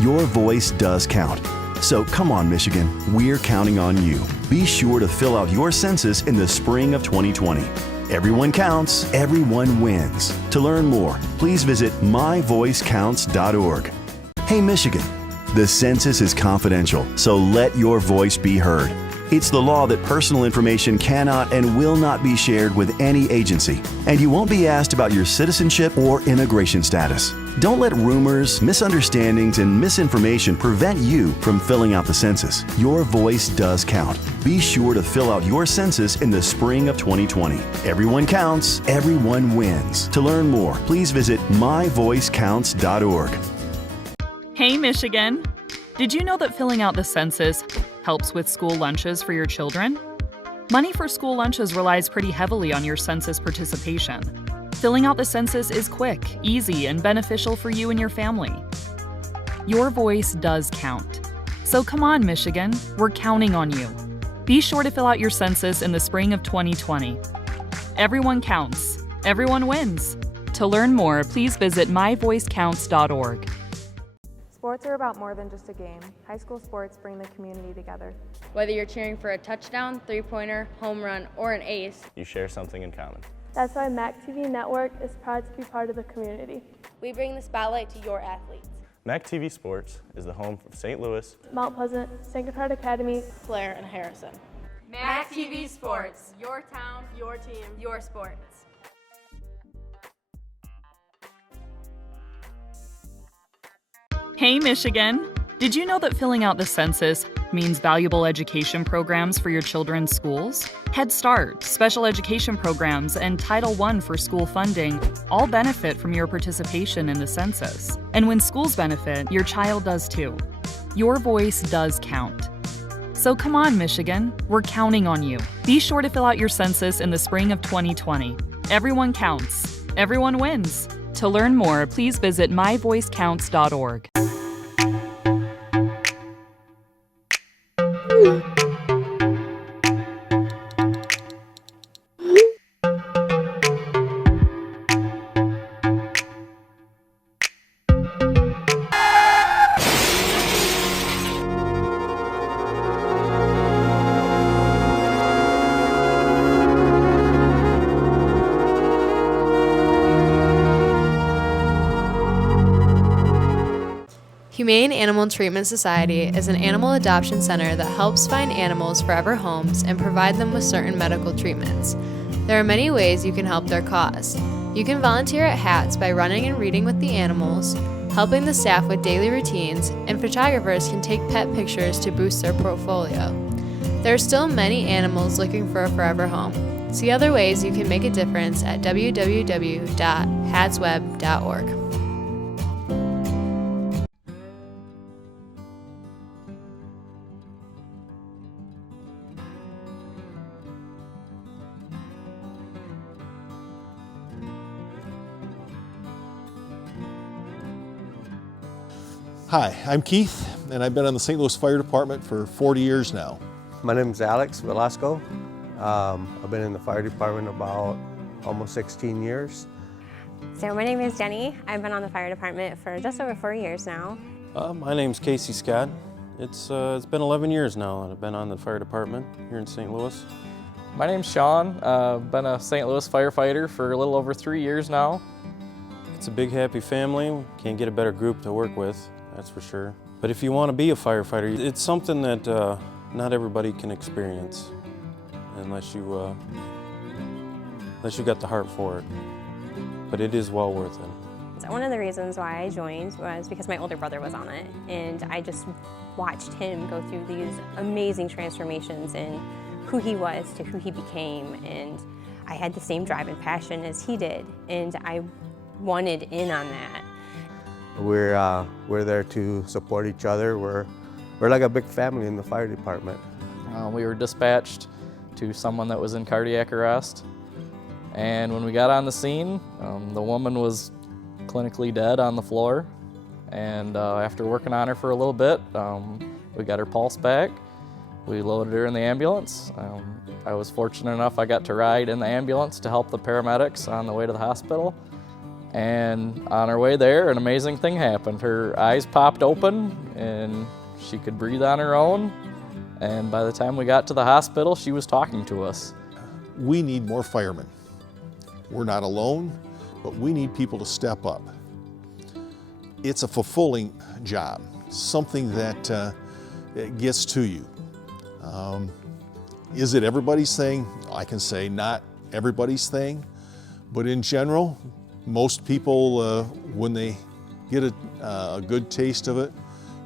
Your voice does count. So come on, Michigan, we're counting on you. Be sure to fill out your census in the spring of 2020. Everyone counts, everyone wins. To learn more, please visit myvoicecounts.org. Hey, Michigan, the census is confidential, so let your voice be heard. It's the law that personal information cannot and will not be shared with any agency, and you won't be asked about your citizenship or immigration status. Don't let rumors, misunderstandings, and misinformation prevent you from filling out the census. Your voice does count. Be sure to fill out your census in the spring of 2020. Everyone counts, everyone wins. To learn more, please visit myvoicecounts.org. Hey, Michigan! Did you know that filling out the census helps with school lunches for your children? Money for school lunches relies pretty heavily on your census participation. Filling out the census is quick, easy, and beneficial for you and your family. Your voice does count. So come on, Michigan, we're counting on you. Be sure to fill out your census in the spring of 2020. Everyone counts. Everyone wins. To learn more, please visit myvoicecounts.org. Sports are about more than just a game. High school sports bring the community together. Whether you're cheering for a touchdown, three-pointer, home run, or an ace, You share something in common. That's why MAC TV Network is proud to be part of the community. We bring the spotlight to your athletes. MAC TV Sports is the home of St. Louis, Mount Pleasant, St. Gotthard Academy, Claire and Harrison. MAC TV Sports. Your town, your team, your sports. Hey, Michigan! Did you know that filling out the census means valuable education programs for your children's schools? Head Start, special education programs, and Title I for school funding all benefit from your participation in the census. And when schools benefit, your child does too. Your voice does count. So come on, Michigan, we're counting on you. Be sure to fill out your census in the spring of 2020. Everyone counts. Everyone wins. To learn more, please visit myvoicecounts.org. Humane Animal Treatment Society is an animal adoption center that helps find animals forever homes and provide them with certain medical treatments. There are many ways you can help their cause. You can volunteer at HATS by running and reading with the animals, helping the staff with daily routines, and photographers can take pet pictures to boost their portfolio. There are still many animals looking for a forever home. See other ways you can make a difference at www.hatsweb.org. Hi, I'm Keith, and I've been on the St. Louis Fire Department for 40 years now. My name is Alex Velasco. I've been in the fire department about almost 16 years. So my name is Jenny. I've been on the fire department for just over 4 years now. My name's Casey Scott. It's been 11 years now that I've been on the fire department here in St. Louis. My name's Sean. I've been a St. Louis firefighter for a little over 3 years now. It's a big happy family. Can't get a better group to work with, that's for sure. But if you want to be a firefighter, it's something that not everybody can experience unless you got the heart for it. But it is well worth it. So one of the reasons why I joined was because my older brother was on it, and I just watched him go through these amazing transformations in who he was to who he became, and I had the same drive and passion as he did, and I wanted in on that. We're there to support each other. We're like a big family in the fire department. We were dispatched to someone that was in cardiac arrest, and when we got on the scene, the woman was clinically dead on the floor, and after working on her for a little bit, we got her pulse back. We loaded her in the ambulance. I was fortunate enough I got to ride in the ambulance to help the paramedics on the way to the hospital. And on our way there, an amazing thing happened. Her eyes popped open and she could breathe on her own. And by the time we got to the hospital, she was talking to us. We need more firemen. We're not alone, but we need people to step up. It's a fulfilling job, something that gets to you. Is it everybody's thing? I can say not everybody's thing, but in general, most people, when they get a good taste of it,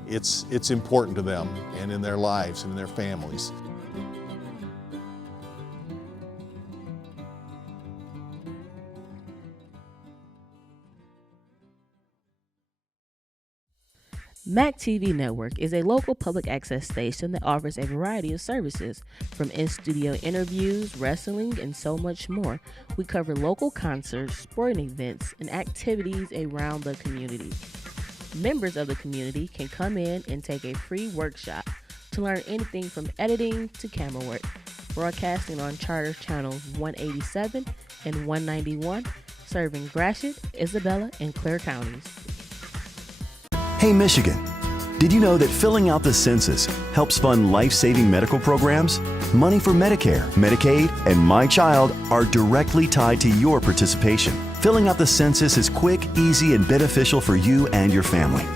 it's important to them and in their lives and in their families. MAC TV Network is a local public access station that offers a variety of services, from in-studio interviews, wrestling, and so much more. We cover local concerts, sporting events, and activities around the community. Members of the community can come in and take a free workshop to learn anything from editing to camera work. Broadcasting on Charter Channels 187 and 191, serving Gratiot, Isabella, and Clare counties. Hey Michigan, did you know that filling out the census helps fund life-saving medical programs? Money for Medicare, Medicaid, and My Child are directly tied to your participation. Filling out the census is quick, easy, and beneficial for you and your family.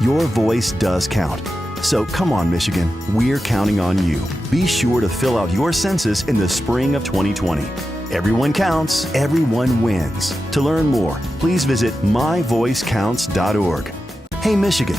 Your voice does count. So come on, Michigan, we're counting on you. Be sure to fill out your census in the spring of 2020. Everyone counts, everyone wins. To learn more, please visit myvoicecounts.org. Hey Michigan,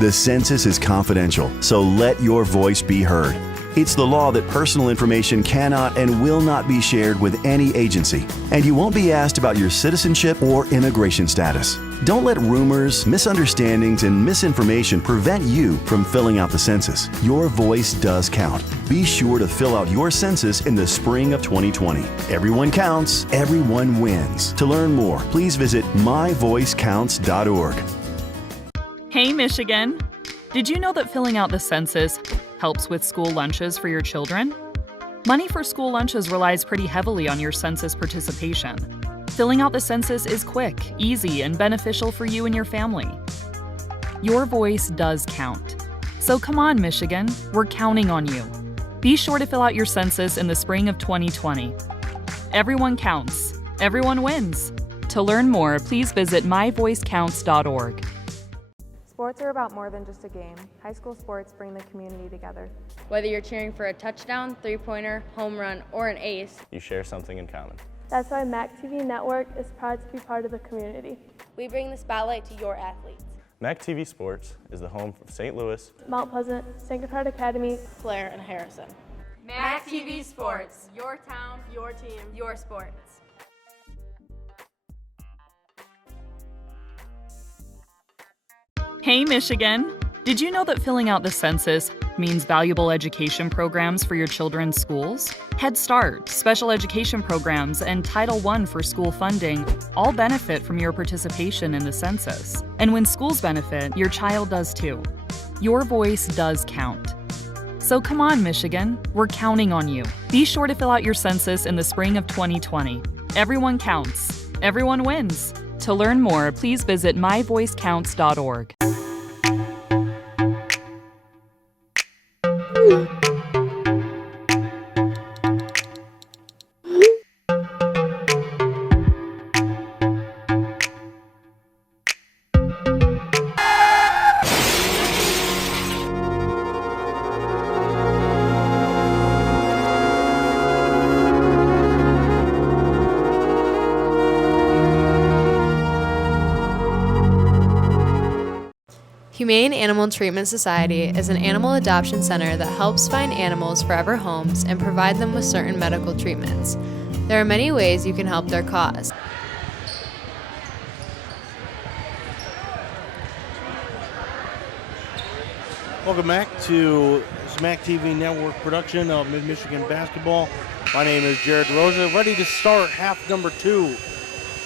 the census is confidential, so let your voice be heard. It's the law that personal information cannot and will not be shared with any agency, and you won't be asked about your citizenship or immigration status. Don't let rumors, misunderstandings, and misinformation prevent you from filling out the census. Your voice does count. Be sure to fill out your census in the spring of 2020. Everyone counts, everyone wins. To learn more, please visit myvoicecounts.org. Hey Michigan! Did you know that filling out the census helps with school lunches for your children? Money for school lunches relies pretty heavily on your census participation. Filling out the census is quick, easy, and beneficial for you and your family. Your voice does count. So come on, Michigan, we're counting on you. Be sure to fill out your census in the spring of 2020. Everyone counts. Everyone wins. To learn more, please visit myvoicecounts.org. Sports are about more than just a game. High school sports bring the community together. Whether you're cheering for a touchdown, three-pointer, home run, or an ace, you share something in common. That's why MAC TV Network is proud to be part of the community. We bring the spotlight to your athletes. MAC TV Sports is the home of St. Louis, Mount Pleasant, St. Gotthard Academy, Clare, and Harrison. MAC TV Sports. Your town, your team, your sports. Hey Michigan! Did you know that filling out the census means valuable education programs for your children's schools? Head Start, special education programs, and Title I for school funding all benefit from your participation in the census. And when schools benefit, your child does too. Your voice does count. So come on, Michigan, we're counting on you. Be sure to fill out your census in the spring of 2020. Everyone counts. Everyone wins. To learn more, please visit myvoicecounts.org. Humane Animal Treatment Society is an animal adoption center that helps find animals forever homes and provide them with certain medical treatments. There are many ways you can help their cause. Welcome back to MAC TV Network production of Mid-Michigan basketball. My name is Jared DeRosa, ready to start half number 2.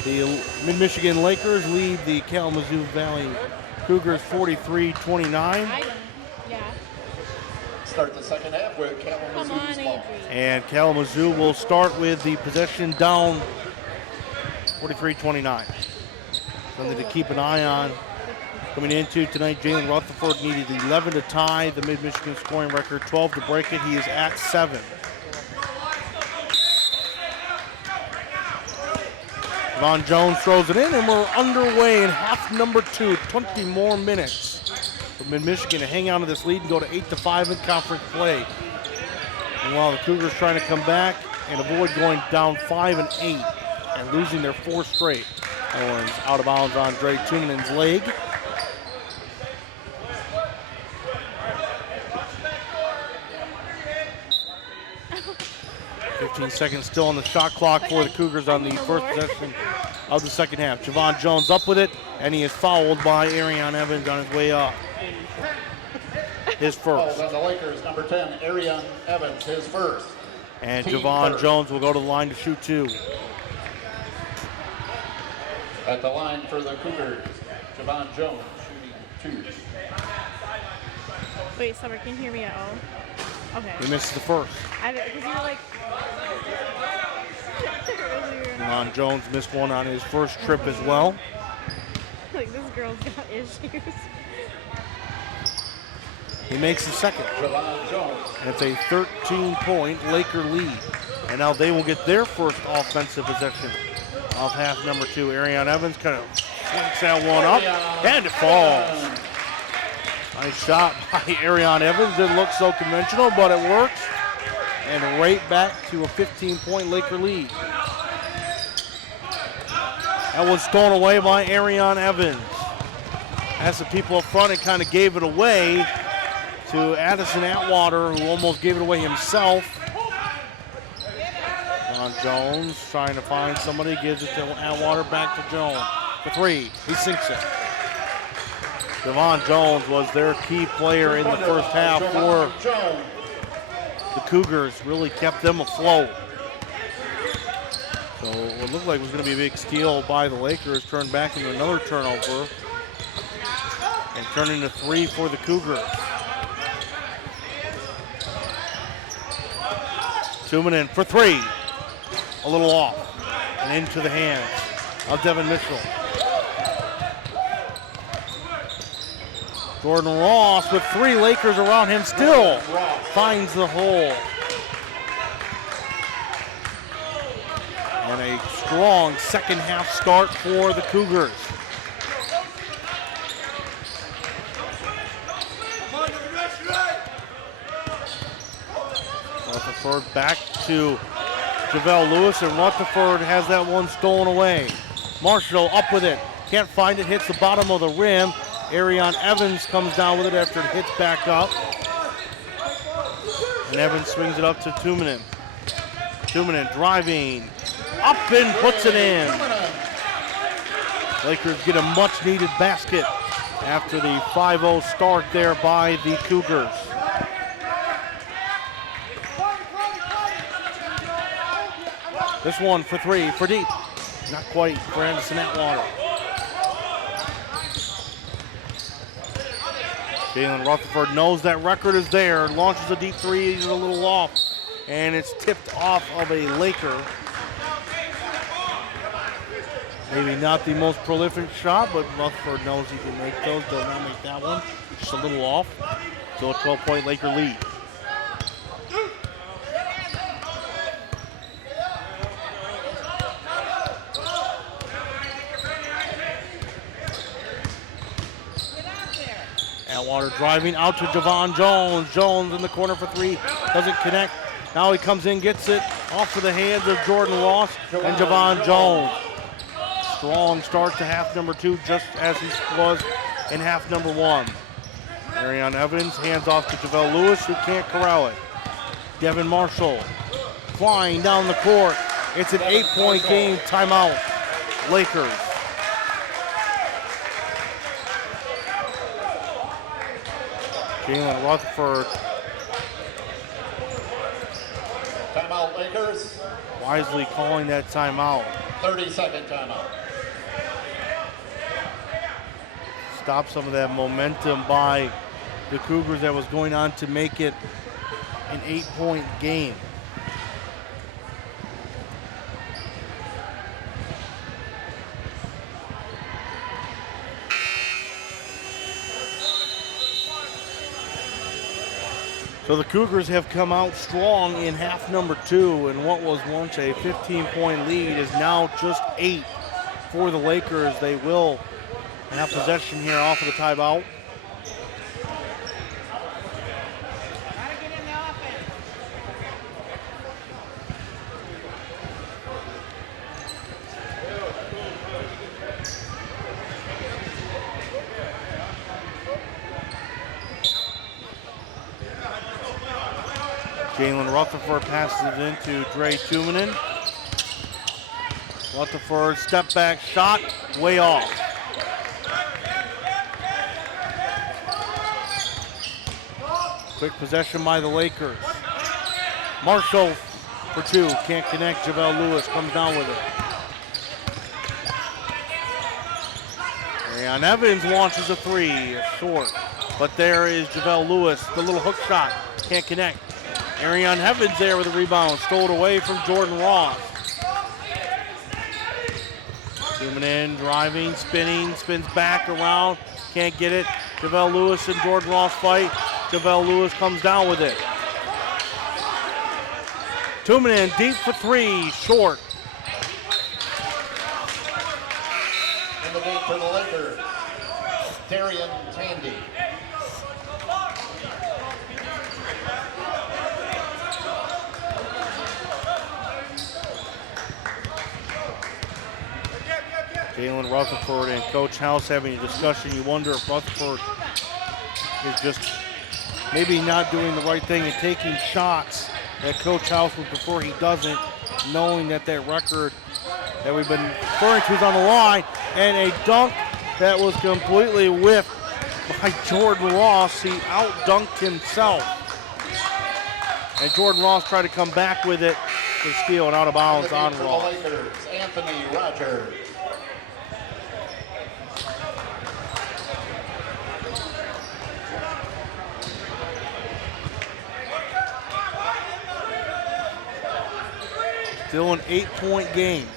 The Mid-Michigan Lakers lead the Kalamazoo Valley Cougars 43-29. Start the second half with Kalamazoo's ball. And Kalamazoo will start with the possession down 43-29. Something to keep an eye on. Coming into tonight, Jalen Rutherford needed 11 to tie the Mid-Michigan scoring record, 12 to break it. He is at 7. Javon Jones throws it in, and we're underway in half number 2. 20 more minutes for Mid-Michigan to hang on to this lead and go to 8-5 in conference play. And while the Cougars trying to come back and avoid going down 5 and 8 and losing their 4th straight. That one's out of bounds on Dre Tumanen's leg. 15 seconds still on the shot clock for the Cougars on the first possession of the second half. Javon Jones up with it, and he is fouled by Arion Evans on his way up. His first. On the Lakers, number 10, Arion Evans, his first. And Javon Jones will go to the line to shoot 2. At the line for the Cougars, Javon Jones shooting 2. Wait, Summer, can you hear me at all? Okay. He misses the first. Because you were like... Javon Jones missed one on his first trip as well. Like, this girl's got issues. He makes the second. Javon Jones. And it's a 13-point Laker lead. And now they will get their first offensive possession of half number 2. Arion Evans kind of swings that one up, and it falls. Nice shot by Arion Evans. Didn't look so conventional, but it works. And right back to a 15-point Laker lead. That was stolen away by Arion Evans. As the people up front, it kind of gave it away to Addison Atwater, who almost gave it away himself. Jones trying to find somebody, gives it to Atwater, back to Jones for 3. He sinks it. Javon Jones was their key player in the first half for the Cougars, really kept them afloat. So what looked like it was going to be a big steal by the Lakers turned back into another turnover and turned into 3 for the Cougars. Tumanen for 3. A little off and into the hands of Devin Mitchell. Jordan Ross with 3 Lakers around him still finds the hole. And a strong second half start for the Cougars. Rutherford back to JaVale Lewis, and Rutherford has that one stolen away. Marshall up with it. Can't find it, hits the bottom of the rim. Arion Evans comes down with it after it hits back up. And Evans swings it up to Tumanen. Tumanen driving up and puts it in. Lakers get a much needed basket after the 5-0 start there by the Cougars. This one for 3, for deep. Not quite for Anderson Atwater. Jalen Rutherford knows that record is there, launches a deep 3, he's a little off, and it's tipped off of a Laker. Maybe not the most prolific shot, but Rutherford knows he can make those, does not make that one. Just a little off. So a 12-point Laker lead. Atwater driving out to Javon Jones. Jones in the corner for 3. Doesn't connect. Now he comes in, gets it off of the hands of Jordan Ross and Javon Jones. Strong start to half number 2, just as he was in half number 1. Arion Evans hands off to JaVale Lewis, who can't corral it. Devin Marshall flying down the court. It's an 8-point game. Timeout. Lakers. Jalen Rutherford. Timeout, Lakers. Wisely calling that timeout. 30-second timeout. Stop some of that momentum by the Cougars that was going on to make it an 8-point game. So the Cougars have come out strong in half number 2, and what was once a 15-point lead is now just 8 for the Lakers. They will have possession here off of the timeout. Jalen Rutherford passes it into Dre Tumanen. Rutherford step back shot, way off. Quick possession by the Lakers. Marshall for 2, can't connect. JaVale Lewis comes down with it. And Evans launches a 3, short. But there is JaVale Lewis, the little hook shot, can't connect. Arion Evans there with a rebound, stole it away from Jordan Ross. Zooming in, driving, spinning, spins back around, can't get it. JaVale Lewis and Jordan Ross fight. JaVale Lewis comes down with it. Tumanen deep for 3, short. In the game for the Lakers, Darian Tandy. Jalen Rutherford and Coach House having a discussion. You wonder if Rutherford is just maybe not doing the right thing and taking shots that Coach House would prefer he doesn't, knowing that that record that we've been referring to is on the line, and a dunk that was completely whiffed by Jordan Ross. He out-dunked himself. And Jordan Ross tried to come back with it to steal and out of bounds on Ross. Lakers, Anthony Rogers. Still an 8-point game.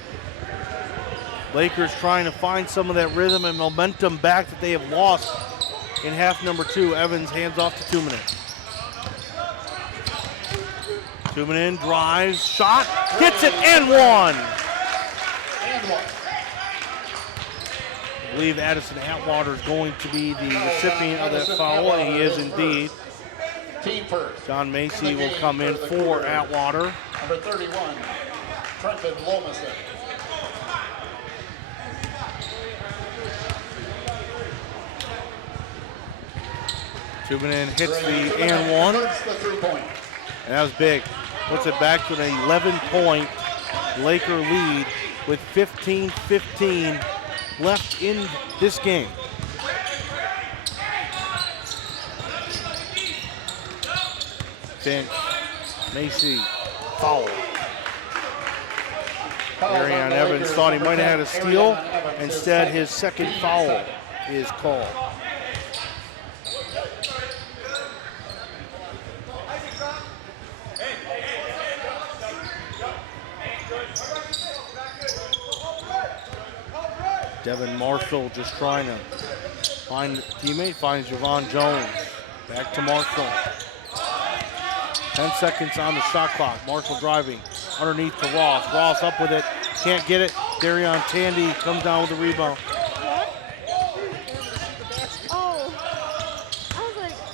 Lakers trying to find some of that rhythm and momentum back that they have lost in half number 2. Evans hands off to Tumanen. Tumanen drives, shot, gets it, and one. I believe Addison Atwater is going to be the recipient of that foul, and he is indeed. John Macy will come in for Atwater. Number 31, Trenton Lomason. Tumanen hits the and one. And that was big. Puts it back to an 11-point Laker lead with 15-15 left in this game. Finch, Macy, foul. Arion Evans thought he might have had a steal. Instead, his second foul is called. Devin Marshall just trying to find a teammate, finds Javon Jones. Back to Marshall. 10 seconds on the shot clock. Marshall driving underneath to Ross. Ross up with it, can't get it. Darion Tandy comes down with the rebound.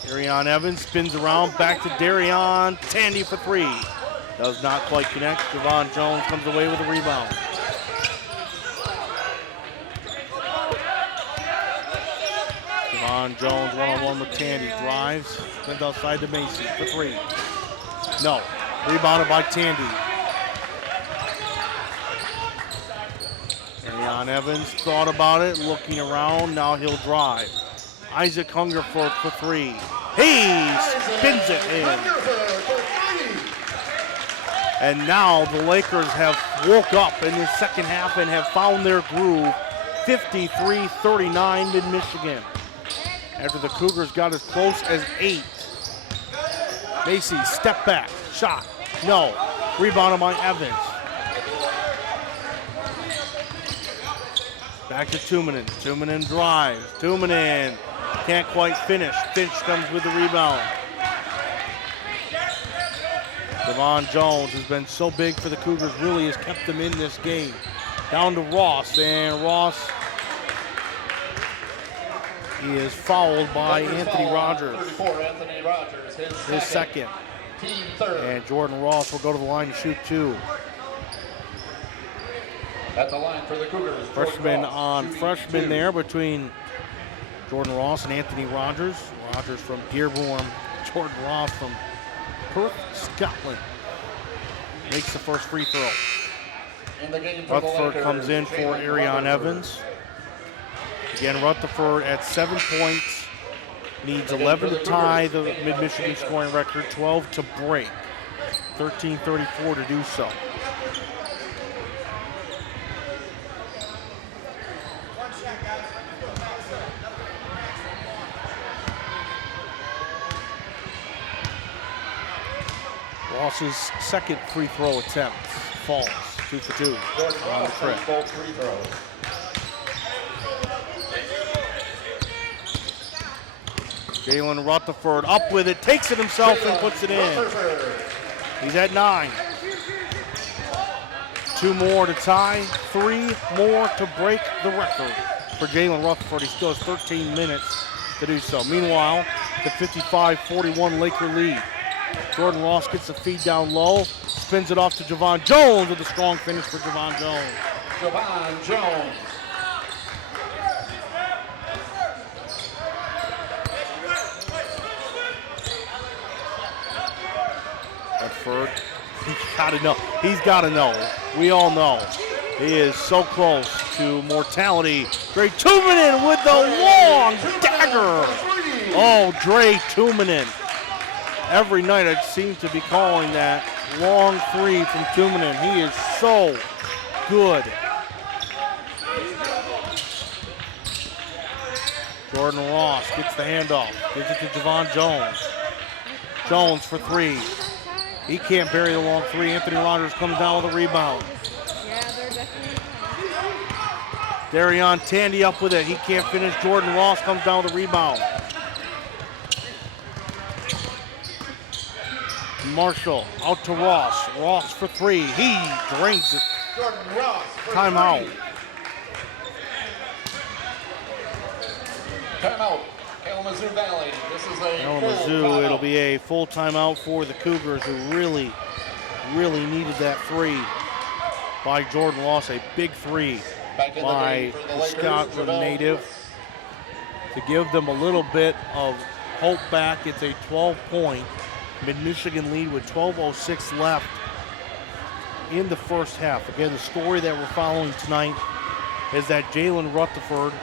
Darion Evans spins around, back to Darion Tandy for 3. Does not quite connect. Javon Jones comes away with a rebound. Javon Jones one-on-one with Tandy. Drives, spins outside to Macy for 3. No. Rebounded by Tandy. Darion Evans thought about it, looking around. Now he'll drive. Isaac Hungerford for 3. He spins it in. And now the Lakers have woke up in the second half and have found their groove. 53-39 Mid-Michigan. After the Cougars got as close as 8. Macy, step back, shot, no. Rebounded by Evans. Back to Tumanen. Tumanen drives. Tumanen can't quite finish. Finch comes with the rebound. Devon Jones has been so big for the Cougars, really has kept them in this game. Down to Ross, and Ross, he is fouled by Anthony Rogers. 34, Anthony Rogers, His second. Team third. And Jordan Ross will go to the line to shoot 2. At the line for the Cougars. Freshman on freshman there between Jordan Ross and Anthony Rogers. Rogers from Dearborn, Jordan Ross from Perth, Scotland. Makes the first free throw. In the game for the Rutherford Lakers, comes in for Jalen Arion Rutherford. Evans. Again, Rutherford at 7 points. Needs 11 to tie the Mid-Michigan scoring record, 12 to break. 13:34 to do so. Ross's second free throw attempt falls. 2 for 2 on the trip. Both free throws. Jalen Rutherford up with it, takes it himself and puts it in. He's at 9. 2 more to tie, 3 more to break the record for Jalen Rutherford. He still has 13 minutes to do so. Meanwhile, the 55-41 Laker lead. Jordan Ross gets the feed down low, spins it off to Javon Jones with a strong finish for Javon Jones. Javon Jones. Rutherford, he's got to know. We all know. He is so close to mortality. Dre Tumanen with the long dagger. Oh, Dre Tumanen. Every night I seem to be calling that long 3 from Tumanen. He is so good. Jordan Ross gets the handoff. Gives it to Javon Jones. Jones for 3. He can't bury the long 3. Anthony Rogers comes down with a rebound. Yeah, they're definitely. Darion Tandy up with it. He can't finish. Jordan Ross comes down with a rebound. Marshall out to Ross. Ross for 3. He drains it. Jordan Ross. Timeout. Timeout. Kalamazoo Valley. This is a Kalamazoo, it'll be a full timeout for the Cougars, who really needed that 3 by Jordan Ross. A big 3 by the Scotland native to give them a little bit of hope back. It's a 12-point Mid-Michigan lead with 12:06 left in the first half. Again, the story that we're following tonight is that Jalen Rutherford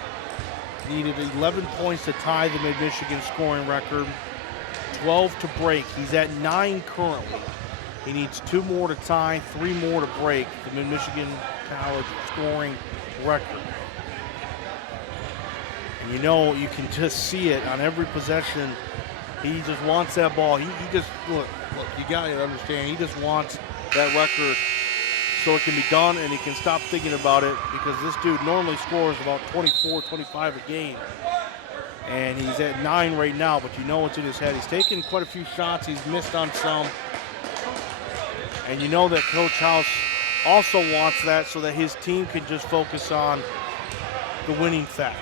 needed 11 points to tie the Mid-Michigan scoring record, 12 to break. He's at 9 currently. He needs 2 more to tie, 3 more to break the Mid-Michigan College scoring record. And you know, you can just see it on every possession. He just wants that ball. He just, look, you got to understand, he just wants that record so it can be done and he can stop thinking about it, because this dude normally scores about 24, 25 a game. And he's at 9 right now, but you know what's in his head. He's taken quite a few shots. He's missed on some. And you know that Coach House also wants that so that his team can just focus on the winning fact,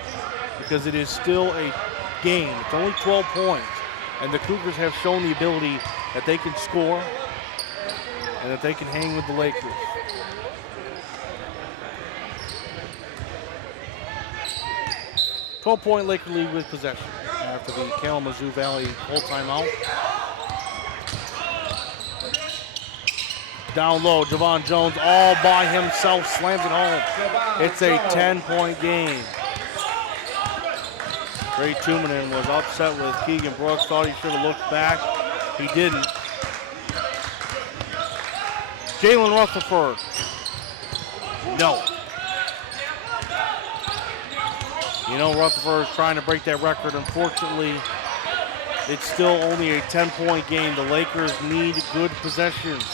because it is still a game. It's only 12 points. And the Cougars have shown the ability that they can score and that they can hang with the Lakers. "12-point Laker lead with possession after the Kalamazoo Valley full timeout. Down low, Javon Jones all by himself slams it home. It's a 10-point game. Ray Tumanen was upset with Keegan Brooks, thought he should have looked back. He didn't. Jalen Rutherford. No. You know, Rutherford is trying to break that record. Unfortunately, it's still only a 10-point game. The Lakers need good possessions.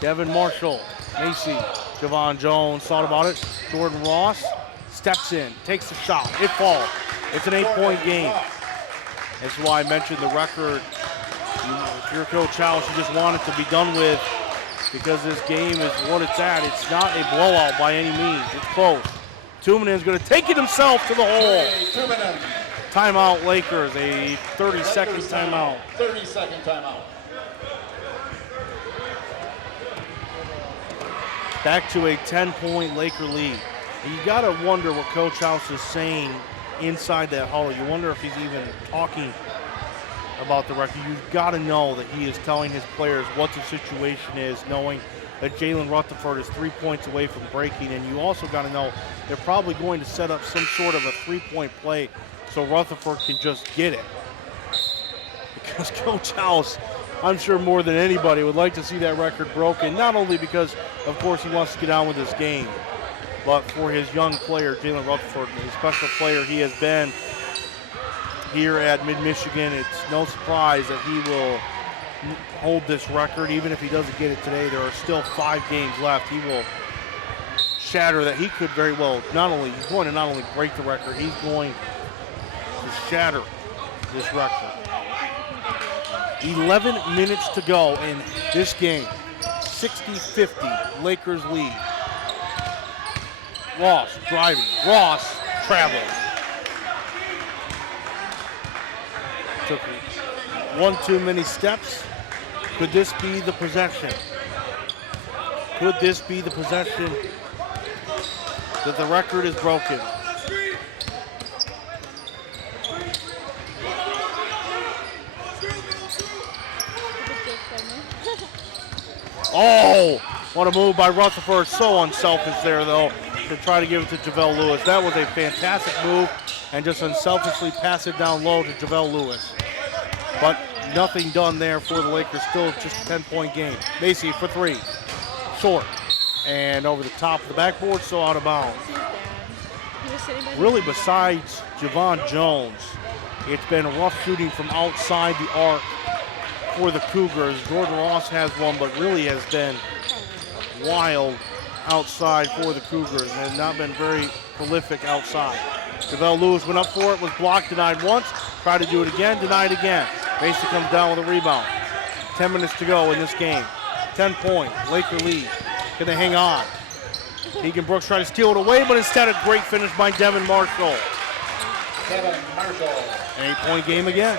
Devin Marshall, Macy, Javon Jones thought about it. Jordan Ross steps in, takes the shot. It falls. It's an 8-point game. That's why I mentioned the record If you're Coach House, you just want it to be done with because this game is what it's at. It's not a blowout by any means. It's close. Tumanen is going to take it himself to the hole. Timeout, Lakers. A 30-second timeout. 30-second timeout. Back to a 10-point Laker lead. You got to wonder what Coach House is saying inside that huddle. You wonder if he's even talking about the record. You've got to know that he is telling his players what the situation is, knowing that Jalen Rutherford is 3 points away from breaking, and you also got to know they're probably going to set up some sort of a three-point play so Rutherford can just get it. Because Coach House, I'm sure more than anybody, would like to see that record broken, not only because, of course, he wants to get on with this game, but for his young player, Jalen Rutherford, the special player he has been here at Mid-Michigan. It's no surprise that he will hold this record. Even if he doesn't get it today, there are still 5 games left. He will shatter that. He could very well he's going to not only break the record, he's going to shatter this record. 11 minutes to go in this game. 60-50, Lakers lead. Ross driving. Ross traveling. Took one too many steps. Could this be the possession? Could this be the possession that the record is broken? Oh, what a move by Rutherford. So unselfish there, though, to try to give it to JaVale Lewis. That was a fantastic move, and just unselfishly pass it down low to JaVale Lewis. But nothing done there for the Lakers. Still just a 10-point game. Macy for 3. Short. And over the top of the backboard, so out of bounds. Really, besides Javon Jones, it's been rough shooting from outside the arc for the Cougars. Jordan Ross has one, but really has been wild outside for the Cougars and not been very prolific outside. JaVale Lewis went up for it, was blocked, denied once, tried to do it again, denied again. Mason comes down with a rebound. 10 minutes to go in this game. 10-point, Laker lead. Can they hang on? Keegan Brooks tried to steal it away, but instead a great finish by Devin Marshall. Devin Marshall. An 8-point game again.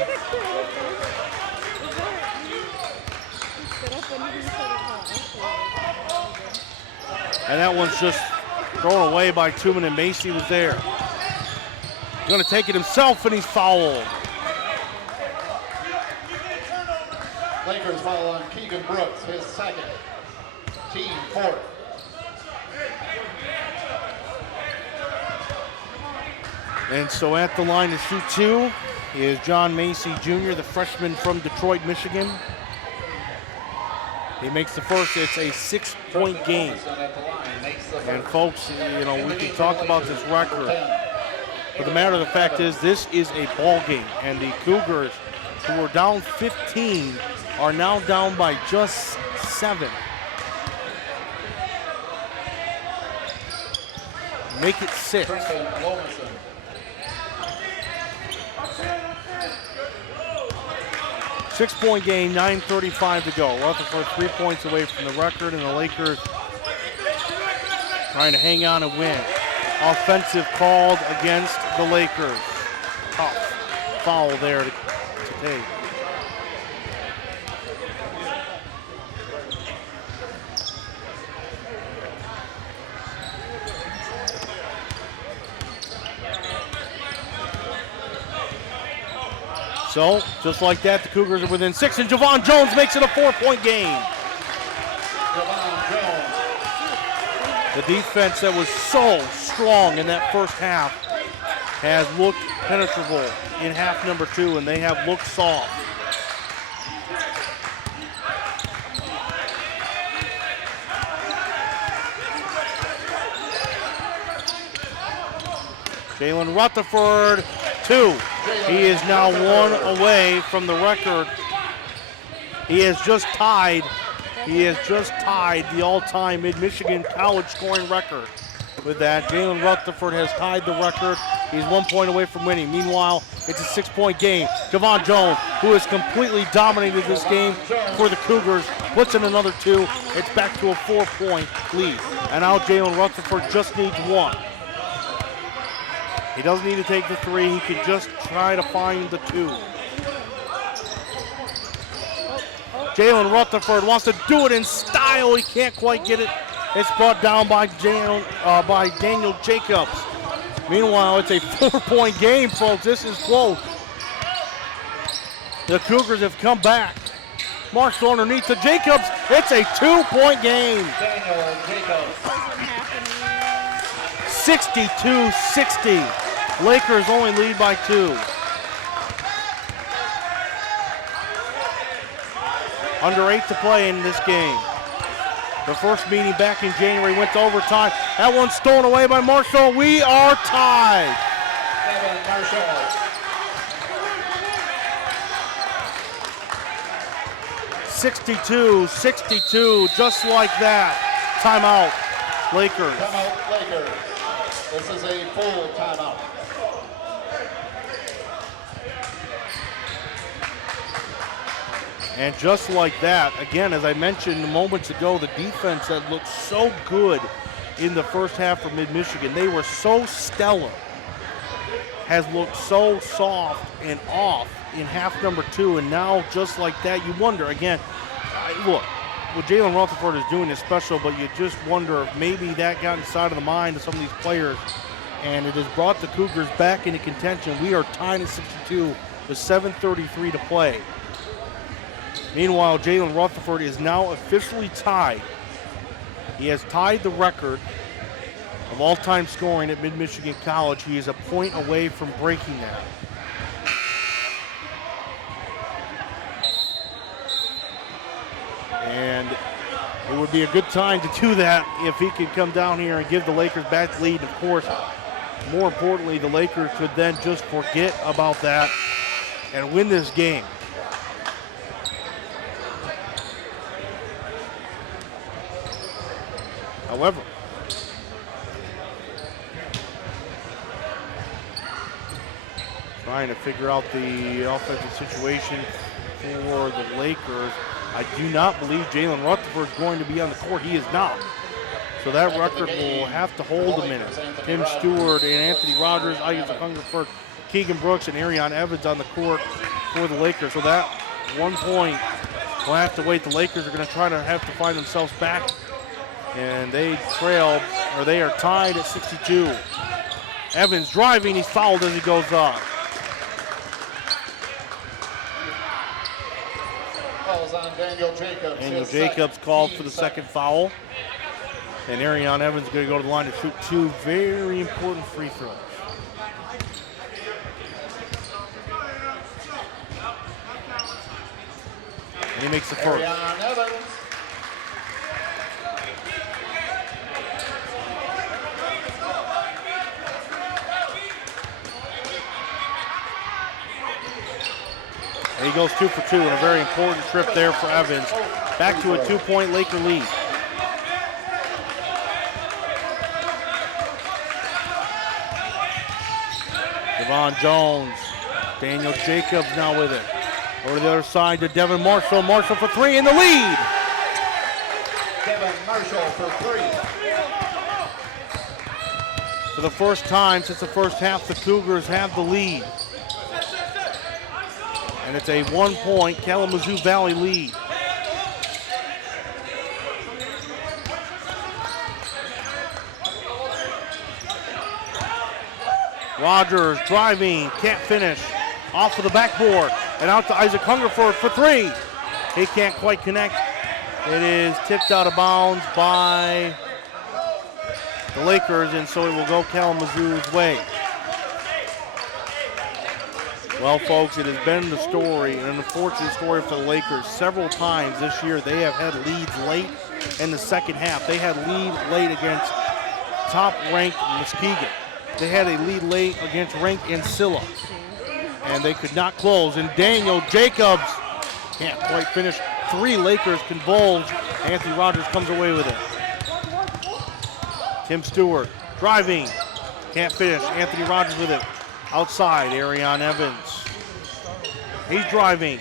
And that one's just thrown away by Tumanen, and Macy was there. He's going to take it himself, and he's fouled. Lakers foul on Keegan Brooks, his second. Team 4th. And so at the line to shoot 2 is John Macy Jr., the freshman from Detroit, Michigan. He makes the first. It's a 6-point game. And folks, you know, we can talk about this record, but the matter of the fact is this is a ball game, and the Cougars, who were down 15, are now down by just 7. Make it 6. 6-point game, 9:35 to go. Rutherford 3 points away from the record, and the Lakers trying to hang on and win. Offensive called against the Lakers. Tough foul there to take. So, just like that, the Cougars are within 6, and Javon Jones makes it a 4-point game. The defense that was so strong in that first half has looked penetrable in half number 2, and they have looked soft. Jalen Rutherford, 2. He is now 1 away from the record. He has just tied the all-time Mid-Michigan college scoring record. with that. Jalen Rutherford has tied the record. He's 1 point away from winning. Meanwhile, it's a 6-point game. Javon Jones, who has completely dominated this game for the Cougars, puts in another 2. It's back to a 4-point lead. And now Jalen Rutherford just needs 1. He doesn't need to take the 3. He can just try to find the 2. Jalen Rutherford wants to do it in style. He can't quite get it. It's brought down by Daniel Jacobs. Meanwhile, it's a 4-point game, folks. This is close. The Cougars have come back. Marshall underneath to Jacobs. It's a 2-point game. Daniel Jacobs. 62-60. Lakers only lead by 2. Under 8 to play in this game. The first meeting back in January went to overtime. That one's stolen away by Marshall. We are tied. Kevin Marshall. 62-62, just like that. Timeout, Lakers. Timeout, Lakers. This is a full timeout. And just like that, again, as I mentioned moments ago, the defense that looked so good in the first half for Mid-Michigan, they were so stellar, has looked so soft and off in half number 2, and now just like that, you wonder, again, look, what Jalen Rutherford is doing is special, but you just wonder if maybe that got inside of the mind of some of these players, and it has brought the Cougars back into contention. We are tied at 62 with 7:33 to play. Meanwhile, Jalen Rutherford is now officially tied. He has tied the record of all-time scoring at Mid-Michigan College. He is a point away from breaking that. And it would be a good time to do that if he could come down here and give the Lakers back the lead. Of course, more importantly, the Lakers could then just forget about that and win this game. However, trying to figure out the offensive situation for the Lakers, I do not believe Jalen Rutherford is going to be on the court. He is not. So that record will have to hold a minute. Tim Stewart and Anthony Rogers, Isaac Hungerford, Keegan Brooks, and Arion Evans on the court for the Lakers. So that 1 point will have to wait. The Lakers are going to try to have to find themselves back. And they trail, or they are tied at 62. Evans driving, he's fouled as he goes up. Falls on Daniel Jacobs. Daniel Jacobs called for the second foul. And Arion Evans is going to go to the line to shoot 2 very important free throws. And he makes the first. Arion Evans. And he goes 2 for 2 in a very important trip there for Evans. Back to a 2-point Laker lead. Javon Jones, Daniel Jacobs now with it. Over to the other side to Devin Marshall. Marshall for 3 in the lead. Devin Marshall for 3. For the first time since the first half, the Cougars have the lead. And it's a 1-point Kalamazoo Valley lead. Rogers driving, can't finish. Off of the backboard and out to Isaac Hungerford for 3. He can't quite connect. It is tipped out of bounds by the Lakers, and so it will go Kalamazoo's way. Well, folks, it has been the story, an unfortunate story for the Lakers. Several times this year they have had leads late in the second half. They had lead late against top-ranked Muskegon. They had a lead late against ranked Ancilla, and they could not close. And Daniel Jacobs can't quite finish. 3 Lakers convulge. Anthony Rogers comes away with it. Tim Stewart driving, can't finish. Anthony Rogers with it. Outside, Arion Evans. He's driving,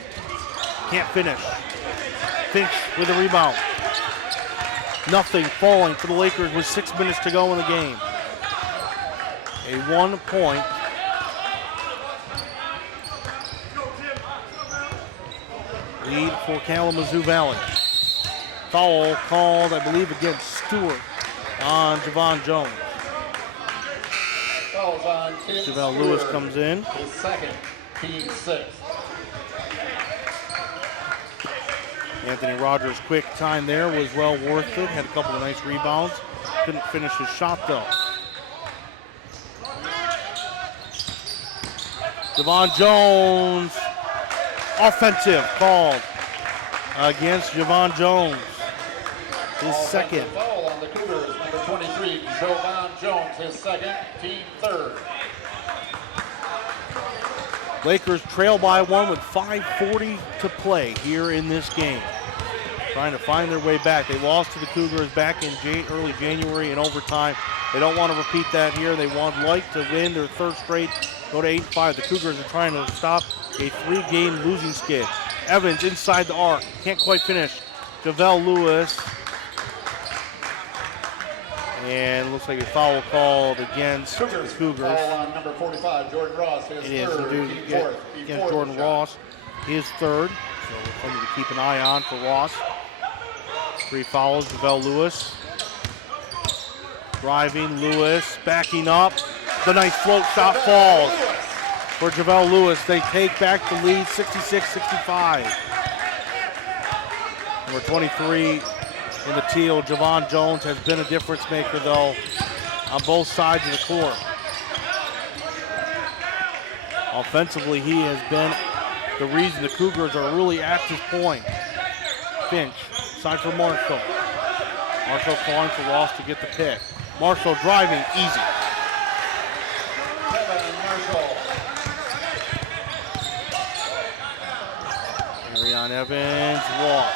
can't finish. Finch with a rebound. Nothing falling for the Lakers with 6 minutes to go in the game. A 1 point lead for Kalamazoo Valley. Foul called, I believe, against Stewart on Javon Jones. Fouls on Tim Javale Stewart. Lewis comes in. His second, team 6. Anthony Rogers' quick time there was well worth it. Had a couple of nice rebounds. Couldn't finish his shot though. Javon Jones, offensive called against Javon Jones. His second. Foul on the Cougars, number 23, Javon Jones, his second, team 3rd. Lakers trail by 1 with 5:40 to play here in this game. Trying to find their way back. They lost to the Cougars back in early January in overtime. They don't want to repeat that here. They would like to win their 3rd straight, go to 8-5. The Cougars are trying to stop a 3-game losing skid. Evans inside the arc, can't quite finish. Javale Lewis. And looks like a foul called against the Cougars. Foul on number 45, Jordan Ross, his It is 3rd, indeed team 4th. against Jordan Ross, his 3rd. So something to keep an eye on for Ross. 3 fouls, Javale Lewis. Driving, Lewis, backing up. The nice float shot falls for Javale Lewis. They take back the lead, 66-65. Number 23 in the teal, Javon Jones, has been a difference maker though on both sides of the court. Offensively, he has been the reason the Cougars are really at this point. Finch, side for Marshall. Marshall calling for Ross to get the pick. Marshall driving, easy. Arion Evans, Ross.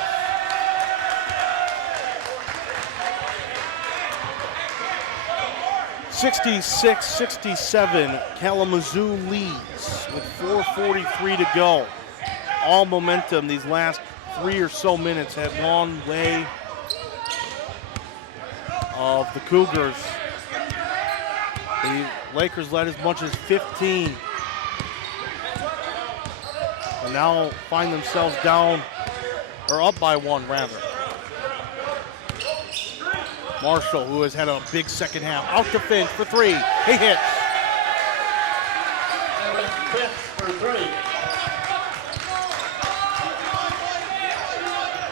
(66-67), Kalamazoo leads with 4:43 to go. All momentum these last 3 or so minutes have gone way of the Cougars. The Lakers led as much as 15. And now find themselves down, or up by 1 rather. Marshall, who has had a big second half, out to Finch for 3. He hits. Finch for 3.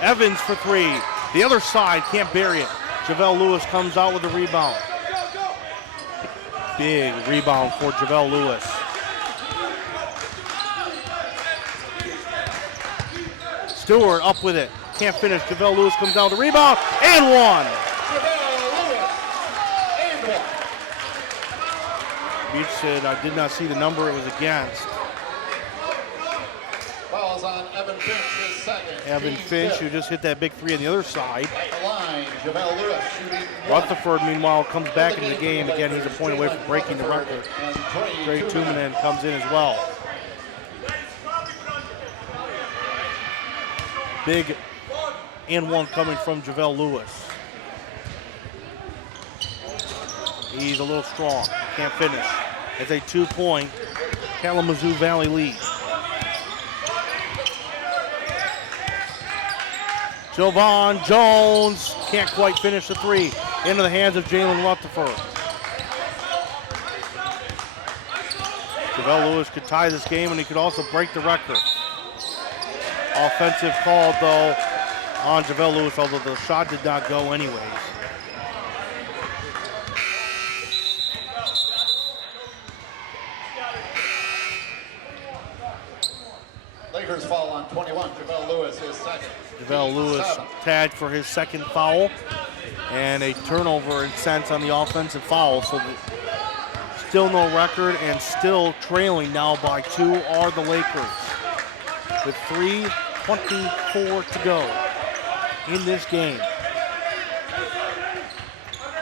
Evans for 3. The other side can't bury it. Javale Lewis comes out with a rebound. Big rebound for Javale Lewis. Stewart up with it. Can't finish. Javale Lewis comes down with the rebound and 1. Beach said, I did not see the number it was against. Fouls on Evan Finch, his second. Evan Finch, who just hit that big 3 on the other side. At the line, Javale Lewis shooting 1. Rutherford, meanwhile, comes back into the game. Again, he's a point away from breaking the record. Trey Tumanen comes in as well. Big and 1 coming from Javale Lewis. He's a little strong, can't finish. It's a 2-point Kalamazoo Valley lead. Javon Jones can't quite finish the 3. Into the hands of Jalen Rutherford. Javale Lewis could tie this game and he could also break the record. Offensive call though on Javale Lewis, although the shot did not go anyways. Lakers foul on 21, Javale Lewis, his second. Javale Lewis tagged for his second foul and a turnover in sense on the offensive foul. So still no record and still trailing now by 2 are the Lakers. With 3:24 to go in this game.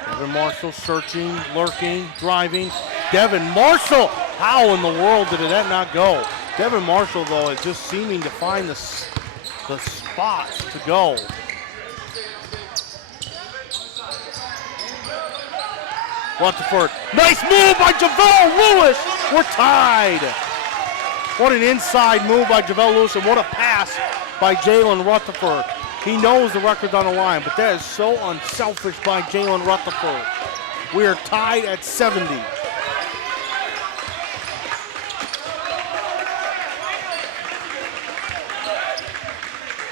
And Devin Marshall searching, lurking, driving. Devin Marshall! How in the world did that not go? Devin Marshall, though, is just seeming to find the spots to go. Rutherford, nice move by JaVale Lewis. We're tied. What an inside move by JaVale Lewis, and what a pass by Jalen Rutherford. He knows the record's on the line, but that is so unselfish by Jalen Rutherford. We are tied at 70.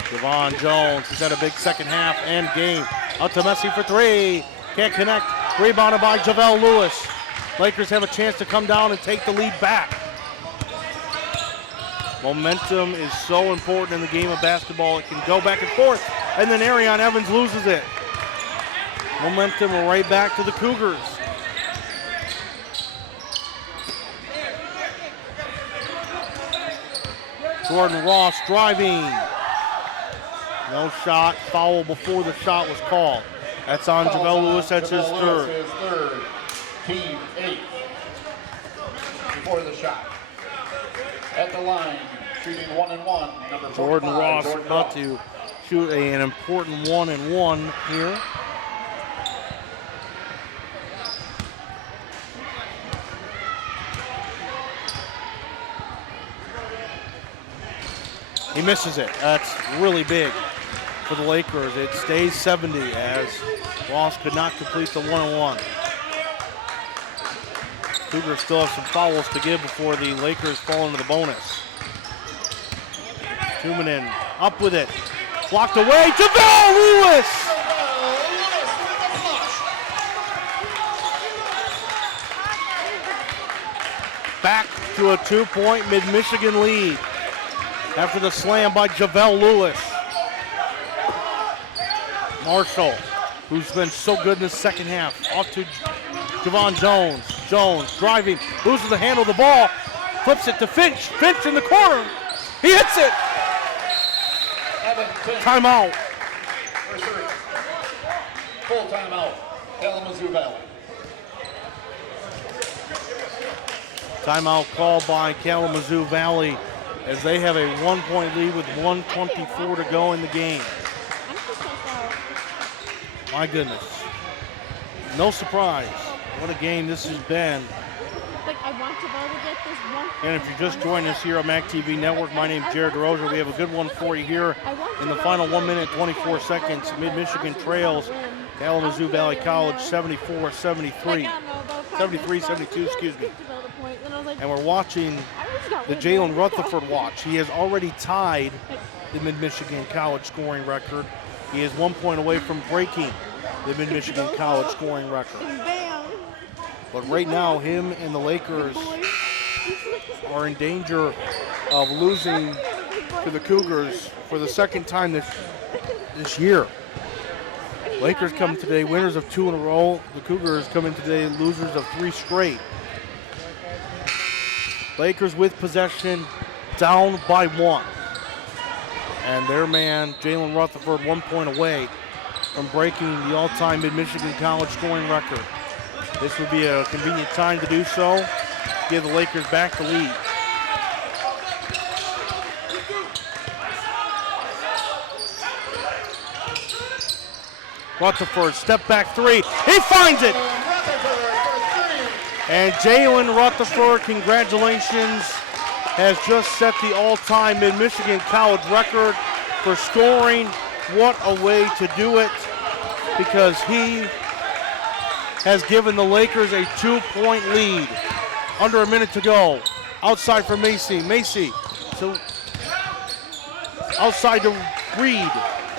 Javon Jones has had a big second half and game. Out to Messi for three. Can't connect. Rebounded by JaVale Lewis. Lakers have a chance to come down and take the lead back. Momentum is so important in the game of basketball. It can go back and forth, and then Arion Evans loses it. Momentum right back to the Cougars. Jordan Ross driving. No shot, foul before the shot was called. That's on JaVale Lewis, that's his third. His third, team 8. Before the shot. At the line, shooting 1 and 1, number 45, Jordan Ross Jordan about Ross. to shoot an important 1 and 1 here. He misses it. That's really big for the Lakers. It stays 70 as Ross could not complete the 1-on-1. Cougars still have some fouls to give before the Lakers fall into the bonus. Tumanen up with it. Blocked away. JaVale Lewis! Back to a 2-point Mid-Michigan lead after the slam by JaVale Lewis. Marshall, who's been so good in the second half, off to Javon Jones. Jones driving, loses the handle of the ball, flips it to Finch. Finch in the corner. He hits it. Timeout. Full timeout. Kalamazoo Valley. Timeout called by Kalamazoo Valley as they have a 1-point lead with 1:24 to go in the game. My goodness. No surprise. What a game this has been. Like, I want to get this one. And if you're just joining us here on MAC TV Network, my name is Jared DeRosa. We have a good one for you here in the final 1 minute, 24 seconds. Mid-Michigan trails Kalamazoo Valley College 74-73. 73-72, excuse me. And we're watching the Jalen Rutherford watch. He has already tied the Mid-Michigan College scoring record. He is 1 point away from breaking the Mid-Michigan College scoring record. But right now, him and the Lakers are in danger of losing to the Cougars for the second time this year. Lakers come today winners of 2 in a row. The Cougars come in today losers of 3 straight. Lakers with possession, down by 1. And their man, Jalen Rutherford, 1 point away from breaking the all-time Mid-Michigan College scoring record. This would be a convenient time to do so. Give the Lakers back the lead. Rutherford, step back 3. He finds it! And Jalen Rutherford, congratulations, has just set the all-time Mid-Michigan College record for scoring. What a way to do it, because he has given the Lakers a 2-point lead. Under a minute to go. Outside for Macy. Macy, so outside to Reed.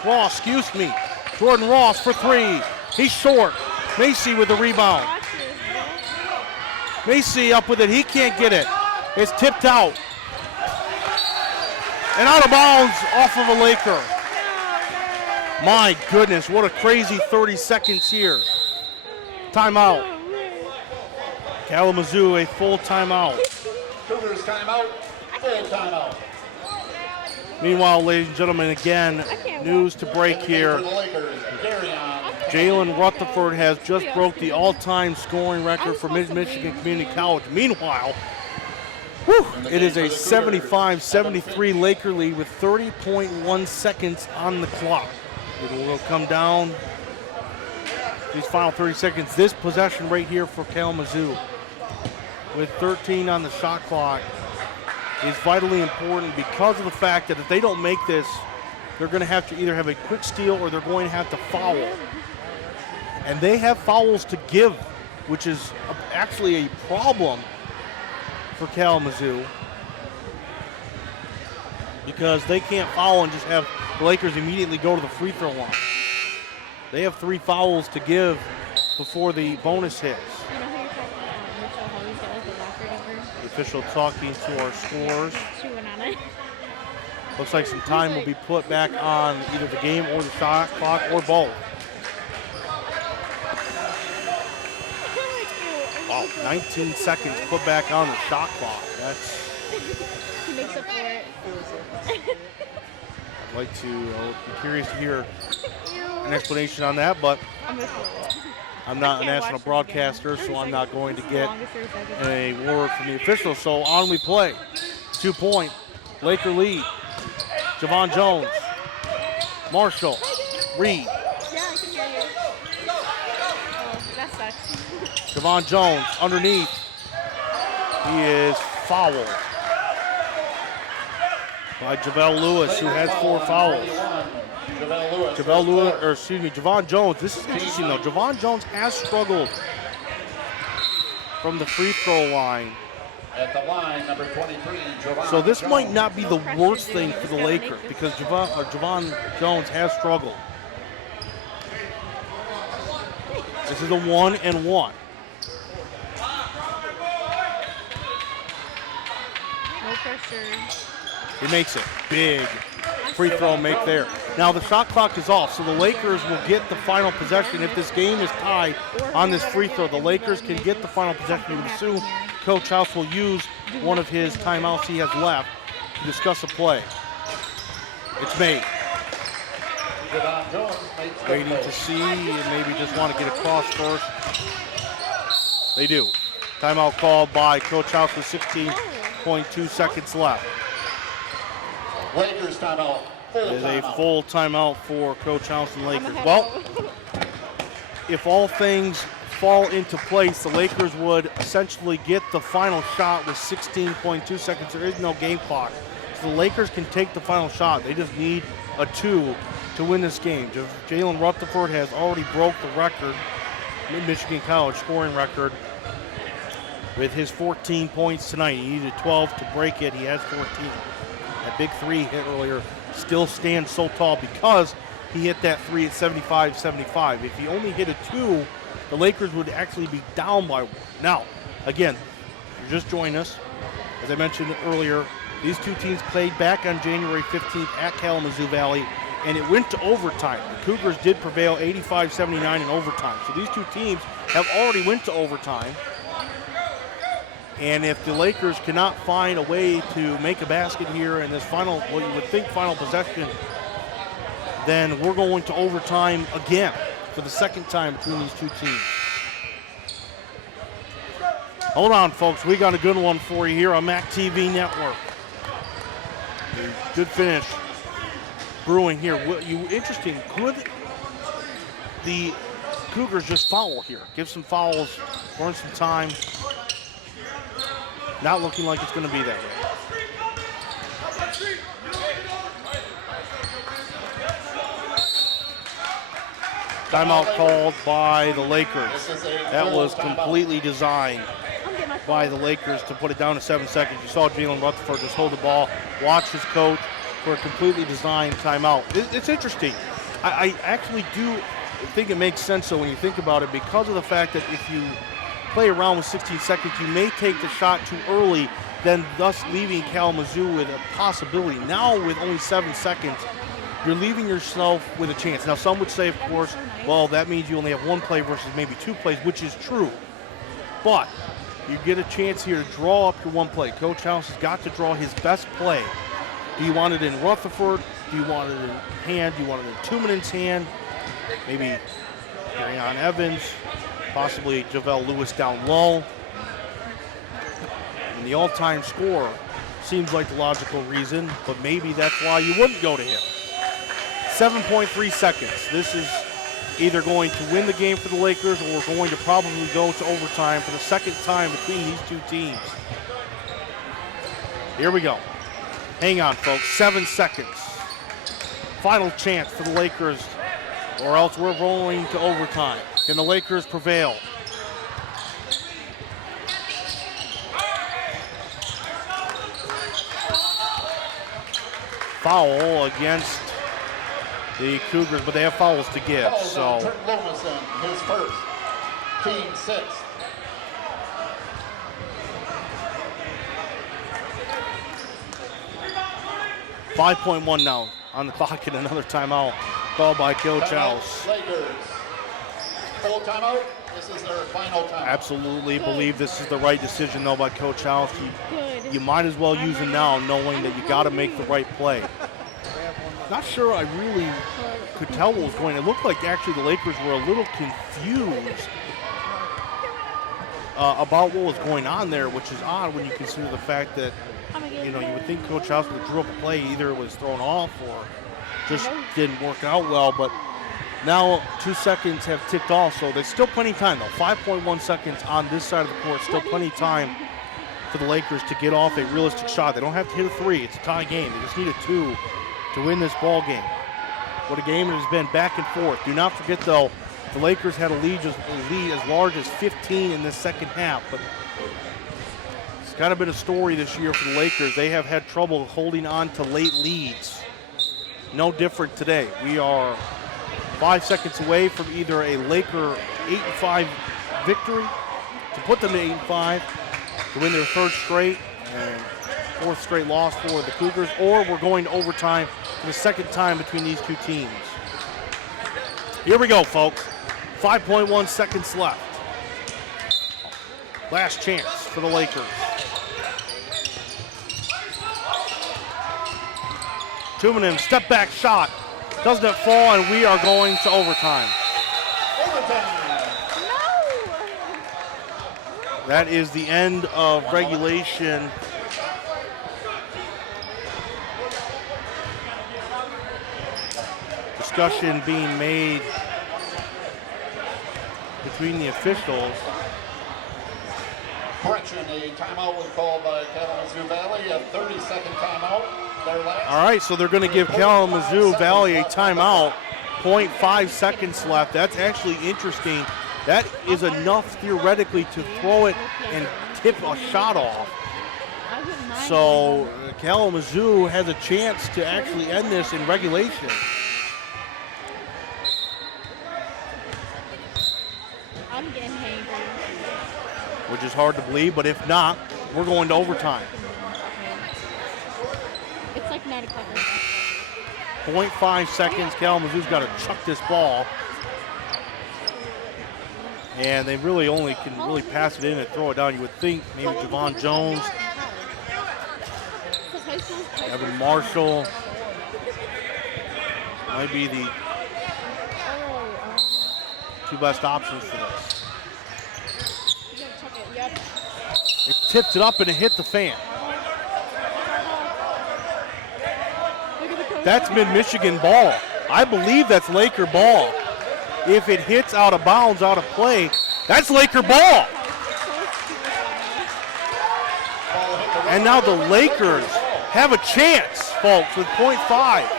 Ross, excuse me. Jordan Ross for 3. He's short. Macy with the rebound. Macy up with it. He can't get it. It's tipped out. And out of bounds off of a Laker. My goodness, what a crazy 30 seconds here. Timeout. Kalamazoo, a full timeout. Cougars timeout, full timeout. Meanwhile, ladies and gentlemen, again, news to break here. The Lakers, carry on Jalen Rutherford has just broke the all-time scoring record for Mid-Michigan Community College. Meanwhile, it is a 75-73 Laker lead with 30.1 seconds on the clock. It will come down these final 30 seconds. This possession right here for Kalamazoo with 13 on the shot clock is vitally important because of the fact that if they don't make this, they're going to have to either have a quick steal or they're going to have to foul. And they have fouls to give, which is actually a problem for Kalamazoo because they can't foul and just have the Lakers immediately go to the free throw line. They have 3 fouls to give before the bonus hits. You know how you're talking about Mitchell, how he's got like the locker number? The official talking to our scores. Chewing on it. Looks like some time will be put back on either the game or the shot clock or both. Wow, 19 seconds put back on the shot clock. That's. He makes up for it. I'd like to, I'll be curious to hear an explanation on that, but I'm not a national broadcaster, so I'm not going to get a word from the officials. So on we play. 2-point Laker lead. Javon Jones, Marshall, Reed. Yeah, I can hear you. Oh, that sucks. Javon Jones underneath. He is fouled by Javale Lewis, who has 4 fouls. Javon Jones. This is interesting though. Javon Jones has struggled from the free throw line. At the line, number 23, Javon So this Jones. might not be the worst thing for the Lakers because Javon Jones has struggled. This is a 1-and-1. No pressure. He makes it. Big free throw make there. Now the shot clock is off, so the Lakers will get the final possession. If this game is tied on this free throw, the Lakers can get the final possession. You would assume Coach House will use one of his timeouts he has left to discuss a play. It's made. Waiting to see and maybe just want to get across first. They do. Timeout called by Coach House with 16.2 seconds left. Lakers timeout. It is a full timeout for Coach House and Lakers. Well, if all things fall into place, the Lakers would essentially get the final shot with 16.2 seconds. There is no game clock. So the Lakers can take the final shot. They just need a 2 to win this game. Jalen Rutherford has already broke the record, Mid-Michigan College scoring record, with his 14 points tonight. He needed 12 to break it. He has 14. That big 3 hit earlier still stands so tall because he hit that 3 at 75-75. If he only hit a 2, the Lakers would actually be down by 1. Now, again, you're just joining us. As I mentioned earlier, these two teams played back on January 15th at Kalamazoo Valley, and it went to overtime. The Cougars did prevail 85-79 in overtime. So these two teams have already went to overtime. And if the Lakers cannot find a way to make a basket here in this final, what you would think final possession, then we're going to overtime again for the second time between these two teams. Hold on, folks. We got a good one for you here on MAC TV Network. Good finish brewing here. Interesting. Could the Cougars just foul here? Give some fouls, burn some time. Not looking like it's going to be that way. Timeout called by the Lakers. That was completely designed by the Lakers to put it down to 7 seconds. You saw Jalen Rutherford just hold the ball, watch his coach for a completely designed timeout. It's interesting. I actually do think it makes sense, though, when you think about it, because of the fact that if you play around with 16 seconds, you may take the shot too early, then thus leaving Kalamazoo with a possibility. Now with only 7 seconds, you're leaving yourself with a chance. Now some would say, of course, well, that means you only have 1 play versus maybe 2 plays, which is true. But you get a chance here to draw up your 1 play. Coach House has got to draw his best play. Do you want it in Rutherford? Do you want it in hand? Do you want it in Tuminen's hand? Maybe Darion Evans, possibly Javel Lewis down low. And the all-time scorer seems like the logical reason, but maybe that's why you wouldn't go to him. 7.3 seconds. This is either going to win the game for the Lakers or we're going to probably go to overtime for the second time between these two teams. Here we go. Hang on, folks. 7 seconds. Final chance for the Lakers, or else we're rolling to overtime. Can the Lakers prevail? Foul against the Cougars, but they have fouls to give. So his first, team 6. .1 now on the clock and another timeout called by Coach House. Lakers. Full timeout. This is their final timeout. Absolutely believe this is the right decision though by Coach House. You might as well use him now knowing that you got to make the right play. Not sure I really could tell what was going on. It looked like actually the Lakers were a little confused about what was going on there, which is odd when you consider the fact that, you know, you would think Coach House would drew up a play, either it was thrown off or just didn't work out well, but now 2 seconds have ticked off, so there's still plenty of time though. 5.1 seconds on this side of the court, still plenty of time for the Lakers to get off a realistic shot. They don't have to hit a 3, it's a tie game. They just need a 2 to win this ball game. What a game it has been, back and forth. Do not forget though, the Lakers had a lead as large as 15 in this second half, but it's kind of been a story this year for the Lakers. They have had trouble holding on to late leads. No different today. We are 5 seconds away from either a Laker 8-5 victory to put them to 8-5, to win their 3rd straight and 4th straight loss for the Cougars, or we're going to overtime for the second time between these two teams. Here we go, folks. 5.1 seconds left. Last chance for the Lakers. Tumanen, step back shot. Doesn't fall, and we are going to overtime. That is the end of regulation. Discussion being made between the officials. Correction, a timeout was called by Kalamazoo Valley, a 30-second timeout. All right, so they're going to give Kalamazoo Valley a timeout. 0.5 seconds left. That's actually interesting. That is enough theoretically to throw it and tip a shot off. So Kalamazoo has a chance to actually end this in regulation. I'm getting hangry. Which is hard to believe, but if not, we're going to overtime. It's like 9 o'clock. 0.5 seconds. Kalamazoo's got to chuck this ball. And they really only can pass it in and throw it down. You would think maybe Javon Jones, Evan Marshall might be the two best options for this. It tipped it up and it hit the fan. That's mid-Michigan ball. I believe that's Laker ball. If it hits out of bounds, out of play, that's Laker ball. And now the Lakers have a chance, folks, with 0.5.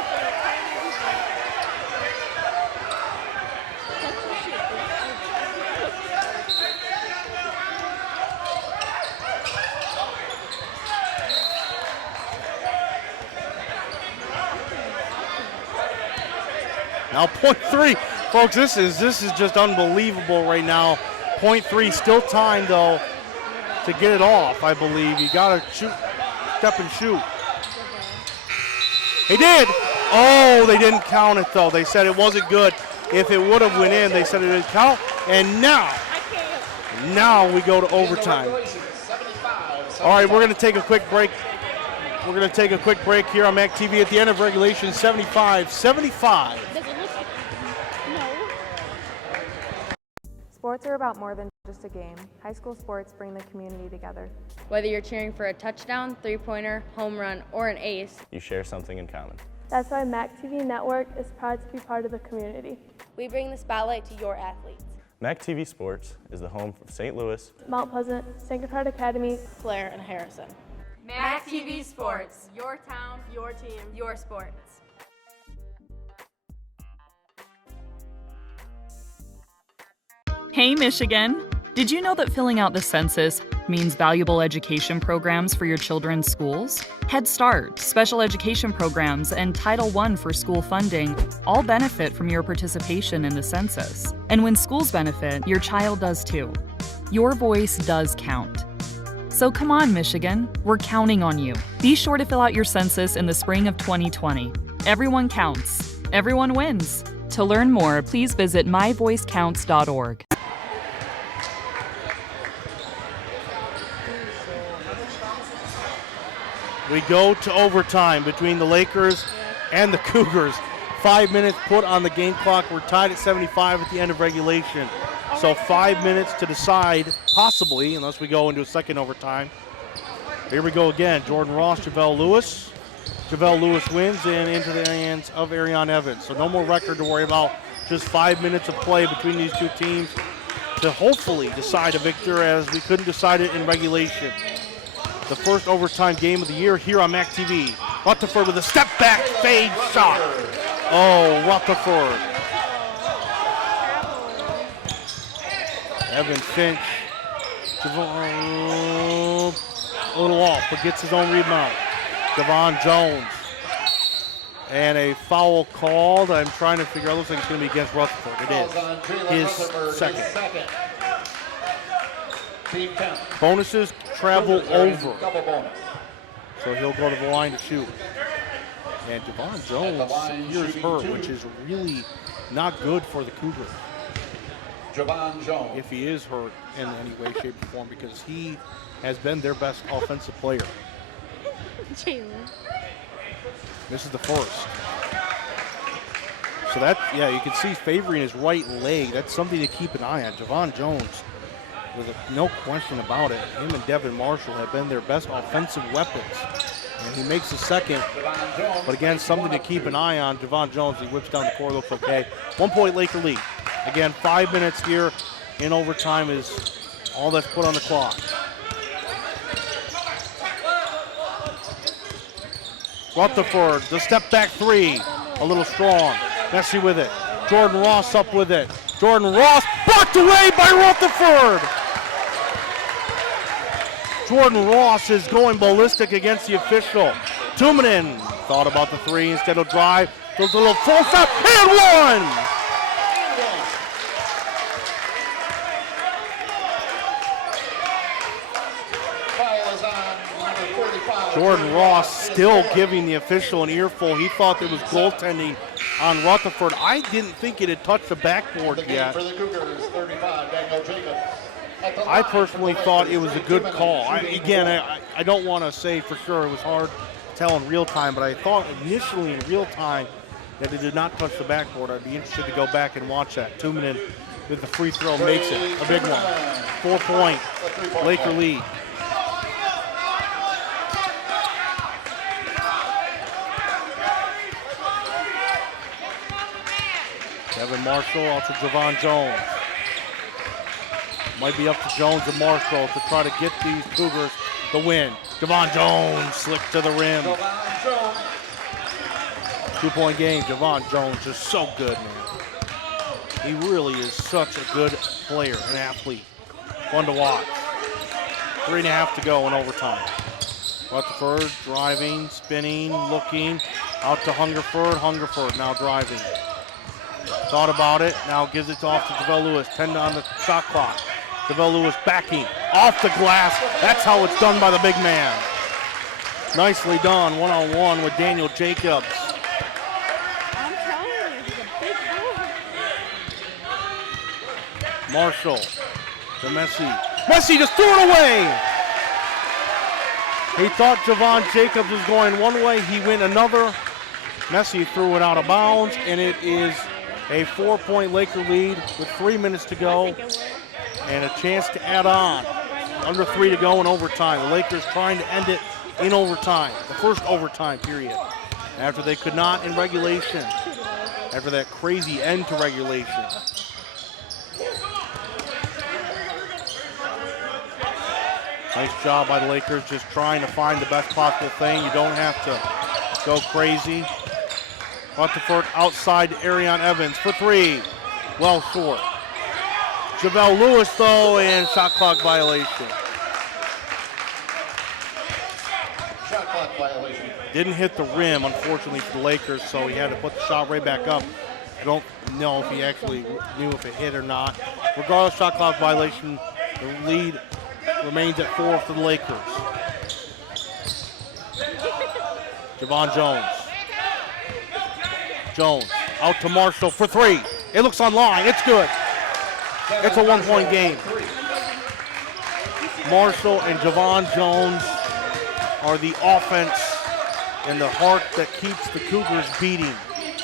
Now 0.3, folks, this is just unbelievable right now. 0.3, still time though to get it off, I believe. You gotta shoot, step and shoot. He did. Oh, they didn't count it though. They said it wasn't good. If it would have went in, they said it didn't count. And now we go to overtime. All right, we're gonna take a quick break. We're gonna take a quick break here on MAC TV at the end of regulation. 75-75. Sports are about more than just a game. High school sports bring the community together. Whether you're cheering for a touchdown, three-pointer, home run, or an ace, you share something in common. That's why MAC TV Network is proud to be part of the community. We bring the spotlight to your athletes. MAC TV Sports is the home of St. Louis, Mount Pleasant, Sacred Heart Academy, Claire, and Harrison. MAC TV Sports, your town, your team, your sports. Hey, Michigan! Did you know that filling out the census means valuable education programs for your children's schools? Head Start, special education programs, and Title I for school funding all benefit from your participation in the census. And when schools benefit, your child does too. Your voice does count. So come on, Michigan, we're counting on you. Be sure to fill out your census in the spring of 2020. Everyone counts. Everyone wins. To learn more, please visit myvoicecounts.org. We go to overtime between the Lakers and the Cougars. 5 minutes put on the game clock. We're tied at 75 at the end of regulation. So 5 minutes to decide, possibly, unless we go into a second overtime. Here we go again. Jordan Ross, Javelle Lewis. Javelle Lewis wins and into the hands of Ariane Evans. So no more record to worry about. Just 5 minutes of play between these two teams to hopefully decide a victor, as we couldn't decide it in regulation. The first overtime game of the year here on MAC TV. Rutherford with a step-back fade shot. Oh, Rutherford. Evan Finch. A little off, but gets his own rebound. Devon Jones. And a foul called. I'm trying to figure out. Looks like it's going to be against Rutherford. It is. His second. Bonuses travel over. So he'll go to the line to shoot. And Devon Jones here's hurt, which is really not good for the Cougars. Javon Jones. If he is hurt in any way, shape, or form, because he has been their best offensive player. Jalen. This is the first. So that, yeah, you can see favoring his right leg. That's something to keep an eye on. Javon Jones, with no question about it, him and Devin Marshall have been their best offensive weapons. And he makes the second, but again, something to keep an eye on. Javon Jones, he whips down the court, looks okay. 1 point Laker lead. Again, 5 minutes here in overtime is all that's put on the clock. Rutherford, the step back three, a little strong. Messi with it. Jordan Ross up with it. Jordan Ross blocked away by Rutherford. Jordan Ross is going ballistic against the official. Tumanen thought about the three instead of drive. Goes a little full step and one. Jordan Ross still giving the official an earful. He thought there was goaltending on Rutherford. I didn't think it had touched the backboard yet. I personally thought it was a good call. I don't want to say for sure. It was hard to tell in real time, but I thought initially in real time that it did not touch the backboard. I'd be interested to go back and watch that. Tumanen with the free throw makes it a big one. 4 point Laker lead. Devin Marshall out to Javon Jones. Might be up to Jones and Marshall to try to get these Cougars the win. Javon Jones slick to the rim. 2 point game. Javon Jones is so good, man. He really is such a good player, an athlete. Fun to watch. 3.5 to go in overtime. Rutherford driving, spinning, looking. Out to Hungerford. Hungerford now driving. Thought about it, now gives it off to Javelle Lewis. 10 on the shot clock. Javelle Lewis backing off the glass. That's how it's done by the big man. Nicely done, one-on-one with Daniel Jacobs. I'm telling you, he's a big boy. Marshall to Messi. Messi just threw it away. He thought Javon Jacobs was going one way, he went another. Messi threw it out of bounds, and it is a 4 point Laker lead with 3 minutes to go. and a chance to add on. Under 3 to go in overtime. The Lakers trying to end it in overtime, the first overtime period, after they could not in regulation, after that crazy end to regulation. Nice job by the Lakers, just trying to find the best possible thing. You don't have to go crazy. Rutherford outside to Arion Evans for 3. Well short. Javelle Lewis, though, and shot clock violation. Shot clock violation. Didn't hit the rim, unfortunately, for the Lakers, so he had to put the shot right back up. I don't know if he actually knew if it hit or not. Regardless, shot clock violation. The lead remains at 4 for the Lakers. Javon Jones. Jones out to Marshall for 3. It looks on line. It's good. It's a 1-point game. Marshall and Javon Jones are the offense and the heart that keeps the Cougars beating.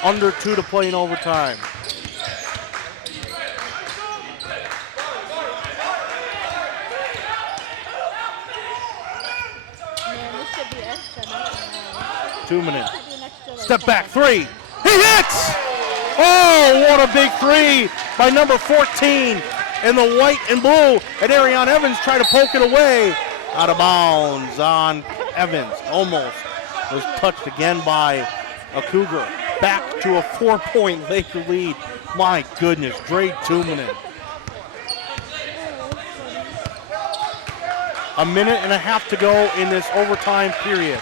Under 2 to play in overtime. Man, this should be extra, not gonna lie. 2 minutes. This should be an extra, like, Step back, 10. 3. He hits! Oh, what a big 3 by number 14 in the white and blue. And Arion Evans tried to poke it away. Out of bounds on Evans. Almost was touched again by a Cougar. Back to a 4-point Laker lead. My goodness, great 2 minutes. A minute and a half to go in this overtime period.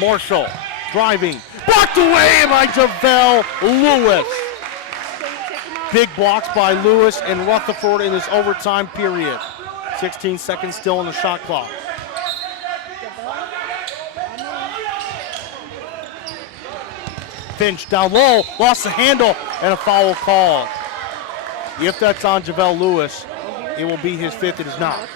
Marshall driving, blocked away by Javelle Lewis. Big blocks by Lewis and Rutherford in this overtime period. 16 seconds still on the shot clock. Finch down low, lost the handle, and a foul call. If that's on Javelle Lewis, it will be his 5th. It is not.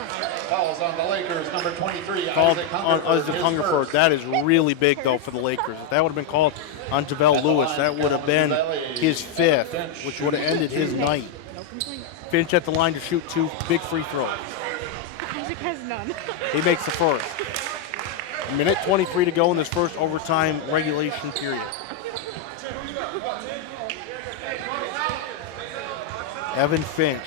Fouls on the Lakers, number 23, Called Isaac on Isaac Hungerford. That is really big, though, for the Lakers. If that would have been called on Javelle Lewis, that would have been his 5th, which would have ended his night. Finch at the line to shoot 2 big free throws. Isaac has none. He makes the first. A minute 23 to go in this first overtime regulation period. Evan Finch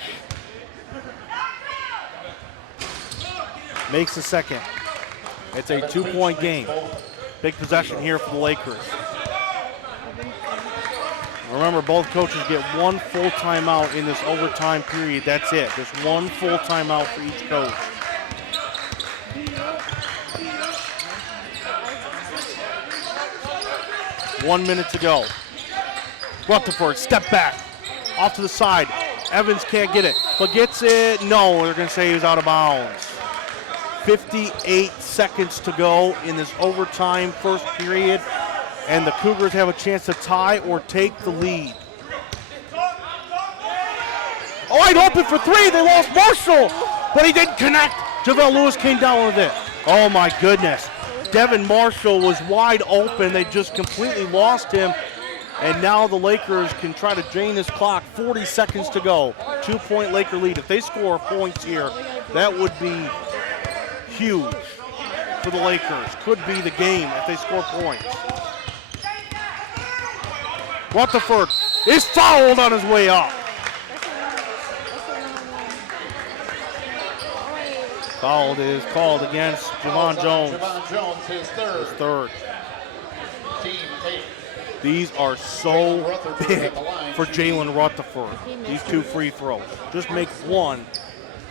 makes the second. It's a 2-point game. Big possession here for the Lakers. Remember, both coaches get 1 full timeout in this overtime period. That's it. Just 1 full timeout for each coach. One minute to go. Rutherford, step back. Off to the side. Evans can't get it, but gets it. No, they're going to say he's out of bounds. 58 seconds to go in this overtime first period, and the Cougars have a chance to tie or take the lead. Oh, wide open for 3. They lost Marshall, but he didn't connect. Javelle Lewis came down with it. Oh, my goodness. Devin Marshall was wide open. They just completely lost him. And now the Lakers can try to drain this clock. 40 seconds to go. 2-point Laker lead. If they score points here, that would be huge for the Lakers. Could be the game if they score points. Rutherford is fouled on his way up. Foul is called against Javon Jones. Javon Jones, his third. Team 8. These are so big for Jalen Rutherford. These 2 free throws. Just make one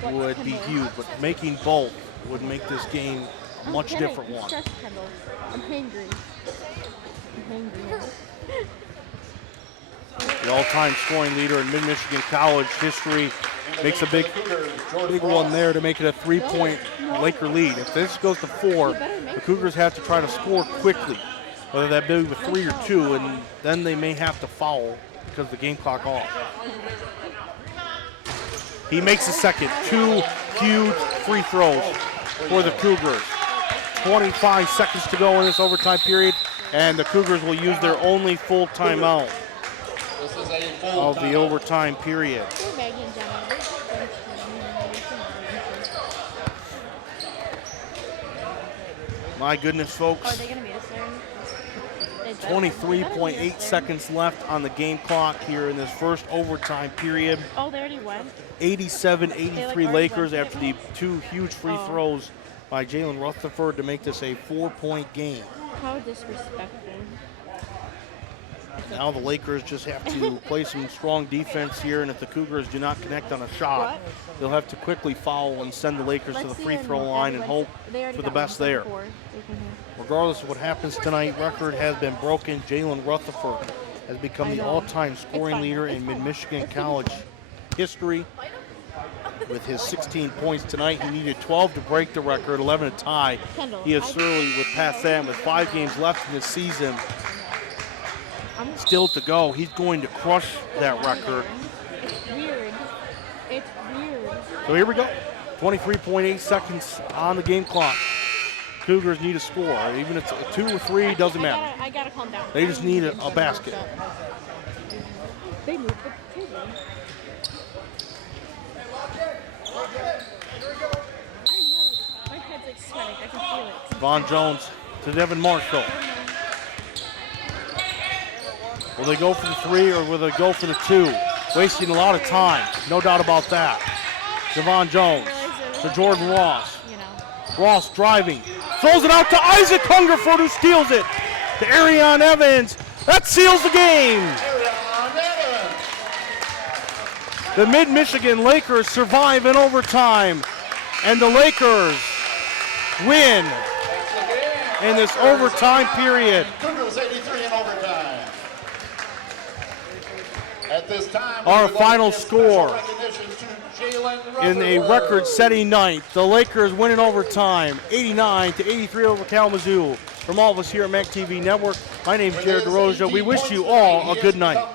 would be huge, but making both would make this game a much different one. I'm hangry. The all-time scoring leader in Mid-Michigan College history makes a big one there to make it a 3-point Laker lead. If this goes to 4, the Cougars have to try to score quickly, whether that be with 3 or 2, and then they may have to foul because the game clock off. He makes the second. 2 huge free throws for the Cougars. 25 seconds to go in this overtime period, and the Cougars will use their only full timeout of the overtime period. My goodness, folks. Are they going to meet us there? 23.8 seconds left on the game clock here in this first overtime period. Oh, they already went? 87-83 Lakers after the two huge free throws by Jalen Rutherford to make this a 4-point game. How disrespectful. Now the Lakers just have to play some strong defense here, and if the Cougars do not connect on a shot, they'll have to quickly foul and send the Lakers to the free throw line and hope for the best there. Regardless of what happens tonight, record has been broken. Jalen Rutherford has become the all-time scoring leader in Mid-Michigan College history with his 16 points tonight. He needed 12 to break the record, 11 to tie. He has surely past that, and with 5 games left in the season, still to go, he's going to crush that record. It's weird. It's weird. So here we go. 23.8 seconds on the game clock. Cougars need a score. Even if it's a 2 or 3, doesn't matter. I gotta calm down. They just need a basket. They moved the table. My head's like sweating. I can feel it. Vaughn Jones to Devin Marshall. Will they go for the 3 or will they go for the 2? Wasting a lot of time, no doubt about that. Devon Jones to Jordan Ross. Ross driving, throws it out to Isaac Hungerford, who steals it. To Arion Evans, that seals the game. The Mid-Michigan Lakers survive in overtime, and the Lakers win in this overtime period. Cougars 83 in overtime. At this time, our final score in a record-setting night. The Lakers win in overtime, 89-83 over Kalamazoo. From all of us here at MAC TV Network, my name is Jared DeRosa. We wish you all a good night.